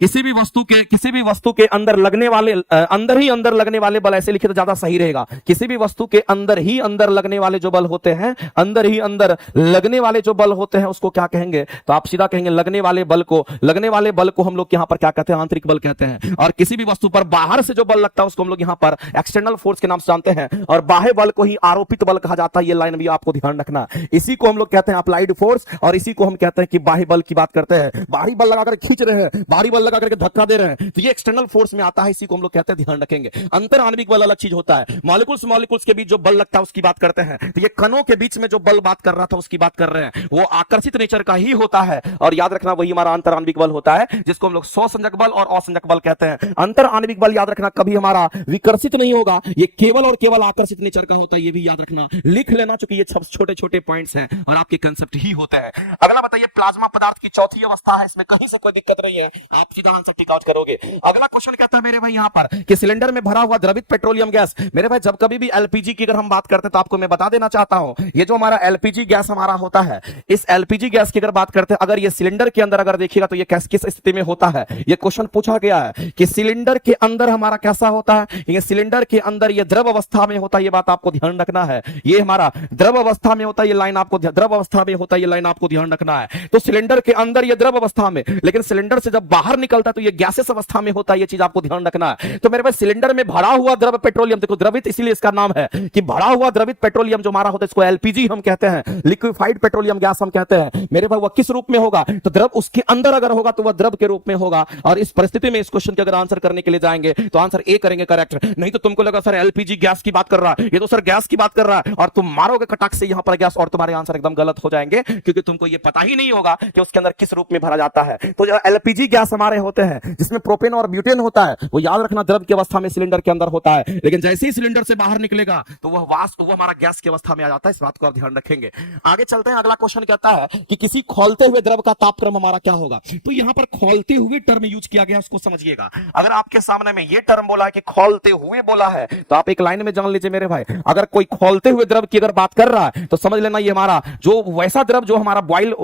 किसी भी वस्तु के अंदर लगने वाले, अंदर ही अंदर लगने वाले बल, ऐसे लिखे तो ज्यादा सही रहेगा। किसी भी वस्तु के अंदर ही अंदर लगने वाले जो बल होते हैं, अंदर ही अंदर लगने वाले जो बल होते हैं, उसको क्या कहेंगे? तो आप सीधा कहेंगे लगने वाले बल को हम लोग यहां पर क्या कहते हैं? आंतरिक बल कहते हैं। और किसी भी वस्तु पर बाहर से जो बल लगता है उसको हम लोग यहां पर एक्सटर्नल फोर्स के नाम से जानते हैं। और बाह्य बल को ही आरोपित बल कहा जाता है। ये लाइन भी आपको ध्यान रखना, इसी को हम लोग कहते हैं अप्लाइड फोर्स, और इसी को हम कहते हैं कि बाह्य बल की बात करते हैं। बाहरी बल लगाकर खींच रहे हैं, बाहरी बल करके धक्का दे रहे हैं, तो ये एक्सटर्नल फोर्स में आता है, इसी को हम लोग कहते हैं, ध्यान रखेंगे। अंतर आणविक बल अलग चीज होता है। मॉलिक्यूल्स के बीच जो बल लगता है उसकी बात करते हैं। तो ये कणों के बीच में जो बल बात कर रहा था उसकी बात कर रहे हैं, वो आकर्षित नेचर का ही होता है। और याद रखना, वही हमारा अंतर आणविक बल होता है, जिसको हम लोग स्वसंजक बल और असंजक बल कहते हैं। अंतर आणविक बल याद रखना कभी हमारा विकर्षित नहीं होगा, ये केवल और केवल आकर्षित नेचर का होता है। ये भी याद रखना, लिख लेना, क्योंकि ये सब छोटे छोटे पॉइंट्स हैं और आपके कंसेप्ट ही होते हैं। अगला बताइए, प्लाज्मा पदार्थ की चौथी अवस्था है, इसमें कहीं से कोई दिक्कत नहीं है, आप सीधा आंसर टिक आउट करोगे। अगला क्वेश्चन कहता है मेरे भाई यहां पर कि सिलेंडर में भरा हुआ द्रवित पेट्रोलियम गैस, मेरे भाई जब कभी भी एलपीजी की अगर हम बात करते हैं, तो आपको मैं बता देना चाहता हूं, ये जो हमारा एलपीजी गैस हमारा होता है, इस एलपीजी गैस की अगर बात करते हैं, अगर ये सिलेंडर के अंदर अगर देखिएगा, तो ये किस स्थिति में होता है? ये क्वेश्चन पूछा गया है कि सिलेंडर के अंदर हमारा कैसा होता है? ये सिलेंडर के अंदर ये द्रव अवस्था में होता है, ये बात आपको ध्यान रखना है। ये हमारा द्रव अवस्था में होता है, ये लाइन आपको द्रव अवस्था में होता है, ये लाइन आपको ध्यान रखना है। तो सिलेंडर के अंदर ये द्रव अवस्था में, लेकिन सिलेंडर से जब बाहर निकलता है तो ये गैसेस अवस्था में होता है, ये चीज आपको ध्यान रखना है। तो मेरे पास सिलेंडर में भरा हुआ द्रव पेट्रोलियम, देखो द्रवित इसीलिए इसका नाम है कि भरा हुआ द्रवित पेट्रोलियम जो हमारा होता है, इसको एलपीजी हम कहते हैं, लिक्विफाइड पेट्रोलियम गैस हम कहते हैं। मेरे भाई वह किस रूप में होगा? तो द्रव उसके अंदर अगर होगा तो वह द्रव के रूप में होगा। और इस परिस्थिति में इस क्वेश्चन के अगर आंसर करने के लिए जाएंगे तो आंसर ए करेंगे करेक्ट। नहीं तो तुमको लगा सर एलपीजी गैस की बात कर रहा है, ये तो सर गैस की बात कर रहा है, और तुम मारोगे कटाक से यहां पर गैस, और तुम्हारे आंसर एकदम गलत हो जाएंगे, क्योंकि तुमको ये पता ही नहीं होगा कि उसके अंदर किस रूप में भरा जाता है। तो जो एलपीजी गैस हमारे होते हैं, जिसमें प्रोपेन और ब्यूटेन होता है, वो याद रखना द्रव की अवस्था में सिलेंडर के अंदर होता है, लेकिन जैसे ही सिलेंडर से बाहर निकलेगा तो वह हमारा गैस की अवस्था में आ जाता है। इस बात को आप ध्यान रखेंगे। आगे चलते हैं, अगला क्वेश्चन कहता है कि किसी खौलते हुए द्रव का तापक्रम हमारा क्या होगा? तो यहां पर खौलते हुए टर्म यूज किया गया, उसको समझिएगा। अगर आपके सामने में ये टर्म बोला है कि खौलते हुए बोला है, तो आप एक लाइन में जान लीजिए मेरे भाई, अगर कोई खौलते हुए द्रव की अगर बात कर रहा है तो समझ लेना ये हमारा जो वैसा द्रव जो हमारा बॉइल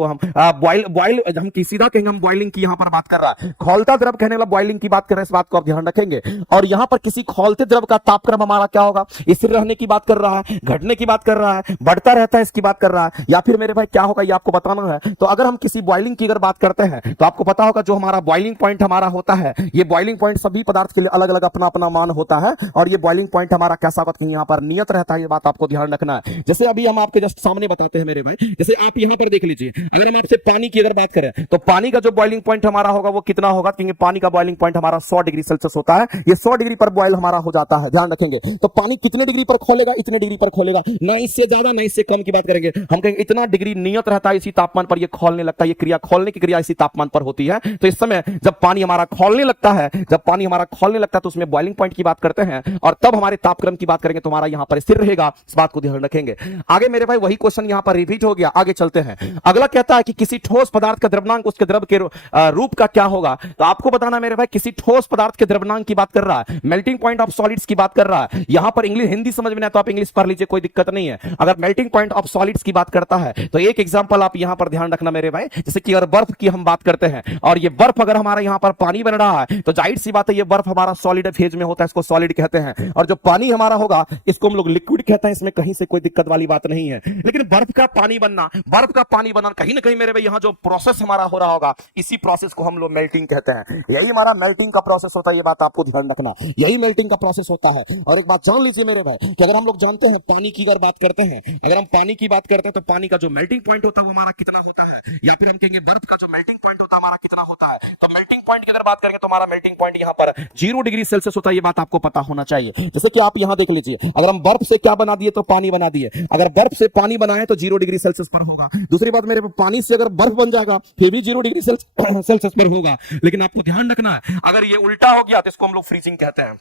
हम सीधा कहेंगे हम बॉइलिंग की यहां पर बात कर रहा है। खौलता द्रव कहने वाला बॉइलिंग की बात कर रहे हैं, इस बात को आप ध्यान रखेंगे। और यहां पर किसी खौलते द्रव का तापक्रम हमारा क्या होगा, स्थिर रहने की बात कर रहा है, घटने की बात कर रहा है, बढ़ता रहता है इसकी बात कर रहा है, या फिर मेरे भाई क्या होगा ये आपको बताना है। तो अगर हम किसी बॉइलिंग की अगर बात करते हैं तो आपको पता होगा जो हमारा बॉइलिंग पॉइंट हमारा होता है, ये बॉइलिंग पॉइंट सभी पदार्थ के लिए अलग अलग अपना अपना मान होता है। और ये बॉइलिंग पॉइंट हमारा कैसा होगा, यहां पर नियत रहता है, ये बात आपको ध्यान रखना है। जैसे अभी हम आपके जस्ट सामने बताते हैं मेरे भाई, जैसे आप यहां पर देख लीजिए, अगर हम आपसे पानी की अगर बात करें तो पानी का जो बॉइलिंग पॉइंट हमारा होगा वो कितना होगा, क्योंकि पानी का बॉइलिंग पॉइंट हमारा 100 डिग्री सेल्सियस होता है, ये 100 डिग्री पर बॉयल हमारा हो जाता है, ध्यान रखेंगे। तो पानी कितने डिग्री पर खोलेगा, इतने डिग्री पर खोलेगा, ना इससे ज्यादा ना इससे कम की बात करेंगे। हम कहेंगे इतना डिग्री नियत रहता है, इसी तापमान पर ये खोलने लगता है, ये क्रिया खोलने की क्रिया इसी तापमान पर होती है। तो इस समय जब पानी हमारा खोलने लगता है, जब पानी हमारा खोलने लगता है तो उसमें बॉइलिंग पॉइंट की बात करते हैं, और तब हमारे तापक्रम की बात करेंगे तो हमारा यहां पर स्थिर रहेगा, इस बात को ध्यान रखेंगे। आगे मेरे भाई वही क्वेश्चन यहां पर रिपीट हो गया, आगे चलते हैं। अगला कहता है कि किसी ठोस पदार्थ का द्रव्यमान उसके द्रव के रूप का क्या होगा। तो आपको बताना मेरे भाई, किसी ठोस पदार्थ के द्रव्यमान की बात कर रहा है, मेल्टिंग पॉइंट ऑफ सॉलिड्स की बात कर रहा है। यहां पर इंग्लिश हिंदी समझ में नहीं तो आप इंग्लिश पढ़ लीजिए, कोई दिक्कत नहीं है। अगर मेल्टिंग पॉइंट ऑफ सॉलिड्स की बात करता है तो एक एग्जांपल आप यहां पर ध्यान रखना मेरे भाई, जैसे कि अगर बर्फ की हम बात करते हैं और ये बर्फ अगर हमारा यहां पर पानी बन रहा है तो जाहिर सी बात है ये बर्फ हमारा सॉलिड फेज में होता है, इसको सॉलिड कहते हैं। और जो पानी हमारा होगा इसको हम लोग लिक्विड कहते हैं, इसमें कहीं से कोई दिक्कत वाली बात नहीं है। लेकिन बर्फ का पानी बनना कहीं ना कहीं मेरे भाई यहां जो प्रोसेस हमारा हो रहा होगा, इसी प्रोसेस को हम लोग मेल्टिंग कहते हैं। यही हमारा मेल्टिंग का प्रोसेस होता है, ये बात आपको ध्यान रखना, यही मेल्टिंग का प्रोसेस होता है। और एक बात जान लीजिए मेरे भाई कि अगर हम लोग जानते हैं पानी की अगर बात करते हैं, अगर हम पानी की बात करते हैं तो पानी का जो मेल्टिंग पॉइंट होता है वो हमारा कितना होता है, या फिर हम कहेंगे बर्फ का जो मेल्टिंग पॉइंट होता है हमारा कितना होता है। तो मेल्टिंग पॉइंट की अगर बात करेंगे तो हमारा मेल्टिंग पॉइंट यहां पर 0 डिग्री सेल्सियस होता है, ये बात आपको पता होना चाहिए। जैसे कि आप यहां देख लीजिए, अगर हम बर्फ से क्या बना दिए तो पानी बना दिए, अगर बर्फ से पानी बनाए तो 0 डिग्री सेल्सियस पर होगा। दूसरी बात मेरे पानी से अगर बर्फ बन जाएगा फिर भी 0 डिग्री सेल्सियस पर होगा। लेकिन आपको ध्यान रखना है, अगर ये उल्टा हो गया तो इसको हम लोग फ्रीजिंग कहते हैं,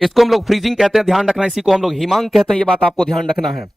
इसको हम लोग फ्रीजिंग कहते हैं, ध्यान रखना। इसी को हम लोग हिमांक कहते हैं, ये बात आपको ध्यान रखना है।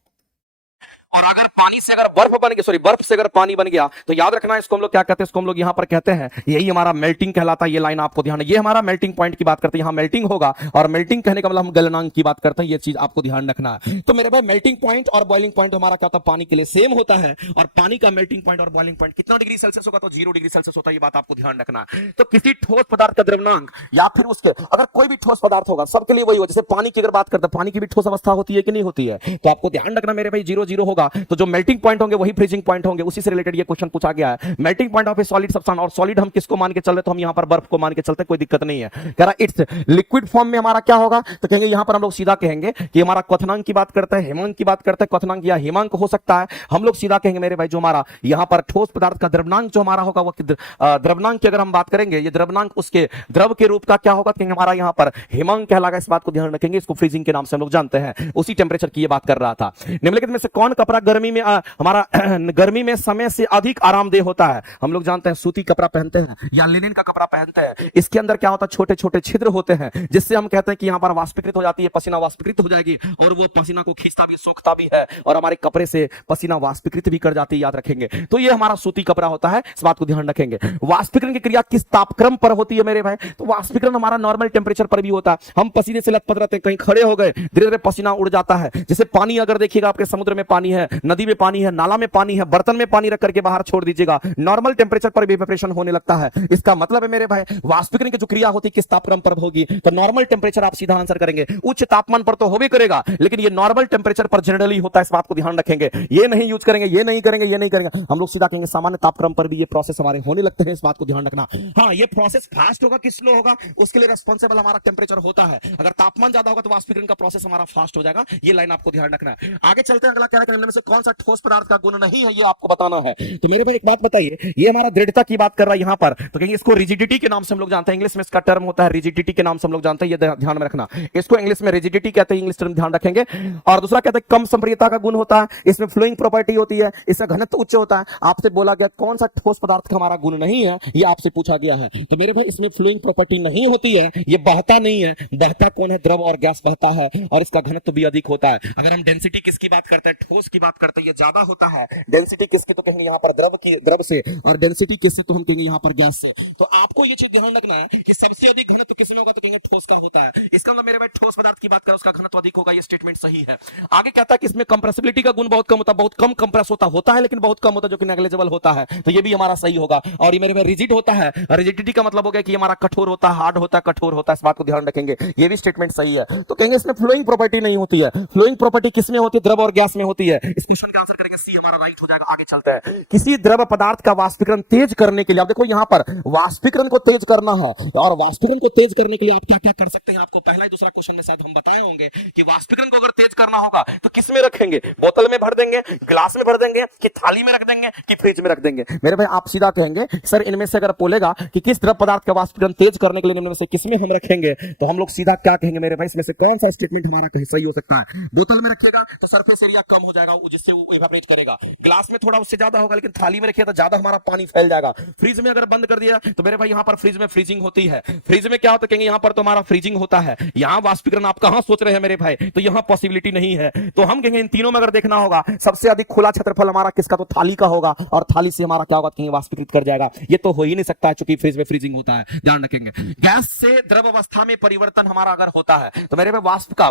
और अगर पानी से अगर बर्फ बन गया, सॉरी बर्फ से अगर पानी बन गया तो याद रखना इसको हम लोग क्या कहते हैं, इसको हम लोग यहां पर कहते हैं, यही हमारा मेल्टिंग कहलाता है। ये लाइन आपको ध्यान है, ये हमारा मेल्टिंग पॉइंट की बात करते हैं, यहां मेल्टिंग होगा। और मेल्टिंग कहने का मतलब हम गलनांक की बात करते हैं, ये चीज आपको ध्यान रखना है। तो मेरे भाई मेल्टिंग पॉइंट और बॉइलिंग पॉइंट हमारा क्या होता है, पानी के लिए सेम होता है। और पानी का मेल्टिंग पॉइंट और बॉइलिंग पॉइंट कितना डिग्री सेल्सियस होगा, तो 0 डिग्री सेल्सियस होता है, ये बात आपको ध्यान रखना है। तो किसी ठोस पदार्थ का द्रव्यमान या फिर उसके अगर कोई भी ठोस पदार्थ होगा, सबके लिए वही हो। जैसे पानी की अगर बात करते हैं, पानी की भी ठोस अवस्था होती है कि नहीं होती है, तो आपको ध्यान रखना मेरे भाई 0 होगा, तो जो मेल्टिंग पॉइंट होंगे वही फ्रीजिंग पॉइंट होंगे। उसी से रिलेटेड ये क्वेश्चन पूछा गया है, melting point of A solid substance. और सॉलिड हम किसको मान के चल रहे, तो हम यहां पर बर्फ को मान के चलते, कोई दिक्कत नहीं है। कह रहा इट्स लिक्विड फॉर्म में हमारा क्या होगा, तो कहेंगे यहां पर हम लोग सीधा कहेंगे कि हमारा क्वथनांक की बात करते हैं, हिमांक की बात करते हैं, क्वथनांक या हिमांक हो सकता है। हम लोग सीधा कहेंगे मेरे भाई जो हमारा यहां पर ठोस पदार्थ का द्रव्यमान जो हमारा होगा वो द्रव्यमान की अगर हम बात करेंगे, ये द्रव्यमानक उसके द्रव के रूप का क्या होगा, कहेंगे हमारा यहां पर हिमांक कहलाएगा। इस बात को ध्यान रखेंगे, इसको फ्रीजिंग के नाम से हम लोग जानते हैं। उसी टेंपरेचर की ये बात कर रहा था। निम्नलिखित में से कौन कपड़ा गर्मी में हमारा गर्मी में समय से अधिक आरामदेह होता है। हम लोग जानते हैं सूती कपड़ा पहनते हैं या लिनन का कपड़ा पहनते हैं, इसके अंदर क्या होता है, छोटे छोटे छिद्र होते हैं, जिससे हम कहते हैं कि यहां पर वाष्पीकृत हो जाती है, पसीना वाष्पीकृत हो जाएगी, और वो पसीना को खींचता भी सोखता भी है, और हमारे कपड़े से पसीना वाष्पीकृत भी कर जाती है, याद रखेंगे। तो ये हमारा सूती कपड़ा होता है, इस बात को ध्यान रखेंगे। वाष्पीकरण की क्रिया किस तापक्रम पर होती है मेरे भाई, तो वाष्पीकरण हमारा नॉर्मल टेंपरेचर पर भी होता है। हम पसीने से लथपथ रहते हैं, कहीं खड़े हो गए, धीरे धीरे पसीना उड़ जाता है। जैसे पानी अगर देखिएगा आपके समुद्र में पानी है, नदी में पानी है, नाला में पानी है, बर्तन में पानी रख करके बाहर छोड़ दीजिएगा, नॉर्मल टेंपरेचर पर भी इवेपोरेशन होने लगता है। इसका मतलब है मेरे भाई वाष्पीकरण की जो क्रिया होती है किस तापक्रम पर होगी, तो नॉर्मल टेंपरेचर, आप सीधा आंसर करेंगे। उच्च तापमान पर तो हो भी करेगा, लेकिन ये नॉर्मल टेंपरेचर पर जनरली होता है, इस बात को ध्यान रखेंगे। ये नहीं यूज करेंगे, ये नहीं करेंगे, ये नहीं करेंगे, हम लोग सीधा कहेंगे सामान्य तापक्रम पर भी ये प्रोसेस हमारे होने लगते हैं, इस बात को ध्यान रखना। हाँ, ये प्रोसेस फास्ट होगा कि स्लो होगा, उसके लिए रिस्पॉन्सिबल हमारा टेंपरेचर होता है। अगर तापमान ज्यादा होगा तो वाष्पीकरण का प्रोसेस हमारा फास्ट हो जाएगा, ये लाइन आपको ध्यान रखना है। आगे चलते हैं, अगला क्या है, इनमें से कौन सा ठोस पदार्थ का गुण नहीं है, ये आपको बताना है। तो मेरे भाई एक बात बताइए, ये हमारा दृढ़ता की बात कर रहा है यहां पर, तो कहेंगे इसको रिजिडिटी के नाम से हम लोग जानते हैं, इंग्लिश में इसका टर्म होता है रिजिडिटी के नाम से हम लोग जानते हैं, ये ध्यान में रखना। इसको इंग्लिश में रिजिडिटी कहते हैं, इंग्लिश टर्म ध्यान रखेंगे। और दूसरा कहते हैं कम संप्रियता का गुण होता है, इसमें फ्लोइंग प्रॉपर्टी होती है, इसका घनत्व उच्च होता है। आपसे बोला गया कौन सा ठोस पदार्थ का हमारा गुण नहीं है, ये आपसे पूछा गया है। तो मेरे भाई इसमें फ्लोइंग प्रॉपर्टी नहीं होती है, ये बहता नहीं है। बहता कौन है, द्रव और गैस बहता है, और इसका घनत्व भी अधिक होता है। अगर हम डेंसिटी किसकी बात करते हैं, ठोस की बात करते हैं, ये ज्यादा होता होता है, डेंसिटी किसकी तो कहेंगे यहाँ पर द्रव से, और डेंसिटी किससे तो हम कहेंगे यहाँ पर गैस से। तो आपको ये चीज ध्यान रखना है कि सबसे अधिक घनत्व किसमें होगा तो कहेंगे ठोस का होता है। इसका मतलब मेरे भाई ठोस पदार्थ की बात करें उसका घनत्व अधिक होगा, ये स्टेटमेंट सही है। आगे कहता है कि इसमें कंप्रेसिबिलिटी का गुण बहुत कम होता है, बहुत कम कंप्रेस होता है लेकिन बहुत कम होता है, जो कि नेग्लिजिबल होता है, तो ये भी हमारा सही होगा। और ये मेरे में रिजिड होता है, रिजिडिटी का मतलब हो गया कि हमारा कठोर होता है, हार्ड होता है, कठोर होता है, इस बात को ध्यान रखेंगे, ये भी स्टेटमेंट सही है। तो कहेंगे इसमें फ्लोइंग प्रॉपर्टी नहीं होती है। फ्लोइंग प्रॉपर्टी किसमें होती है? द्रव और गैस में होती है। इस क्वेश्चन का आंसर करेंगे सी, हमारा राइट हो जाएगा। आगे चलते हैं। किसी द्रव पदार्थ का वाष्पीकरण तेज करने के लिए, आप देखो यहां पर वाष्पीकरण को तेज करना है, और वाष्पीकरण को तेज करने के लिए आप क्या क्या कर सकते हैं, आपको पहला ही दूसरा क्वेश्चन में शायद हम बताए होंगे कि वाष्पीकरण को अगर तेज करना होगा तो किस में रखेंगे? बोतल में भर देंगे, ग्लास में भर देंगे, कि थाली में रख देंगे, कि फ्रिज में रख देंगे? मेरे भाई आप सीधा कहेंगे सर इनमें से अगर बोलेगा कि किस द्रव पदार्थ का वाष्पीकरण तेज करने के लिए इनमें से किसमें हम रखेंगे, तो हम लोग सीधा क्या कहेंगे मेरे भाई, इसमें से कौन सा स्टेटमेंट हमारा कहीं सही हो सकता है? बोतल में रखिएगा तो सरफेस एरिया कम हो जाएगा, जिससे वो इवेपोरेट करेगा। ग्लास में थोड़ा उससे ज्यादा होगा, लेकिन थाली में रखिए तो ज्यादा हमारा पानी फैल जाएगा। फ्रिज में अगर बंद कर दिया तो मेरे भाई यहाँ पर फ्रिज में फ्रीजिंग होती है। फ्रिज में क्या होता है कहेंगे यहाँ पर तो हमारा फ्रीजिंग होता है, यहाँ वाष्पीकरण आप कहां सोच रहे हैं मेरे भाई, तो यहाँ पॉसिबिलिटी नहीं है। तो हम कहेंगे इन तीनों में अगर देखना होगा सबसे अधिक खुला क्षेत्रफल हमारा किसका, तो थाली का होगा, और थाली से हमारा क्या होगा कहेंगे वाष्पीकृत कर जाएगा। ये तो हो ही नहीं सकता है चूंकि फ्रिज में फ्रीजिंग होता है, ध्यान रखेंगे। गैस से द्रव अवस्था में परिवर्तन हमारा अगर होता है तो मेरे भाई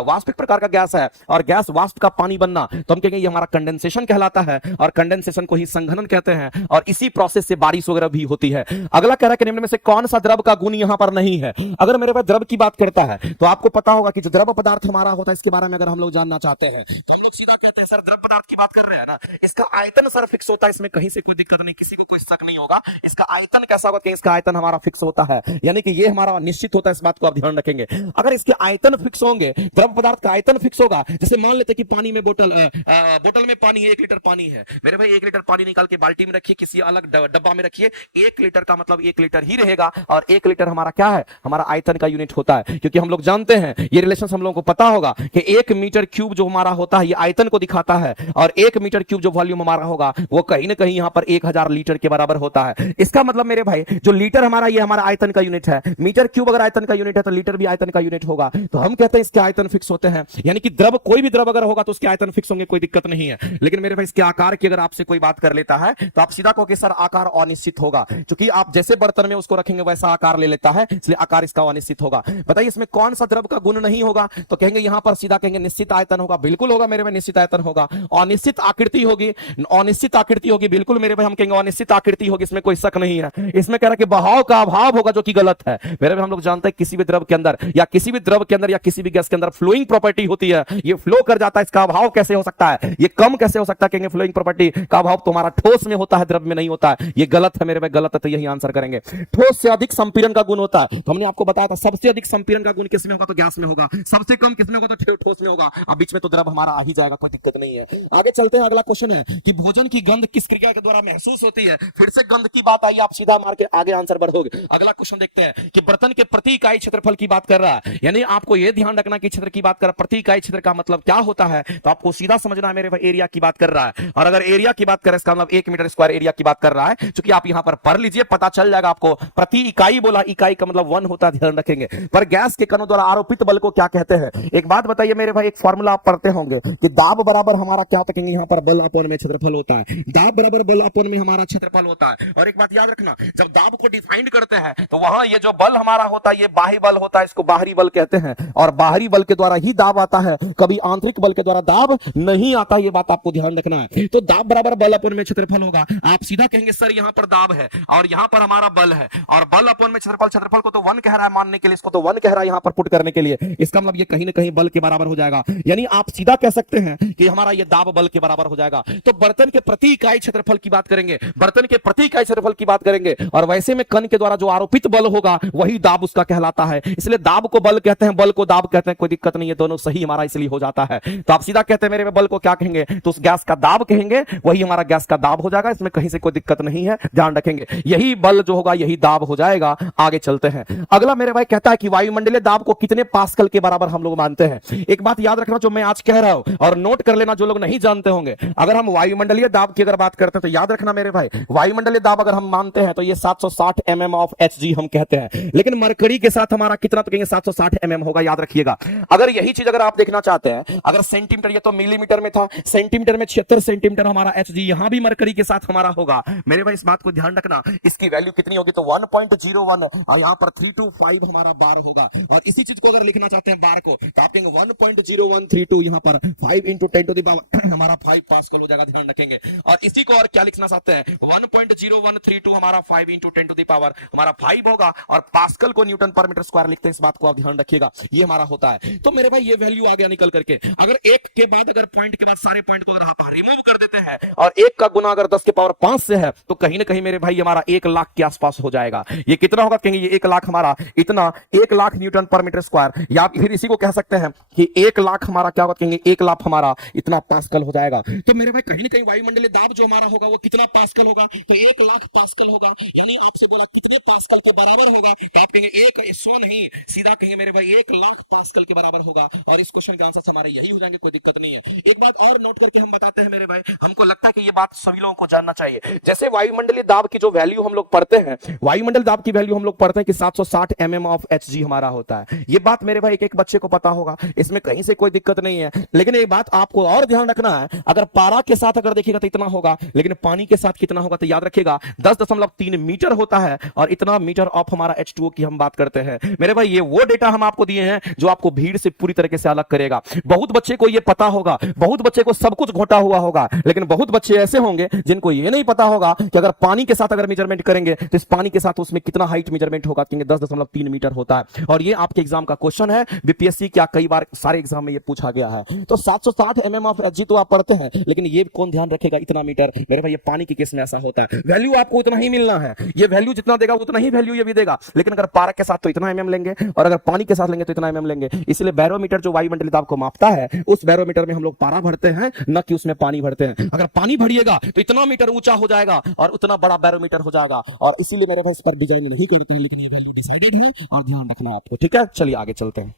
वाष्प एक प्रकार का गैस है, और गैस वाष्प का पानी बनना, तो हम कहेंगे ये हमारा कंडेंसेशन कहलाता है, और कंडेंसेशन को ही संघनन कहते हैं, और इसी प्रोसेस से बारिश वगैरह भी होती है। अगला कह रहा है कि निम्न में से कौन सा द्रव का गुण यहां पर नहीं है? अगर मेरे पास द्रव की बात करता है तो आपको पता होगा कि जो द्रव पदार्थ हमारा होता है इसके बारे में अगर हम लोग जानना चाहते हैं तो हम लोग सीधा कहते हैं सर द्रव पदार्थ की बात कर रहे हैं ना, इसका आयतन सर फिक्स होता है, इसमें कहीं से कोई दिक्कत नहीं, किसी को कोई शक नहीं होगा। इसका आयतन कैसा होगा कि इसका आयतन हमारा फिक्स होता है, यानी कि ये हमारा निश्चित होता है, इस बात को आप ध्यान रखेंगे। अगर इसके आयतन फिक्स होंगे, द्रव पदार्थ का आयतन फिक्स होगा, जैसे मान लेते कि पानी में बोतल में पानी है, 1 लीटर पानी है मेरे भाई, 1 लीटर पानी निकाल के बाल्टी में रखिए, किसी अलग डब्बा में रखिए, 1 लीटर का मतलब 1 लीटर ही रहेगा, और 1 लीटर हमारा क्या है, हमारा आयतन का यूनिट होता है। क्योंकि हम लोग जानते हैं ये रिलेशन हम लोगों को पता होगा कि 1 मीटर क्यूब जो हमारा होता है ये आयतन को दिखाता है, और 1 मीटर क्यूब जो वॉल्यूम हमारा होगा वो कहीं ना कहीं यहां पर 1000 लीटर के बराबर होता है। इसका मतलब मेरे भाई जो लीटर हमारा ये हमारा आयतन का यूनिट है, मीटर क्यूब अगर आयतन का यूनिट है तो लीटर भी आयतन का यूनिट होगा। तो हम कहते हैं इसके आयतन फिक्स होते हैं, यानी कि द्रव कोई भी द्रव अगर होगा तो उसके आयतन फिक्स होंगे, कोई दिक्कत नहीं है। लेकिन मेरे भाई इसके आकार की अगर आपसे कोई बात कर लेता है तो आप सीधा कहोगे सर आकार अनिश्चित होगा, क्योंकि आप जैसे बर्तन में उसको रखेंगे वैसा आकार ले लेता है, इसलिए आकार इसका अनिश्चित होगा। बताइए इसमें कौन सा द्रव का गुण नहीं होगा, तो कहेंगे यहां पर सीधा कहेंगे निश्चित आयतन होगा, बिल्कुल होगा मेरे भाई, निश्चित आयतन होगा। अनिश्चित आकृति होगी, अनिश्चित आकृति होगी, बिल्कुल मेरे भाई हम कहेंगे अनिश्चित आकृति होगी, इसमें कोई शक नहीं है। इसमें कह रहा है कि बहाव का अभाव होगा, जो कि गलत है मेरे भाई। हम लोग जानते हैं किसी भी द्रव के अंदर या किसी भी द्रव के अंदर या किसी भी गैस के अंदर फ्लोइंग प्रॉपर्टी होती है, ये फ्लो कर जाता है, इसका अभाव कैसे हो सकता है, ये कम कैसे हो सकता है? कहेंगे फ्लोइंग प्रॉपर्टी का अभाव तुम्हारा ठोस में होता है, द्रव में नहीं होता है, ये गलत है मेरे भाई, गलत है, तो यही आंसर करेंगे। ठोस से अधिक संपीड़न का गुण होता है, तो हमने आपको बताया था सबसे अधिक संपीड़न का गुण किसमें होगा, तो गैस में होगा, सबसे कम किसमें होगा, तो ठोस में होगा, अब बीच में तो द्रव हमारा आ ही जाएगा, कोई दिक्कत नहीं है। आगे चलते हैं, अगला क्वेश्चन है कि भोजन की गंध किस क्रिया के द्वारा महसूस होती है? फिर से गंध की बात आई, आप सीधा मार के आगे आंसर बढ़ोगे। अगला क्वेश्चन देखते हैं कि बर्तन के प्रति इकाई क्षेत्रफल की बात कर रहा है, यानी आपको यह ध्यान रखना कि क्षेत्र की बात कर, प्रति इकाई क्षेत्र का मतलब क्या होता है, तो आपको सीधा समझना है मेरे भाई एरिया की बात कर रहा है। और अगर एरिया की बात करें इसका मतलब 1 मीटर स्क्वायर एरिया की बात कर रहा है, क्योंकि आप यहां पर पढ़ लीजिए, पता चल जाएगा आपको। प्रति इकाई बोला, इकाई का मतलब 1 होता है, ध्यान रखेंगे। पर गैस के कणों द्वारा आरोपित बल को क्या कहते हैं? एक बात बताइए मेरे भाई, एक फॉर्मूला आप पढ़ते होंगे कि दाब बराबर हमारा क्या होता है, यहां पर बल अपॉन में क्षेत्रफल होता है, दाब बराबर बल अपॉन में हमारा क्षेत्रफल होता है। और एक बात याद रखना, जब दाब को डिफाइन करते हैं तो वहां ये जो बल हमारा होता है ये बाह्य बल होता है, इसको बाहरी बल कहते हैं, और बाहरी बल के द्वारा ही दाब आता है, कभी आंतरिक बल के द्वारा दाब नहीं आता, ये बात आपको ध्यान रखना है। तो दाब बराबर बल अपॉन में क्षेत्रफल होगा। आप सीधा कहेंगे सर यहां पर दाब है और यहां पर हमारा बल है, और बल अपॉन में क्षेत्रफल, क्षेत्रफल को तो 1 कह रहा है मानने के लिए, इसको तो 1 कह रहा है यहां पर पुट करने के लिए, इसका मतलब ये कहीं ना कहीं बल के बराबर हो जाएगा, यानी आप सीधा कह सकते हैं कि हमारा ये दाब बल के बराबर हो जाएगा। तो बर्तन के प्रति इकाई क्षेत्रफल की बात करेंगे, बर्तन के प्रति इकाई क्षेत्रफल की बात करेंगे, और वैसे में कण के द्वारा जो आरोपित बल होगा वही दाब उसका कहलाता है, इसलिए दाब को बल कहते हैं, बल को दाब कहते हैं, कोई दिक्कत नहीं है, दोनों सही हमारा इसलिए हो जाता है। तो आप सीधा कहते हैं मेरे बल को क्या कहेंगे, तो उस गैस का दाब कहेंगे, वही हमारा गैस का दाब हो जाएगा, इसमें कहीं से कोई दिक्कत नहीं है, ध्यान रखेंगे, यही बल जो होगा यही दाब हो जाएगा। आगे चलते हैं, अगला मेरे भाई कहता है कि वायुमंडलीय दाब को कितने पास्कल के बराबर हम लोग मानते हैं? एक बात याद रखना जो मैं आज कह रहा हूं, और नोट कर लेना जो लोग नहीं जानते होंगे, अगर हम वायुमंडलीय दाब की अगर बात करते हैं तो याद रखना मेरे भाई, वायुमंडलीय दाब अगर हम मानते हैं तो ये 760 mm ऑफ Hg हम कहते हैं, लेकिन मरकरी के साथ हमारा कितना, तो कहेंगे 760 mm होगा, याद रखिएगा। अगर यही चीज अगर आप देखना चाहते हैं, अगर सेंटीमीटर, ये तो मिलीमीटर में था, सेंटीमीटर में 76 72 सेंटीमीटर हमारा Hg, यहां भी मरकरी के साथ हमारा होगा मेरे भाई, इस बात को ध्यान रखना। इसकी वैल्यू कितनी होगी तो 1.01 और यहाँ पर 325 हमारा बार होगा। और इसी चीज को अगर लिखना चाहते हैं बार को तो आप कहेंगे 1.0132 यहाँ पर 5 × 10⁻⁴ हमारा 5 पास्कल हो जाएगा, ध्यान रखेंगे। और इसी को और क्या लिखना चाहते हैं 1.0132 हमारा 5 × 10⁻⁴ हमारा 5 होगा, और पास्कल को न्यूटन पर मीटर स्क्वायर लिखते हैं, इस बात को आप ध्यान रखिएगा, ये हमारा होता है। तो मेरे भाई ये वैल्यू आ गया निकल करके। अगर एक के बाद अगर पॉइंट के बाद सारे पॉइंट को अगर आप रिमूव कर देते हैं और एक का गुना अगर 10⁻5 से है तो कहीं ना कहीं मेरे भाई हमारा 1 लाख के आसपास हो जाएगा। ये कितना होगा कहेंगे ये 1 लाख हमारा इतना 1 लाख न्यूटन पर मीटर स्क्वायर, या फिर इसी को कह सकते हैं कि 1 लाख हमारा क्या होगा कहेंगे 1 लाख हमारा इतना पास्कल हो जाएगा। तो मेरे भाई कहीं ना कहीं वायुमंडलीय दाब जो हमारा होगा वो कितना पास्कल होगा तो 1 लाख पास्कल होगा। यानी आपसे बोला कितने पास्कल के बराबर होगा तो आप कहेंगे 100 नहीं, सीधा कहेंगे मेरे भाई 1 लाख पास्कल के बराबर होगा। और इस क्वेश्चन के आंसर हमारे यही हो जाएंगे, कोई दिक्कत नहीं है। एक बात और नोट करके हम बताते हैं मेरे भाई, हमको लगता है कि ये बात सभी लोगों को जानना चाहिए। जैसे वायुमंडलीय दाब की जो वैल्यू हम लोग पढ़ते हैं, वायुमंडल दाब की वैल्यू हम लोग पढ़ते हैं कि 760 mm ऑफ Hg हमारा होता है। ये बात मेरे भाई एक एक बच्चे को पता होगा, इसमें कहीं से कोई दिक्कत नहीं है। लेकिन एक बात आपको और ध्यान रखना है, अगर पारा के साथ अगर देखिएगा तो इतना होगा, लेकिन पानी के साथ कितना होगा तो याद रखिएगा 10.3 मीटर होता है, और इतना मीटर ऑफ हमारा H2O की हम बात करते हैं। मेरे भाई ये वो डेटा हम आपको दिए हैं जो आपको भीड़ से पूरी तरीके से अलग करेगा। बहुत बच्चे को ये पता होगा, बहुत बच्चे को सब कुछ घोटा हुआ होगा, लेकिन बहुत बच्चे ऐसे होंगे जिनको ये नहीं पता होगा कि अगर पानी के साथ अगर मेजरमेंट करेंगे तो इस पानी के साथ उसमें कितना हाइट मेजरमेंट होगा, 10.3 मीटर होता है। और ये आपके एग्जाम का क्वेश्चन है, बीपीएससी क्या कई बार सारे एग्जाम में ये पूछा गया है। तो 760 mm ऑफ Hg तो आप पढ़ते हैं, लेकिन ये कौन ध्यान रखेगा इतना मीटर। मेरे भाई ये पानी के केस में ऐसा होता है, वैल्यू आपको उतना ही मिलना है, ये वैल्यू जितना देगा उतना ही वैल्यू ये भी देगा। लेकिन अगर पारा के साथ तो इतना mm लेंगे, और अगर पानी के साथ लेंगे तो इतना mm लेंगे। इसलिए बैरोमीटर जो वायुमंडलीय दाब को मापता है, उस बैरोमीटर में हम लोग पारा भरते हैं, न कि उसमें पानी भरते हैं। अगर पानी भरिएगा तो इतना मीटर ऊंचा हो जाएगा और उतना बड़ा बैरोमीटर हो जाएगा। और इसीलिए मेरे भाई इस पर डिजाइन नहीं करते हैं, लेकिन ये वैल्यू डिसाइडेड है और ध्यान रखना आपको, ठीक है। चलिए आगे चलते हैं।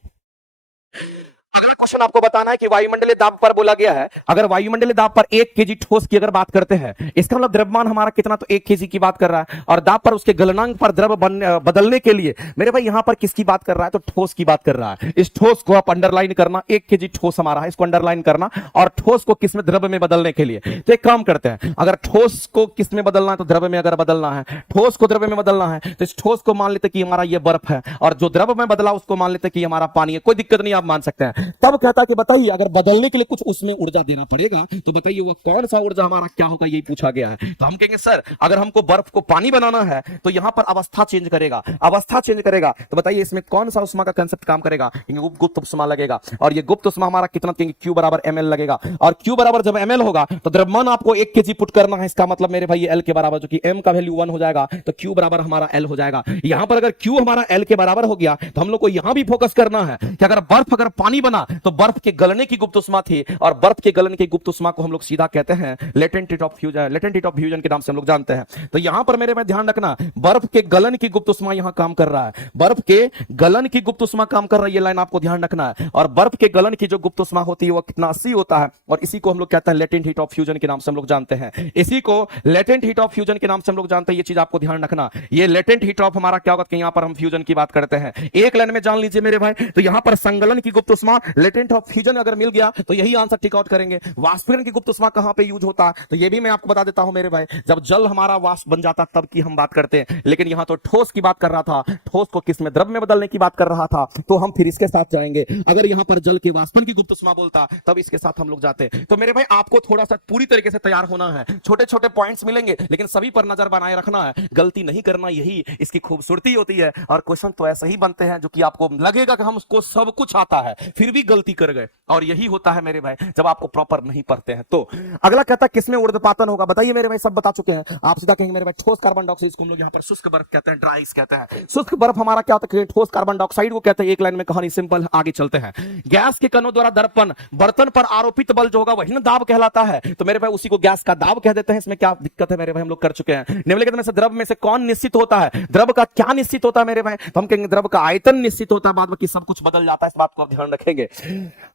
अगला क्वेश्चन आपको बताना है कि वायुमंडलीय दाब पर बोला गया है, अगर वायुमंडलीय दाब पर 1 केजी ठोस की अगर बात करते हैं, इसका मतलब द्रव्यमान हमारा कितना, तो 1 केजी की बात कर रहा है, और दाब पर उसके गलनांक पर द्रव बदलने के लिए मेरे भाई यहां पर किसकी बात कर रहा है, तो ठोस की बात कर रहा है। इस ठोस को आप अंडरलाइन करना, 1 केजी ठोस हमारा है, इसको अंडरलाइन करना, और ठोस को किस में, द्रव में बदलने के लिए। तो एक काम करते हैं, अगर ठोस को किस में बदलना है तो द्रव में अगर बदलना है, ठोस को द्रव में बदलना है, तो इस ठोस को मान लेते कि हमारा ये बर्फ है, और जो द्रव में बदला उसको मान लेते कि हमारा पानी है। कोई दिक्कत नहीं, आप मान सकते हैं। तब कहता कि बताइए अगर बदलने के लिए कुछ उसमें ऊर्जा देना पड़ेगा तो बताइए वो कौन सा ऊर्जा हमारा क्या होगा, यही पूछा गया है। तो हम कहेंगे सर अगर हमको बर्फ को पानी बनाना है तो यहां पर अवस्था चेंज करेगा, अवस्था चेंज करेगा, तो बताइए इसमें कौन सा उष्मा का कांसेप्ट काम करेगा, गुप्त उष्मा लगेगा। और ये गुप्त उष्मा हमारा कितना, Q बराबर ml लगेगा, और Q बराबर जब ml होगा तो द्रव्यमान आपको 1 केजी पुट करना है। इसका मतलब मेरे भाई L के बराबर, जो कि m का वैल्यू 1 हो जाएगा, तो Q बराबर हमारा L हो जाएगा। यहां पर अगर Q हमारा L के बराबर हो गया तो हम लोग को यहां भी फोकस करना है कि अगर बर्फ अगर पानी बना तो बर्फ के गलने की गुप्त उष्मा थी, और बर्फ के गलन की गुप्त उष्मा को हम लोग सीधा कहते हैं latent heat of fusion, latent heat of fusion के नाम से हम लोग जानते हैं। तो यहां पर मेरे में ध्यान रखना, बर्फ के गलन की गुप्त उष्मा यहां काम कर रहा है, बर्फ के गलन की गुप्त उष्मा काम कर रहा है, ये लाइन आपको ध्यान रखना है। और बर्फ के गलन की जो गुप्त उष्मा होती है वो कितना 80 होता है, और इसी को हम लोग कहते हैं लेटेंट हीट ऑफ फ्यूजन के नाम से हम लोग जानते हैं। इसी को लेटेंट हीट ऑफ फ्यूजन के नाम से हम लोग जानते हैं, ये चीज आपको ध्यान रखना। ये लेटेंट हीट ऑफ हमारा क्या होगा कि यहां पर हम फ्यूजन की बात करते हैं। एक लाइन में जान लीजिए मेरे भाई, तो यहां पर संगलन की गुप्त उष्मा, लेटेंट ऑफ फ्यूजन अगर मिल गया तो यही आंसर टिक आउट करेंगे। वाष्पीकरण की गुप्त उष्मा कहां पे यूज होता है, तो ये भी मैं आपको बता देता हूं मेरे भाई, जब जल हमारा वाष्प बन जाता तब की हम बात करते हैं। लेकिन यहां तो ठोस की बात कर रहा था, ठोस को किस में, द्रव में बदलने की बात कर रहा था, तो हम फिर इसके साथ जाएंगे। अगर यहां पर जल के वाष्पन की गुप्त उष्मा बोलता तब इसके साथ हम लोग जाते। तो मेरे भाई आपको थोड़ा सा पूरी तरीके से तैयार होना है, छोटे छोटे पॉइंट्स मिलेंगे लेकिन सभी पर नजर बनाए रखना है, गलती नहीं करना, यही इसकी खूबसूरती होती है। और क्वेश्चन तो ऐसे ही बनते हैं जो कि आपको लगेगा कि हमको सब कुछ आता है फिर भी गलती कर गए, और यही होता है मेरे भाई जब आपको प्रॉपर नहीं पढ़ते हैं। तो अगला कहता है किसमें ऊर्ध्वपातन होगा, बताइए मेरे भाई, सब बता चुके हैं। आप सीधा कहेंगे मेरे भाई ठोस कार्बन डाइऑक्साइड को हम लोग यहां पर शुष्क बर्फ कहते हैं, ड्राई आइस कहते हैं। शुष्क बर्फ हमारा क्या होता है, ठोस कार्बन डाइऑक्साइड को कहते हैं। एक लाइन में कहानी सिंपल, आगे चलते हैं। गैस के कणों द्वारा दर्पण बर्तन पर आरोपित बल जो होगा वही ना दाब कहलाता है, तो मेरे भाई उसी को गैस का दाब कह देते हैं। इसमें क्या दिक्कत है मेरे भाई, हम लोग कर चुके हैं। निम्नलिखित में से द्रव में से कौन निश्चित होता है, द्रव का क्या निश्चित होता है मेरे भाई, तो हम कहेंगे द्रव का आयतन निश्चित होता है, बाद बाकी सब कुछ बदल जाता है, इस बात को आप ध्यान रखेंगे।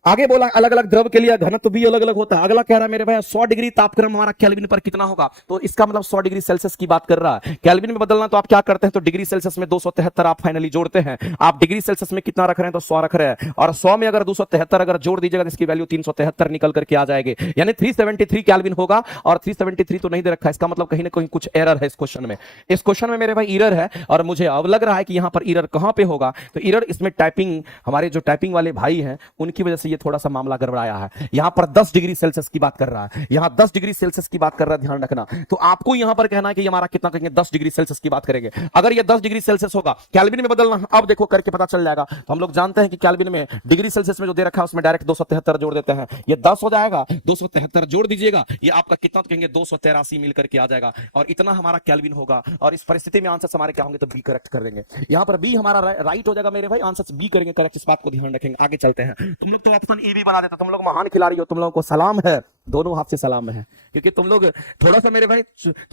आगे बोला अलग अलग द्रव के लिए घनत्व भी अलग अलग होता है। अगला कह रहा है मेरे भाई 100 डिग्री तापक्रम हमारा केल्विन पर कितना होगा, तो इसका मतलब 100 डिग्री सेल्सियस की बात कर रहा है। केल्विन में बदलना तो आप क्या करते हैं, तो डिग्री सेल्सियस में 273 आप फाइनली जोड़ते हैं। आप डिग्री सेल्सियस में कितना रख रहे हैं, तो 100 रख रहे हैं, और 100 में अगर 273 अगर जोड़ दीजिएगा तो इसकी वैल्यू 373 निकल करके आ जाएगी, यानी 373 केल्विन होगा। और 373 तो नहीं दे रखा है, इसका मतलब कहीं ना कहीं कुछ एरर है इस क्वेश्चन में। इस क्वेश्चन में मेरे भाई एरर है, और मुझे अब लग रहा है कि यहां पर एरर कहां पे होगा, तो एरर इसमें टाइपिंग, हमारे जो टाइपिंग वाले भाई हैं उनकी वजह से ये थोड़ा सा मामला गड़बड़ाया है। यहां पर 10 डिग्री सेल्सियस की बात कर रहा है, यहां 10 डिग्री सेल्सियस की बात कर रहा है, ध्यान रखना। तो आपको यहां पर कहना है कि हमारा कितना कहेंगे, 10 डिग्री सेल्सियस की बात करेंगे। अगर ये 10 डिग्री सेल्सियस होगा, केल्विन में बदलना अब देखो करके पता चल जाएगा। तो हम लोग जानते हैं कि केल्विन में डिग्री सेल्सियस में जो दे रखा है उसमें डायरेक्ट 273 जोड़ देते हैं, ये 10 हो जाएगा, 273 जोड़ दीजिएगा, ये आपका कितना तो कहेंगे 283 मिल करके आ जाएगा, और इतना हमारा केल्विन होगा। और इस परिस्थिति में आंसर हमारे क्या होंगे, तो बी करेक्ट कर देंगे। यहां पर बी हमारा राइट हो जाएगा मेरे भाई, आंसर बी करेंगे करेक्ट, इस बात को ध्यान रखेंगे। आगे चलते हैं। तुम लोग तो ऑप्शन ए भी बना देते, तुम लोग महान खिलाड़ी हो, तुम लोगों को सलाम है, दोनों हाथ से सलाम है, क्योंकि तुम लोग थोड़ा सा मेरे भाई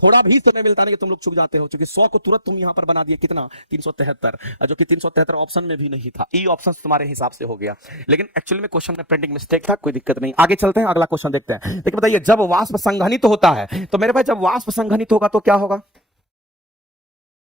थोड़ा भी समय मिलता नहीं कि तुम लोग चुक जाते हो, क्योंकि 100 को तुरंत तुम यहां पर बना दिए कितना 373, जो कि 373 ऑप्शन में भी नहीं था। ई ऑप्शन तुम्हारे हिसाब से हो गया, लेकिन एक्चुअली में क्वेश्चन में प्रिंटिंग मिस्टेक था, कोई दिक्कत नहीं। आगे चलते हैं, अगला क्वेश्चन देखते हैं। देखिए बताइए, जब वाष्प संघनित होता है, तो मेरे भाई जब वाष्प संघनित होगा तो क्या होगा,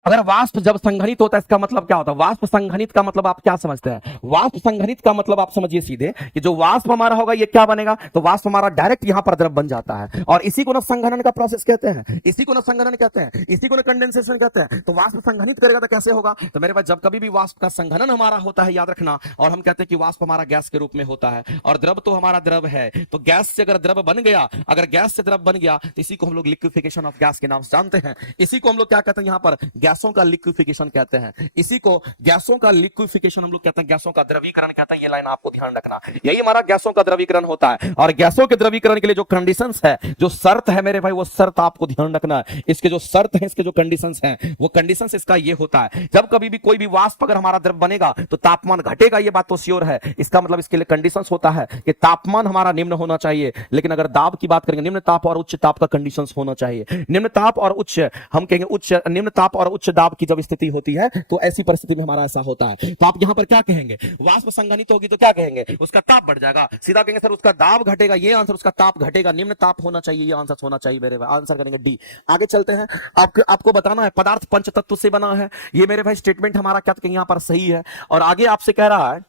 अगर वाष्प जब संघनित होता है इसका मतलब क्या होता है, वाष्प संघनित का मतलब आप क्या समझते हैं, वाष्प संघनित का मतलब आप समझिए सीधे कि जो वाष्प हमारा होगा ये क्या बनेगा, तो वाष्प हमारा डायरेक्ट यहां पर द्रव बन जाता है, और इसी को ना संघनन का प्रोसेस कहते हैं, इसी को ना संघनन कहते हैं, इसी को ना कंडेंसेशन कहते हैं। तो वाष्प संघनित करेगा तो कैसे होगा, तो मेरे पास जब कभी भी वाष्प का संघनन हमारा होता है, याद रखना, और हम कहते हैं कि वाष्प हमारा गैस के रूप में होता है, और द्रव तो हमारा द्रव है, तो गैस से अगर द्रव बन गया, अगर गैस से द्रव बन गया तो इसी को हम लोग लिक्विफिकेशन ऑफ गैस के नाम से जानते हैं। इसी को हम लोग क्या कहते हैं, यहां पर गैसों का लिक्विफिकेशन कहते हैं, इसी को गैसों का लिक्विफिकेशन हम लोग कहते हैं, गैसों का द्रवीकरण कहते हैं। ये लाइन आपको ध्यान रखना, यही हमारा गैसों का द्रवीकरण होता है। और गैसों के द्रवीकरण के लिए जो कंडीशंस है, जो शर्त है मेरे भाई, वो शर्त आपको ध्यान रखना है। इसके जो शर्त है, इसके जो कंडीशंस हैं, वो कंडीशंस इसका ये होता है, जब कभी भी कोई भी वाष्प अगर हमारा द्रव बनेगा तो तापमान घटेगा, ये बात तो श्योर है। इसका मतलब इसके लिए कंडीशंस होता है कि तापमान हमारा निम्न होना चाहिए, लेकिन अगर दाब की बात करेंगे, निम्न ताप और उच्च ताप का कंडीशंस होना चाहिए। निम्न ताप और उच्च, हम कहेंगे उच्च, निम्न ताप और उच्च दाब की जब स्थिति होती है तो ऐसी परिस्थिति में हमारा ऐसा होता है। तो आप यहां पर क्या कहेंगे, वाष्प संघनित होगी तो क्या कहेंगे, उसका ताप बढ़ जाएगा, सीधा कहेंगे सर उसका दाब घटेगा, ये आंसर, उसका ताप घटेगा, निम्न ताप होना चाहिए, ये आंसर होना चाहिए मेरे भाई, आंसर करेंगे डी। आगे चलते हैं, आपको बताना है पदार्थ पंच तत्व से बना है, ये मेरे भाई स्टेटमेंट हमारा क्या यहां पर सही है, और आगे आपसे कह रहा है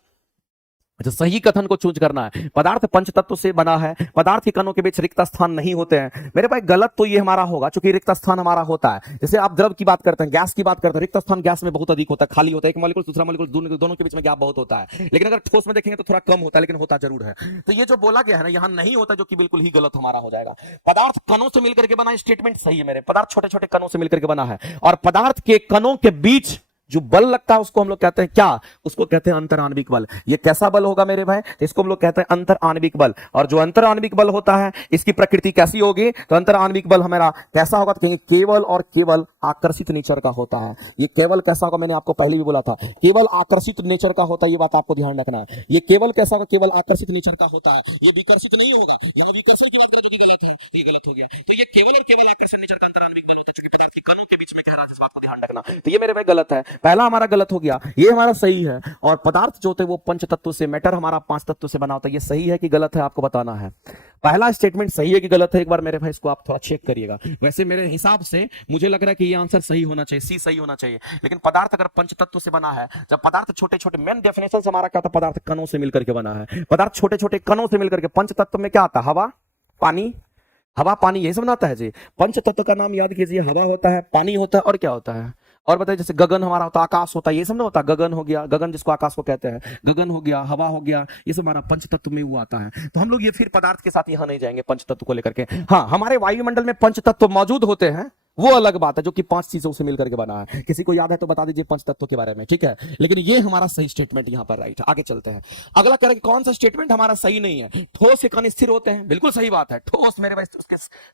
जो सही कथन को चूज करना है। पदार्थ पंच तत्व से बना है, पदार्थ के कणों के बीच रिक्त स्थान नहीं होते हैं। मेरे भाई गलत तो ये हमारा होगा, क्योंकि रिक्त स्थान हमारा होता है। जैसे आप द्रव की बात करते हैं, गैस की बात करते हैं, रिक्त स्थान गैस में बहुत अधिक होता है, खाली होता है, एक मॉलिक्यूल दूसरा मॉलिक्यूल दोनों के बीच में गैप बहुत होता है। लेकिन अगर ठोस में देखेंगे तो थोड़ा कम होता है, लेकिन होता जरूर है। तो ये जो बोला गया है ना, यहां नहीं होता, जो कि बिल्कुल ही गलत हमारा हो जाएगा। पदार्थ कणों से मिलकर के बना, स्टेटमेंट सही है मेरे, पदार्थ छोटे छोटे कणों से मिलकर के बना है, और पदार्थ के कणों के बीच जो बल लगता है उसको हम लोग कहते हैं क्या, उसको कहते हैं अंतर आणविक बल। ये कैसा बल होगा मेरे भाई, इसको हम लोग कहते हैं अंतर आणविक बल। और जो अंतर आणविक बल होता है इसकी प्रकृति कैसी होगी, तो अंतर आणविक बल हमारा कैसा होगा, तो कहेंगे केवल और केवल आकर्षित नेचर का होता है। ये केवल कैसा होगा, मैंने आपको पहले भी बोला था, केवल आकर्षित नेचर का होता है, ये बात आपको ध्यान रखना है। ये केवल कैसा होगा, केवल आकर्षित नेचर का होता है, ये विकर्षित नहीं होगा। यहां विकर्षण की बात करें तो गलत है, ये गलत हो गया। तो ये केवल और केवल आकर्षण नेचर का अंतर आणविक बल होता है, जो कि पदार्थ के कणों के बीच में कह रहा है, इस बात को ध्यान रखना। तो ये मेरे भाई गलत है, पहला हमारा गलत हो गया, ये हमारा सही है। और पदार्थ जो होते हैं वो पंच तत्व से, मैटर हमारा 5 तत्व से बना होता है। ये सही है कि गलत है, आपको बताना है। पहला स्टेटमेंट सही है कि गलत है, एक बार मेरे भाई इसको आप थोड़ा चेक करिएगा। वैसे मेरे हिसाब से मुझे लग रहा है कि ये आंसर सही होना चाहिए, सी सही होना चाहिए। लेकिन पदार्थ अगर पंच तत्व से बना है, जब पदार्थ छोटे छोटे, मेन डेफिनेशन हमारा क्या था, पदार्थ कणों से मिलकर के बना है। पदार्थ छोटे छोटे कणों से मिलकर के, पंच तत्व में क्या आता है, हवा पानी, हवा पानी यही सब बनाता है जी। पंच तत्व का नाम याद कीजिए, हवा होता है, पानी होता है, और क्या होता है, और बताइए, जैसे गगन हमारा होता है, आकाश होता है, ये सब ना होता है, गगन हो गया, गगन जिसको आकाश को कहते हैं, गगन हो गया, हवा हो गया, ये सब हमारा पंच तत्व में हुआ आता है। तो हम लोग ये फिर पदार्थ के साथ यहां नहीं जाएंगे पंच तत्व को लेकर के। हाँ, हमारे वायुमंडल में पंच तत्व मौजूद होते हैं, वो अलग बात है, जो कि 5 चीजों से मिलकर के बना है। किसी को याद है तो बता दीजिए पंच तत्व के बारे में, ठीक है। लेकिन ये हमारा सही स्टेटमेंट यहां पर राइट है। आगे चलते हैं, अगला करेंगे कौन सा स्टेटमेंट हमारा सही नहीं है। ठोस के कण स्थिर होते हैं, बिल्कुल सही बात है। ठोस मेरे भाई,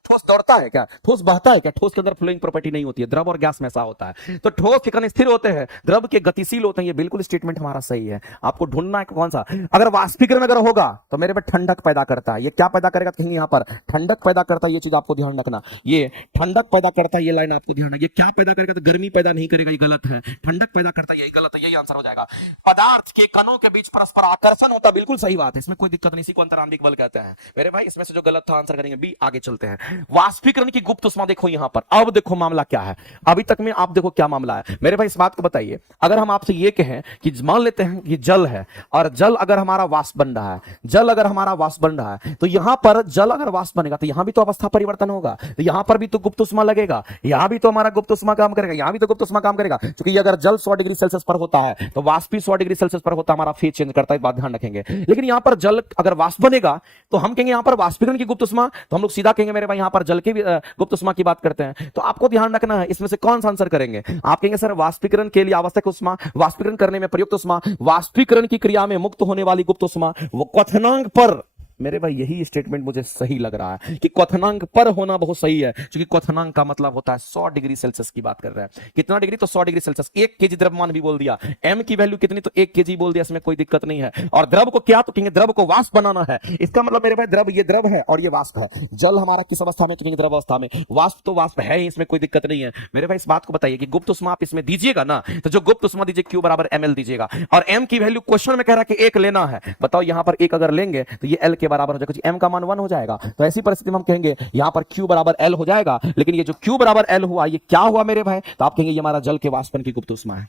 ठोस दौड़ता है क्या, ठोस बहता है क्या, ठोस के अंदर फ्लोइंग प्रॉपर्टी नहीं होती है, द्रव और गैस में ऐसा होता है। तो ठोस के कण स्थिर होते हैं, द्रव के गतिशील होते हैं, ये बिल्कुल स्टेटमेंट हमारा सही है। आपको ढूंढना है कौन सा। अगर वाष्पीकरण अगर होगा तो मेरे भाई ठंडक पैदा करता है, ये क्या पैदा करेगा, कहेंगे यहां पर ठंडक पैदा करता है, ये चीज आपको ध्यान रखना, ये ठंडक पैदा करता करता है, ये लाइन आपको ध्यान है, ये क्या पैदा करेगा, तो गर्मी पैदा नहीं करेगा, ये गलत है। ठंडक पैदा करता है, यही गलत है, यही आंसर हो जाएगा। पदार्थ के कणों के बीच परस्पर आकर्षण होता है, बिल्कुल सही बात है, इसमें कोई दिक्कत नहीं, इसी को अंतरांतरिक बल कहते हैं मेरे भाई। इसमें से जो गलत था आंसर करेंगे बी। आगे चलते हैं, वाष्पीकरण की गुप्त उष्मा देखो यहां पर। अब देखो मामला क्या है, अभी तक में आप देखो क्या मामला है मेरे भाई, इस बात को बताइए। अगर हम आपसे ये कहें कि मान लेते हैं कि जल है, और जल अगर हमारा वाष्प बन रहा है, जल अगर हमारा वाष्प बन रहा है, तो यहां पर जल अगर वाष्प बनेगा तो यहां भी तो अवस्था परिवर्तन होगा, तो यहां पर भी तो गुप्त उष्मा लगेगा, यहां भी तो हमारा गुप्त उष्मा काम करेगा, यहां भी तो गुप्त उष्मा काम करेगा, क्योंकि अगर जल 100 डिग्री सेल्सियस पर होता है तो वाष्प भी 100 डिग्री सेल्सियस पर होता है, हमारा फेज चेंज करता है, बात ध्यान रखेंगे। लेकिन यहां पर जल अगर वाष्प बनेगा तो हम कहेंगे यहां पर वाष्पीकरण की गुप्त उष्मा, तो हम लोग सीधा कहेंगे मेरे भाई यहां पर जल की गुप्त उष्मा की बात करते हैं। तो आपको ध्यान रखना है इसमें से कौन सा आंसर करेंगे। आप कहेंगे सर वाष्पीकरण के लिए आवश्यक उष्मा, वाष्पीकरण करने में प्रयुक्त उष्मा, वाष्पीकरण की क्रिया में मुक्त होने वाली गुप्त उष्मा, वो क्वथनांक पर। मेरे भाई यही स्टेटमेंट मुझे सही लग रहा है कि क्वथनांक पर होना बहुत सही है, क्योंकि क्वथनांक का मतलब होता है 100 डिग्री सेल्सियस की बात कर रहे हैं। कितना डिग्री, तो 100 डिग्री सेल्सियस। 1 केजी द्रव्यमान भी बोल दिया, एम की वैल्यू कितनी, तो 1 केजी बोल दिया, इसमें कोई दिक्कत नहीं है। और द्रव को क्या, तो कहेंगे द्रव को वाष्प बनाना है, इसका मतलब मेरे भाई द्रव, ये द्रव है और ये वाष्प है। जल हमारा किस अवस्था में, कहेंगे द्रव अवस्था में, वाष्प तो वाष्प है ही, इसमें कोई दिक्कत नहीं है मेरे भाई। इस बात को बताइए कि गुप्त उष्मा आप इसमें दीजिएगा ना, तो जो गुप्त उष्मा दीजिए Q बराबर ml दीजिएगा, और m की वैल्यू क्वेश्चन में कह रहा है कि 1 लेना है। बताओ यहां पर 1 अगर लेंगे तो ये l के बराबर हो जाएगा, m का मान 1 हो जाएगा, तो ऐसी परिस्थिति में हम कहेंगे यहां पर Q बराबर L हो जाएगा। लेकिन ये जो Q बराबर L हुआ, ये क्या हुआ मेरे भाई, तो आप कहेंगे ये हमारा जल के वाष्पन की गुप्त उष्मा है,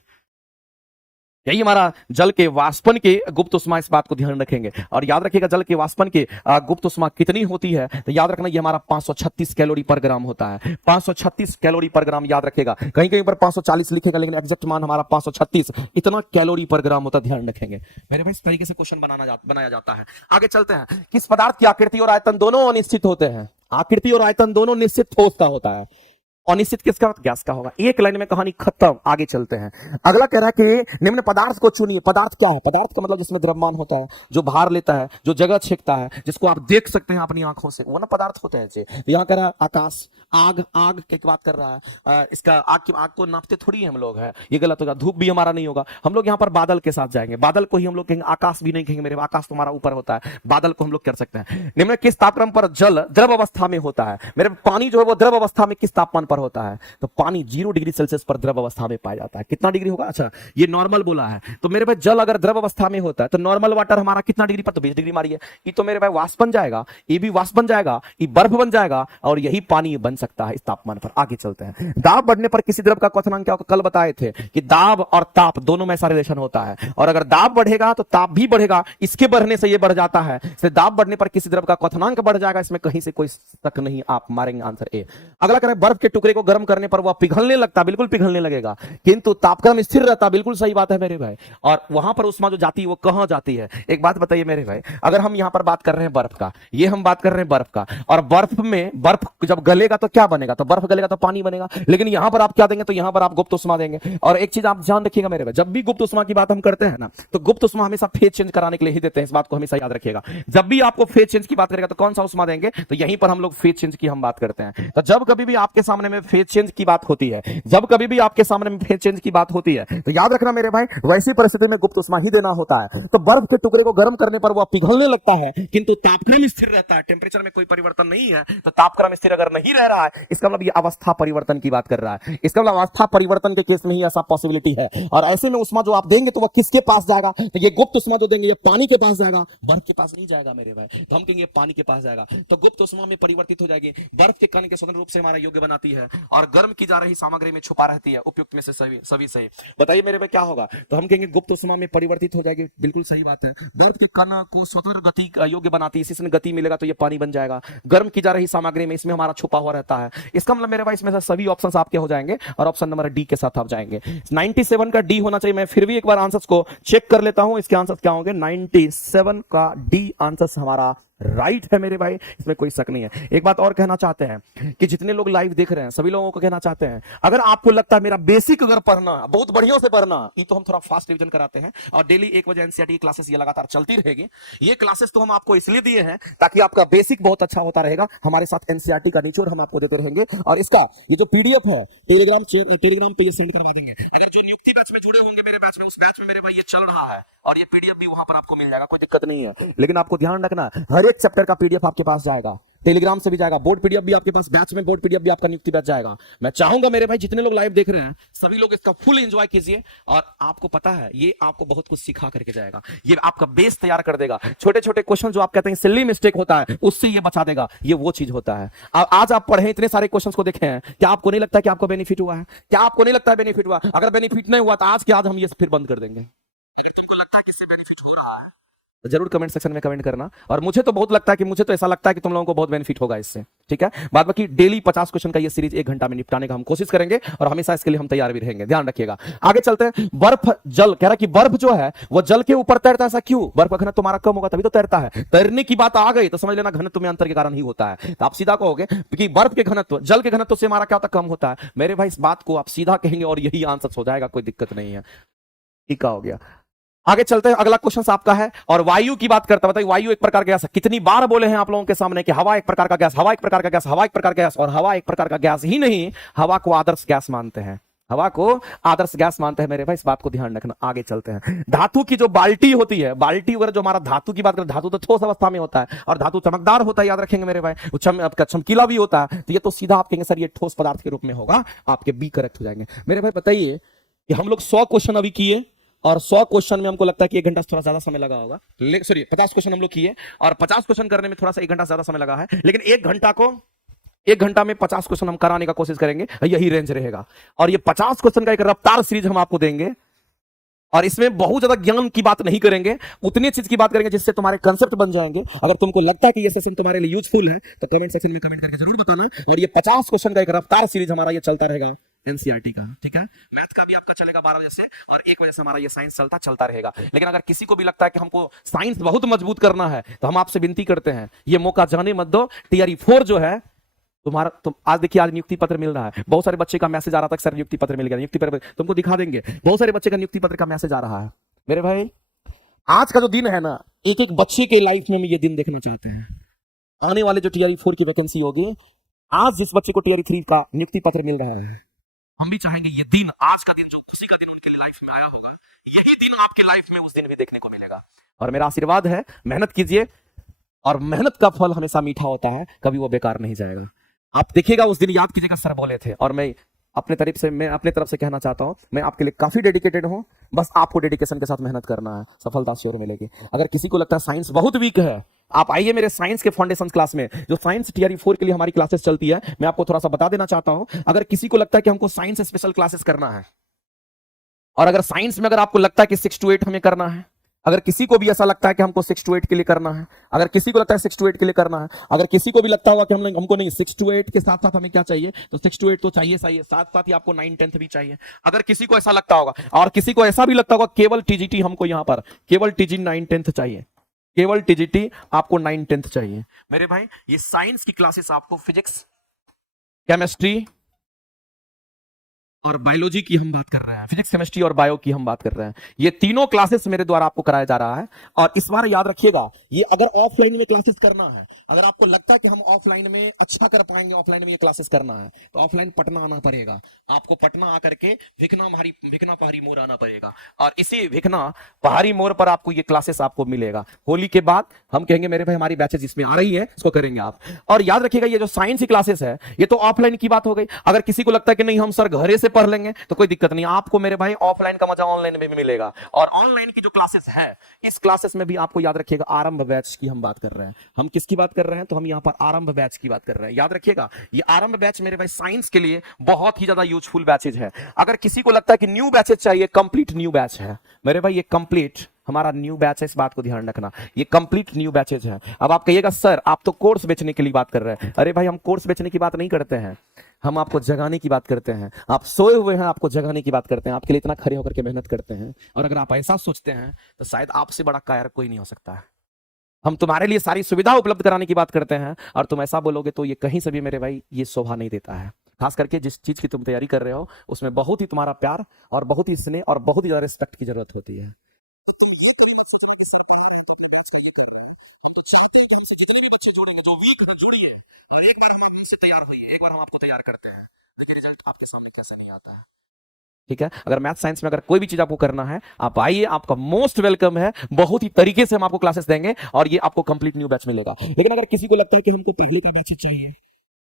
यही हमारा जल के वाष्पन की गुप्त उष्मा। इस बात को ध्यान रखेंगे और याद रखिएगा जल के वाष्पन की गुप्त उष्मा कितनी होती है, तो याद रखना ये हमारा 536 कैलोरी पर ग्राम होता है। 536 कैलोरी पर ग्राम याद रखेगा, कहीं कहीं पर 540 लिखेगा, लेकिन एग्जैक्ट मान हमारा 536 इतना कैलोरी पर ग्राम होता है, ध्यान रखेंगे मेरे भाई। इस तरीके से क्वेश्चन बनाया जाता है। आगे चलते हैं, किस पदार्थ की आकृति और आयतन दोनों अनिश्चित होते हैं। आकृति और आयतन दोनों निश्चित ठोस का होता है, अनिश्चित किसका, गैस का होगा। एक लाइन में कहानी खत्म। आगे चलते हैं, अगला कह रहा है कि निम्न पदार्थ को चुनिए। पदार्थ क्या है, पदार्थ का मतलब जिसमें द्रव्यमान होता है, जो भार लेता है, जो जगह छेकता है, जिसको आप देख सकते हैं अपनी आंखों से, वो ना पदार्थ होता है। यहां कह रहा है आकाश, आग, आग की बात कर रहा है। इसका आग को नापते थोड़ी हम लोग है, ये गलत होगा। धूप भी हमारा नहीं होगा, हम लोग यहाँ पर बादल के साथ जाएंगे, बादल को ही हम लोग कहेंगे, आकाश भी नहीं कहेंगे मेरे, आकाश तुम्हारा ऊपर होता है, बादल को हम लोग कर सकते हैं। निम्न किस तापक्रम पर जल द्रव अवस्था में होता है। मेरे पानी जो है वो द्रव अवस्था में किस तापमान पर होता है, तो पानी 0 डिग्री सेल्सियस पर द्रव अवस्था में पाया जाता है। कितना डिग्री होगा, अच्छा ये नॉर्मल बोला है, तो मेरे भाई जल अगर द्रव अवस्था में होता है तो नॉर्मल वाटर हमारा कितना डिग्री पर, तो 20 डिग्री मारिए, ये तो मेरे भाई वाष्प बन जाएगा, ये भी वाष्प बन जाएगा, ये बर्फ बन जाएगा, और यही पानी बन सकता है इस तापमान पर। आगे चलते हैं, दाब बढ़ने पर किसी द्रव का क्वथनांक क्या होगा। कल बताए थे कि दाब और ताप दोनों में ऐसा रिलेशन होता है, और अगर दाब बढ़ेगा तो ताप भी बढ़ेगा, इसके बढ़ने से ये बढ़ जाता है। इसलिए दाब बढ़ने पर किसी द्रव का क्वथनांक बढ़ जाएगा, इसमें कहीं से कोई शक नहीं, आप मारेंगे आंसर ए। अगला कह रहा है बर्फ के टुकड़े को गर्म करने पर वह पिघलने लगता, बिल्कुल पिघलने लगेगा, किंतु तापक्रम स्थिर रहता, बिल्कुल सही बात है मेरे भाई। और वहां पर उष्मा जो जाती है वो कहां जाती है, एक बात बताइए मेरे भाई। अगर हम यहां पर बात कर रहे हैं बर्फ का, ये हम बात कर रहे हैं बर्फ का, और बर्फ में बर्फ जब गलेगा तो क्या बनेगा, तो बर्फ गलेगा तो पानी बनेगा। लेकिन यहां पर आप क्या देंगे, तो यहां पर आप गुप्त उष्मा देंगे। और एक चीज आप ध्यान रखिएगा मेरे भाई, जब भी गुप्त उष्मा की बात हम करते हैं ना, तो गुप्त उष्मा हमेशा फेज चेंज कराने के लिए ही देते हैं, इस बात को हमेशा याद रखिएगा। जब भी आपको फेज चेंज की बात करेगा तो कौन सा उष्मा देंगे, तो यहीं पर हम लोग फेज चेंज की हम बात करते हैं। तो जब कभी भी आपके सामने में फेज चेंज की बात होती है, जब कभी भी आपके सामने में फेज चेंज की बात होती है, तो याद रखना मेरे भाई वैसी परिस्थिति में गुप्त उष्मा ही देना होता है। तो बर्फ के टुकड़े को गर्म करने पर वह पिघलने लगता है, किंतु तापक्रम स्थिर रहता है, टेंपरेचर में कोई परिवर्तन नहीं है। तो तापक्रम स्थिर अगर नहीं रह रहा है, इसका मतलब ये अवस्था परिवर्तन की बात कर रहा है। इसका मतलब अवस्था परिवर्तन के केस में ही ऐसा पॉसिबिलिटी है। और ऐसे में उष्मा जो आप देंगे तो वह किसके पास जाएगा, तो ये गुप्त उष्मा जो देंगे ये पानी के पास जाएगा, बर्फ के पास नहीं जाएगा मेरे भाई। तो हम कहेंगे पानी के पास जाएगा, तो गुप्त उष्मा में परिवर्तित हो जाएगी, बर्फ के कण के स्वतंत्र रूप से हमारा योग्य बनाती है, और गर्म की जा रही सामग्री में छुपा रहती है। उपयुक्त में से सभी सही। बताइए मेरे भाई क्या होगा, तो हम कहेंगे गुप्त उष्मा में परिवर्तित हो जाएगी, बिल्कुल सही बात है। बर्फ के कण को स्वतंत्र गति योग्य बनाती है, इसमें गति मिलेगा तो ये पानी बन जाएगा। गर्म की जा रही सामग्री में इसमें हमारा छुपा हुआ रहता है। इसका मतलब मेरे भाई इसमें से सभी ऑप्शंस आपके हो जाएंगे, और ऑप्शन नंबर डी के साथ आप जाएंगे। 97 का डी होना चाहिए। मैं फिर भी एक बार आंसर्स को चेक कर लेता हूं, इसके आंसर्स क्या होंगे। 97 का डी आंसर्स हमारा राइट है मेरे भाई, इसमें कोई शक नहीं है। एक बात और कहना चाहते हैं कि जितने लोग लाइव देख रहे हैं सभी लोगों को कहना चाहते हैं, अगर आपको लगता है मेरा बेसिक अगर पढ़ना बहुत बढ़िया से पढ़ना, ये तो हम थोड़ा फास्ट रिवीजन कराते हैं, और डेली 1 बजे एनसीईआरटी क्लासेस ये लगातार चलती रहेगी। ये क्लासेस तो हम आपको इसलिए दिए हैं ताकि आपका बेसिक बहुत अच्छा होता रहेगा। हमारे साथ एनसीईआरटी का निचोड़ हम आपको देते रहेंगे, और इसका ये जो पीडीएफ है टेलीग्राम पे ये सेंड करवा देंगे। अगर जो नियुक्ति बैच में जुड़े होंगे मेरे बैच में, उस बैच में मेरे भाई ये चल रहा है, और ये पीडीएफ भी वहां पर आपको मिल जाएगा, कोई दिक्कत नहीं है। लेकिन आपको ध्यान रखना हर एक चैप्टर का पीडीएफ आपके पास जाएगा, टेलीग्राम से भी जाएगा, बोर्ड पीडीएफ भी आपके पास, बैच में बोर्ड पीडीएफ भी आपका नियुक्ति बैच जाएगा। मैं चाहूंगा मेरे भाई जितने लोग लाइव देख रहे हैं सभी लोग इसका फुल एंजॉय कीजिए, और आपको पता है ये आपको बहुत कुछ सिखा करके जाएगा, ये आपका बेस तैयार कर देगा। छोटे छोटे क्वेश्चन जो आप कहते हैं सिली मिस्टेक होता है उससे ये बचा देगा, ये वो चीज होता है। आज आप पढ़े इतने सारे क्वेश्चन को देखे हैं, क्या आपको नहीं लगता कि आपको बेनिफिट हुआ है? क्या आपको नहीं लगता है बेनिफिट हुआ? अगर बेनिफिट नहीं हुआ तो आज के आज हम ये फिर बंद कर देंगे। अगर तुमको लगता है कि इससे बेनिफिट हो रहा है तो जरूर कमेंट सेक्शन में कमेंट करना। और मुझे तो बहुत लगता है कि मुझे तो ऐसा लगता है कि तुम लोगों को बहुत बेनिफिट होगा इससे, ठीक है। बाद बाकी डेली 50 क्वेश्चन का ये सीरीज 1 घंटा में निपटाने का हम कोशिश करेंगे, और हमेशा इसके लिए हम तैयार भी रहेंगे, ध्यान रखिएगा। आगे चलते हैं। बर्फ जल कह रहा कि बर्फ जो है वो जल के ऊपर तैरता है, ऐसा क्यों? बर्फ का घनत्व तुम्हारा कम होगा तभी तो तैरता है। तैरने की बात आ गई तो समझ लेना घनत्व में अंतर के कारण ही होता है। तो आप सीधा कहोगे कि बर्फ के घनत्व जल के घनत्व से हमारा क्या होता है? कम होता है। मेरे भाई इस बात को आप सीधा कहेंगे और यही आंसर हो जाएगा, कोई दिक्कत नहीं है। ठीक हो गया। आगे चलते हैं, अगला क्वेश्चन आपका है और वायु की बात करता है। बताइए वायु एक प्रकार का गैस है। कितनी बार बोले हैं आप लोगों के सामने कि हवा एक प्रकार का गैस, हवा एक प्रकार का गैस, हवा एक प्रकार का गैस, और हवा एक प्रकार का गैस ही नहीं, हवा को आदर्श गैस मानते हैं, हवा को आदर्श गैस मानते हैं मेरे भाई, इस बात को ध्यान रखना। आगे चलते हैं। धातु की जो बाल्टी होती है, बाल्टी वगैरह जो हमारा धातु की बात करें, धातु तो ठोस अवस्था में होता है और धातु चमकदार होता है, याद रखेंगे मेरे भाई, चमकीला भी होता है। तो ये तो सीधा आप कहेंगे सर ये ठोस पदार्थ के रूप में होगा, आपके बी करेक्ट हो जाएंगे मेरे भाई। बताइए कि हम लोग 100 क्वेश्चन अभी किए और 100 क्वेश्चन में हमको लगता है कि 1 घंटा थोड़ा ज्यादा समय लगा होगा, सॉरी 50 क्वेश्चन हम लोग किए और 50 क्वेश्चन करने में थोड़ा सा 1 घंटा ज्यादा समय लगा है, लेकिन 1 घंटा में 50 क्वेश्चन हम कराने का कोशिश करेंगे, यही रेंज रहेगा। और ये 50 क्वेश्चन का एक रफ्तार सीरीज हम आपको देंगे, और इसमें बहुत ज्यादा ज्ञान की बात नहीं करेंगे, उतनी चीज की बात करेंगे जिससे तुम्हारे कंसेप्ट बन जाएंगे। अगर तुमको लगता है कि ये सेशन तुम्हारे लिए यूजफुल है तो कमेंट सेक्शन में कमेंट करके जरूर बताना। और ये 50 क्वेश्चन का एक रफ्तार सीरीज हमारा ये चलता रहेगा एनसीईआरटी का, ठीक है। मैथ का भी आपका चलेगा 12 बजे से और 1 बजे से हमारा ये साइंस चलता रहेगा। लेकिन अगर किसी को भी लगता है कि हमको साइंस बहुत मजबूत करना है तो हम आपसे विनती करते हैं, ये मौका जाने मत दो। टीआरई 4 जो है तुम्हारा, तुम आज देखिए, आज नियुक्ति पत्र मिल रहा है। बहुत सारे बच्चे का मैसेज आ रहा था कि सर नियुक्ति पत्र मिल गया, नियुक्ति पत्र तुमको दिखा देंगे। बहुत सारे बच्चे का नियुक्ति पत्र का मैसेज आ रहा है मेरे भाई। आज का जो दिन है ना, एक एक बच्चे के लाइफ में हम ये दिन देखना चाहते हैं। आने वाले जो टीआरई 4 की वैकेंसी होगी, आज जिस बच्चे को टीआरई 3 का नियुक्ति पत्र मिल रहा है, हम भी चाहेंगे ये दिन, आज का दिन जो खुशी का दिन उनके लिए लाइफ में आया होगा, यही दिन आपके लाइफ में उस दिन भी देखने को मिलेगा। और मेरा आशीर्वाद है, मेहनत कीजिए और मेहनत का फल हमेशा मीठा होता है, कभी वो बेकार नहीं जाएगा। आप देखिएगा उस दिन याद कीजिएगा सर बोले थे। और मैं अपने तरफ से कहना चाहता हूं, मैं आपके लिए काफी डेडिकेटेड हूं, बस आपको डेडिकेशन के साथ मेहनत करना है, सफलता श्योर मिलेगी। अगर किसी को लगता है साइंस बहुत वीक है, आप आइए मेरे साइंस के फाउंडेशन क्लास में, जो साइंस टीआरई 4 के लिए हमारी क्लासेस चलती है। मैं आपको थोड़ा सा बता देना चाहता हूं, अगर किसी को लगता है कि हमको साइंस स्पेशल क्लासेस करना है, और अगर साइंस में अगर आपको लगता है कि 6 to 8 हमें करना है, अगर किसी को भी ऐसा लगता है कि हमको 6 to 8 के लिए करना है, अगर किसी को लगता है 6 to 8 के लिए करना है, अगर किसी को भी लगता होगा कि हमको नहीं 6 to 8 के साथ साथ हमें क्या चाहिए, तो 6 to 8 तो चाहिए सही है, साथ साथ ही आपको 9 10th भी चाहिए। अगर किसी को ऐसा लगता होगा, और किसी को ऐसा भी लगता होगा केवल टीजीटी हमको यहां पर केवल टीजी 9 10th चाहिए, केवल टीजीटी आपको 9 10th चाहिए मेरे भाई, ये साइंस की क्लासेस आपको फिजिक्स, केमिस्ट्री और बायोलॉजी की हम बात कर रहे हैं, फिजिक्स केमिस्ट्री और बायो की हम बात कर रहे हैं, ये तीनों क्लासेस मेरे द्वारा आपको कराया जा रहा है। और इस बार याद रखिएगा, ये अगर ऑफलाइन में क्लासेस करना है, अगर आपको लगता है कि हम ऑफलाइन में अच्छा कर पाएंगे, ऑफलाइन में ये क्लासेस करना है, तो ऑफलाइन पटना आना पड़ेगा आपको। पटना आकर के भिकना पहाड़ी मोड़ आना पड़ेगा, और इसी भिकना पहाड़ी मोड़ पर आपको ये क्लासेस आपको मिलेगा। होली के बाद हम कहेंगे मेरे भाई हमारी बैचेस इसमें आ रही है, इसको करेंगे आप। और याद रखिएगा ये जो साइंस की क्लासेस है ये तो ऑफलाइन की बात हो गई। अगर किसी को लगता है कि नहीं हम सर घरे से पढ़ लेंगे, तो कोई दिक्कत नहीं, आपको मेरे भाई ऑफलाइन का मजा ऑनलाइन में भी मिलेगा। और ऑनलाइन की जो क्लासेस है, इस क्लासेस में भी आपको याद रखिएगा आरंभ बैच की हम बात कर रहे हैं। हम किसकी बात कर रहे हैं, तो हम यहां पर आरंभ बैच की बात कर रहे हैं। याद रखिएगा ये आरंभ बैच मेरे भाई साइंस के लिए बहुत ही ज्यादा यूजफुल बैचेज है। अगर किसी को लगता है कि न्यू बैचेज चाहिए, कंप्लीट न्यू बैच है मेरे भाई, ये कंप्लीट हमारा न्यू बैच है, इस बात को ध्यान रखना, ये कंप्लीट न्यू बैचेज है। अब आप कहिएगा सर आप तो कोर्स बेचने के लिए बात कर रहे हैं। अरे भाई हम कोर्स बेचने की बात नहीं करते हैं, हम आपको जगाने की बात करते हैं। आप सोए हुए हैं, आपको जगाने की बात करते हैं, आपके लिए इतना खड़े होकर के मेहनत करते हैं। और अगर आप ऐसा सोचते हैं तो शायद आपसे बड़ा कायर कोई नहीं हो सकता है। हम तुम्हारे लिए सारी सुविधा उपलब्ध कराने की बात करते हैं, और तुम ऐसा बोलोगे तो ये कहीं से भी मेरे भाई ये शोभा नहीं देता है। खास करके जिस चीज की तुम तैयारी कर रहे हो उसमें बहुत ही तुम्हारा प्यार और बहुत ही स्नेह और बहुत ही ज्यादा रिस्पेक्ट की जरूरत होती है। एक बार हम आपको तैयार करते हैं, देखिए रिजल्ट आपके सामने कैसे नहीं आता है। ठीक है। अगर मैथ साइंस में अगर कोई भी चीज आपको करना है, आप आइए, आपका मोस्ट वेलकम है। बहुत ही तरीके से हम आपको क्लासेस देंगे और ये आपको कंप्लीट न्यू बैच मिलेगा। लेकिन अगर किसी को लगता है कि हमको पहले का बैच चाहिए,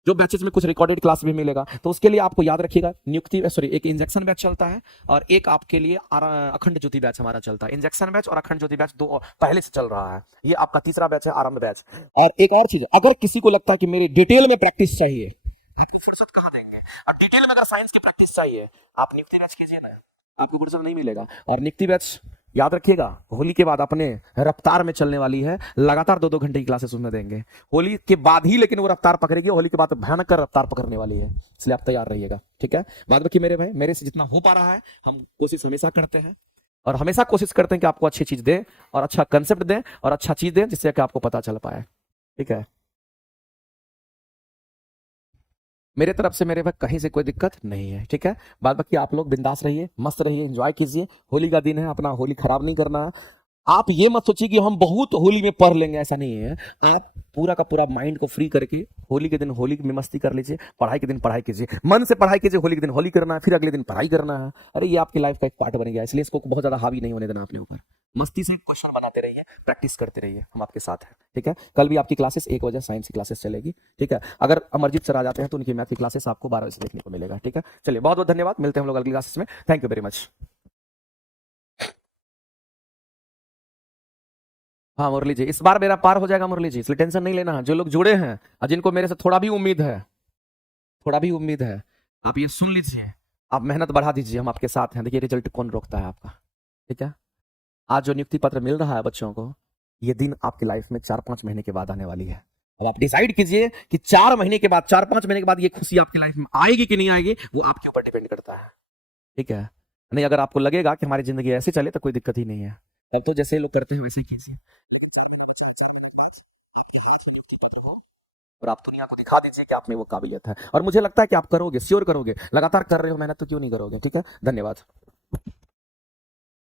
जो बैचेस में कुछ रिकॉर्डेड क्लास भी मिलेगा, तो उसके लिए आपको याद रखिएगा नियुक्ति सॉरी एक इंजेक्शन बैच चलता है और एक आपके लिए अखंड ज्योति बैच हमारा चलता है। इंजेक्शन बैच और अखंड ज्योति बैच दो पहले से चल रहा है, ये आपका तीसरा बैच है, आरंभ बैच। और एक और चीज, अगर किसी को लगता है कि मेरी डिटेल में प्रैक्टिस चाहिए, आपको फुर्सत कहाँ देंगे, और डिटेल में अगर साइंस की प्रैक्टिस चाहिए, आप नियुक्ति बैच कीजिए ना, आपको फुर्सत नहीं मिलेगा। और नियुक्ति बैच याद रखिएगा, होली के बाद अपने रफ्तार में चलने वाली है, लगातार 2-2 घंटे की क्लासेस उसमें देंगे। होली के बाद ही लेकिन वो रफ्तार पकड़ेगी, होली के बाद भयानक रफ्तार पकड़ने वाली है, इसलिए आप तैयार रहिएगा, ठीक है। बाद बाकी मेरे भाई, मेरे से जितना हो पा रहा है हम कोशिश हमेशा करते हैं, और हमेशा कोशिश करते हैं कि आपको अच्छी चीज दें और अच्छा कंसेप्ट दें और अच्छा चीज दें जिससे कि आपको पता चल पाए, ठीक है। मेरे तरफ से मेरे भाई कहीं से कोई दिक्कत नहीं है, ठीक है। बाद बाकी आप लोग बिंदास रहिए, मस्त रहिए, एंजॉय कीजिए। होली का दिन है, अपना होली खराब नहीं करना है। आप ये मत सोचिए कि हम बहुत होली में पढ़ लेंगे, ऐसा नहीं है। आप पूरा का पूरा माइंड को फ्री करके होली के दिन होली में मस्ती कर लीजिए, पढ़ाई के दिन पढ़ाई कीजिए, मन से पढ़ाई कीजिए। होली के दिन होली करना है, फिर अगले दिन पढ़ाई करना है। अरे ये आपकी लाइफ का एक पार्ट बन गया, इसलिए इसको बहुत ज्यादा हावी नहीं होने देना अपने ऊपर। मस्ती से क्वेश्चन बनाते रहिए, प्रैक्टिस करते रहिए, हम आपके साथ हैं, ठीक है। कल भी आपकी क्लासेस 1 बजे साइंस की क्लासेस चलेगी, ठीक है। अगर अमरजीत सर आ जाते हैं तो उनकी मैथ की क्लासेस आपको 12 बजे देखने को मिलेगा, ठीक है। चलिए, बहुत बहुत धन्यवाद, मिलते हैं हम लोग अगली क्लासेस में। Thank you very much. हाँ मुरली जी, इस बार मेरा पार हो जाएगा मुरली जी, इसलिए टेंशन नहीं लेना। जो लोग जुड़े हैं और जिनको मेरे से थोड़ा भी उम्मीद है, थोड़ा भी उम्मीद है, आप ये सुन लीजिए, आप मेहनत बढ़ा दीजिए, हम आपके साथ हैं। देखिए रिजल्ट कौन रोकता है आपका, ठीक है। आज जो नियुक्ति पत्र मिल रहा है बच्चों को, ये दिन आपकी लाइफ में 4-5 महीने के बाद आने वाली है। अब आप डिसाइड कीजिए कि 4 महीने के बाद, 4-5 महीने के बाद ये खुशी आपकी लाइफ में आएगी कि नहीं आएगी, वो आपके ऊपर डिपेंड करता है, ठीक है। नहीं, अगर आपको लगेगा कि हमारी जिंदगी ऐसे चले तो कोई दिक्कत ही नहीं है, तब तो जैसे लोग करते हैं वैसे ही कीजिए, और आप दुनिया को दिखा दीजिए कि आप में वो काबिलियत है। और मुझे लगता है कि आप करोगे, श्योर करोगे, लगातार कर रहे हो मेहनत, तो क्यों नहीं करोगे, ठीक है। धन्यवाद।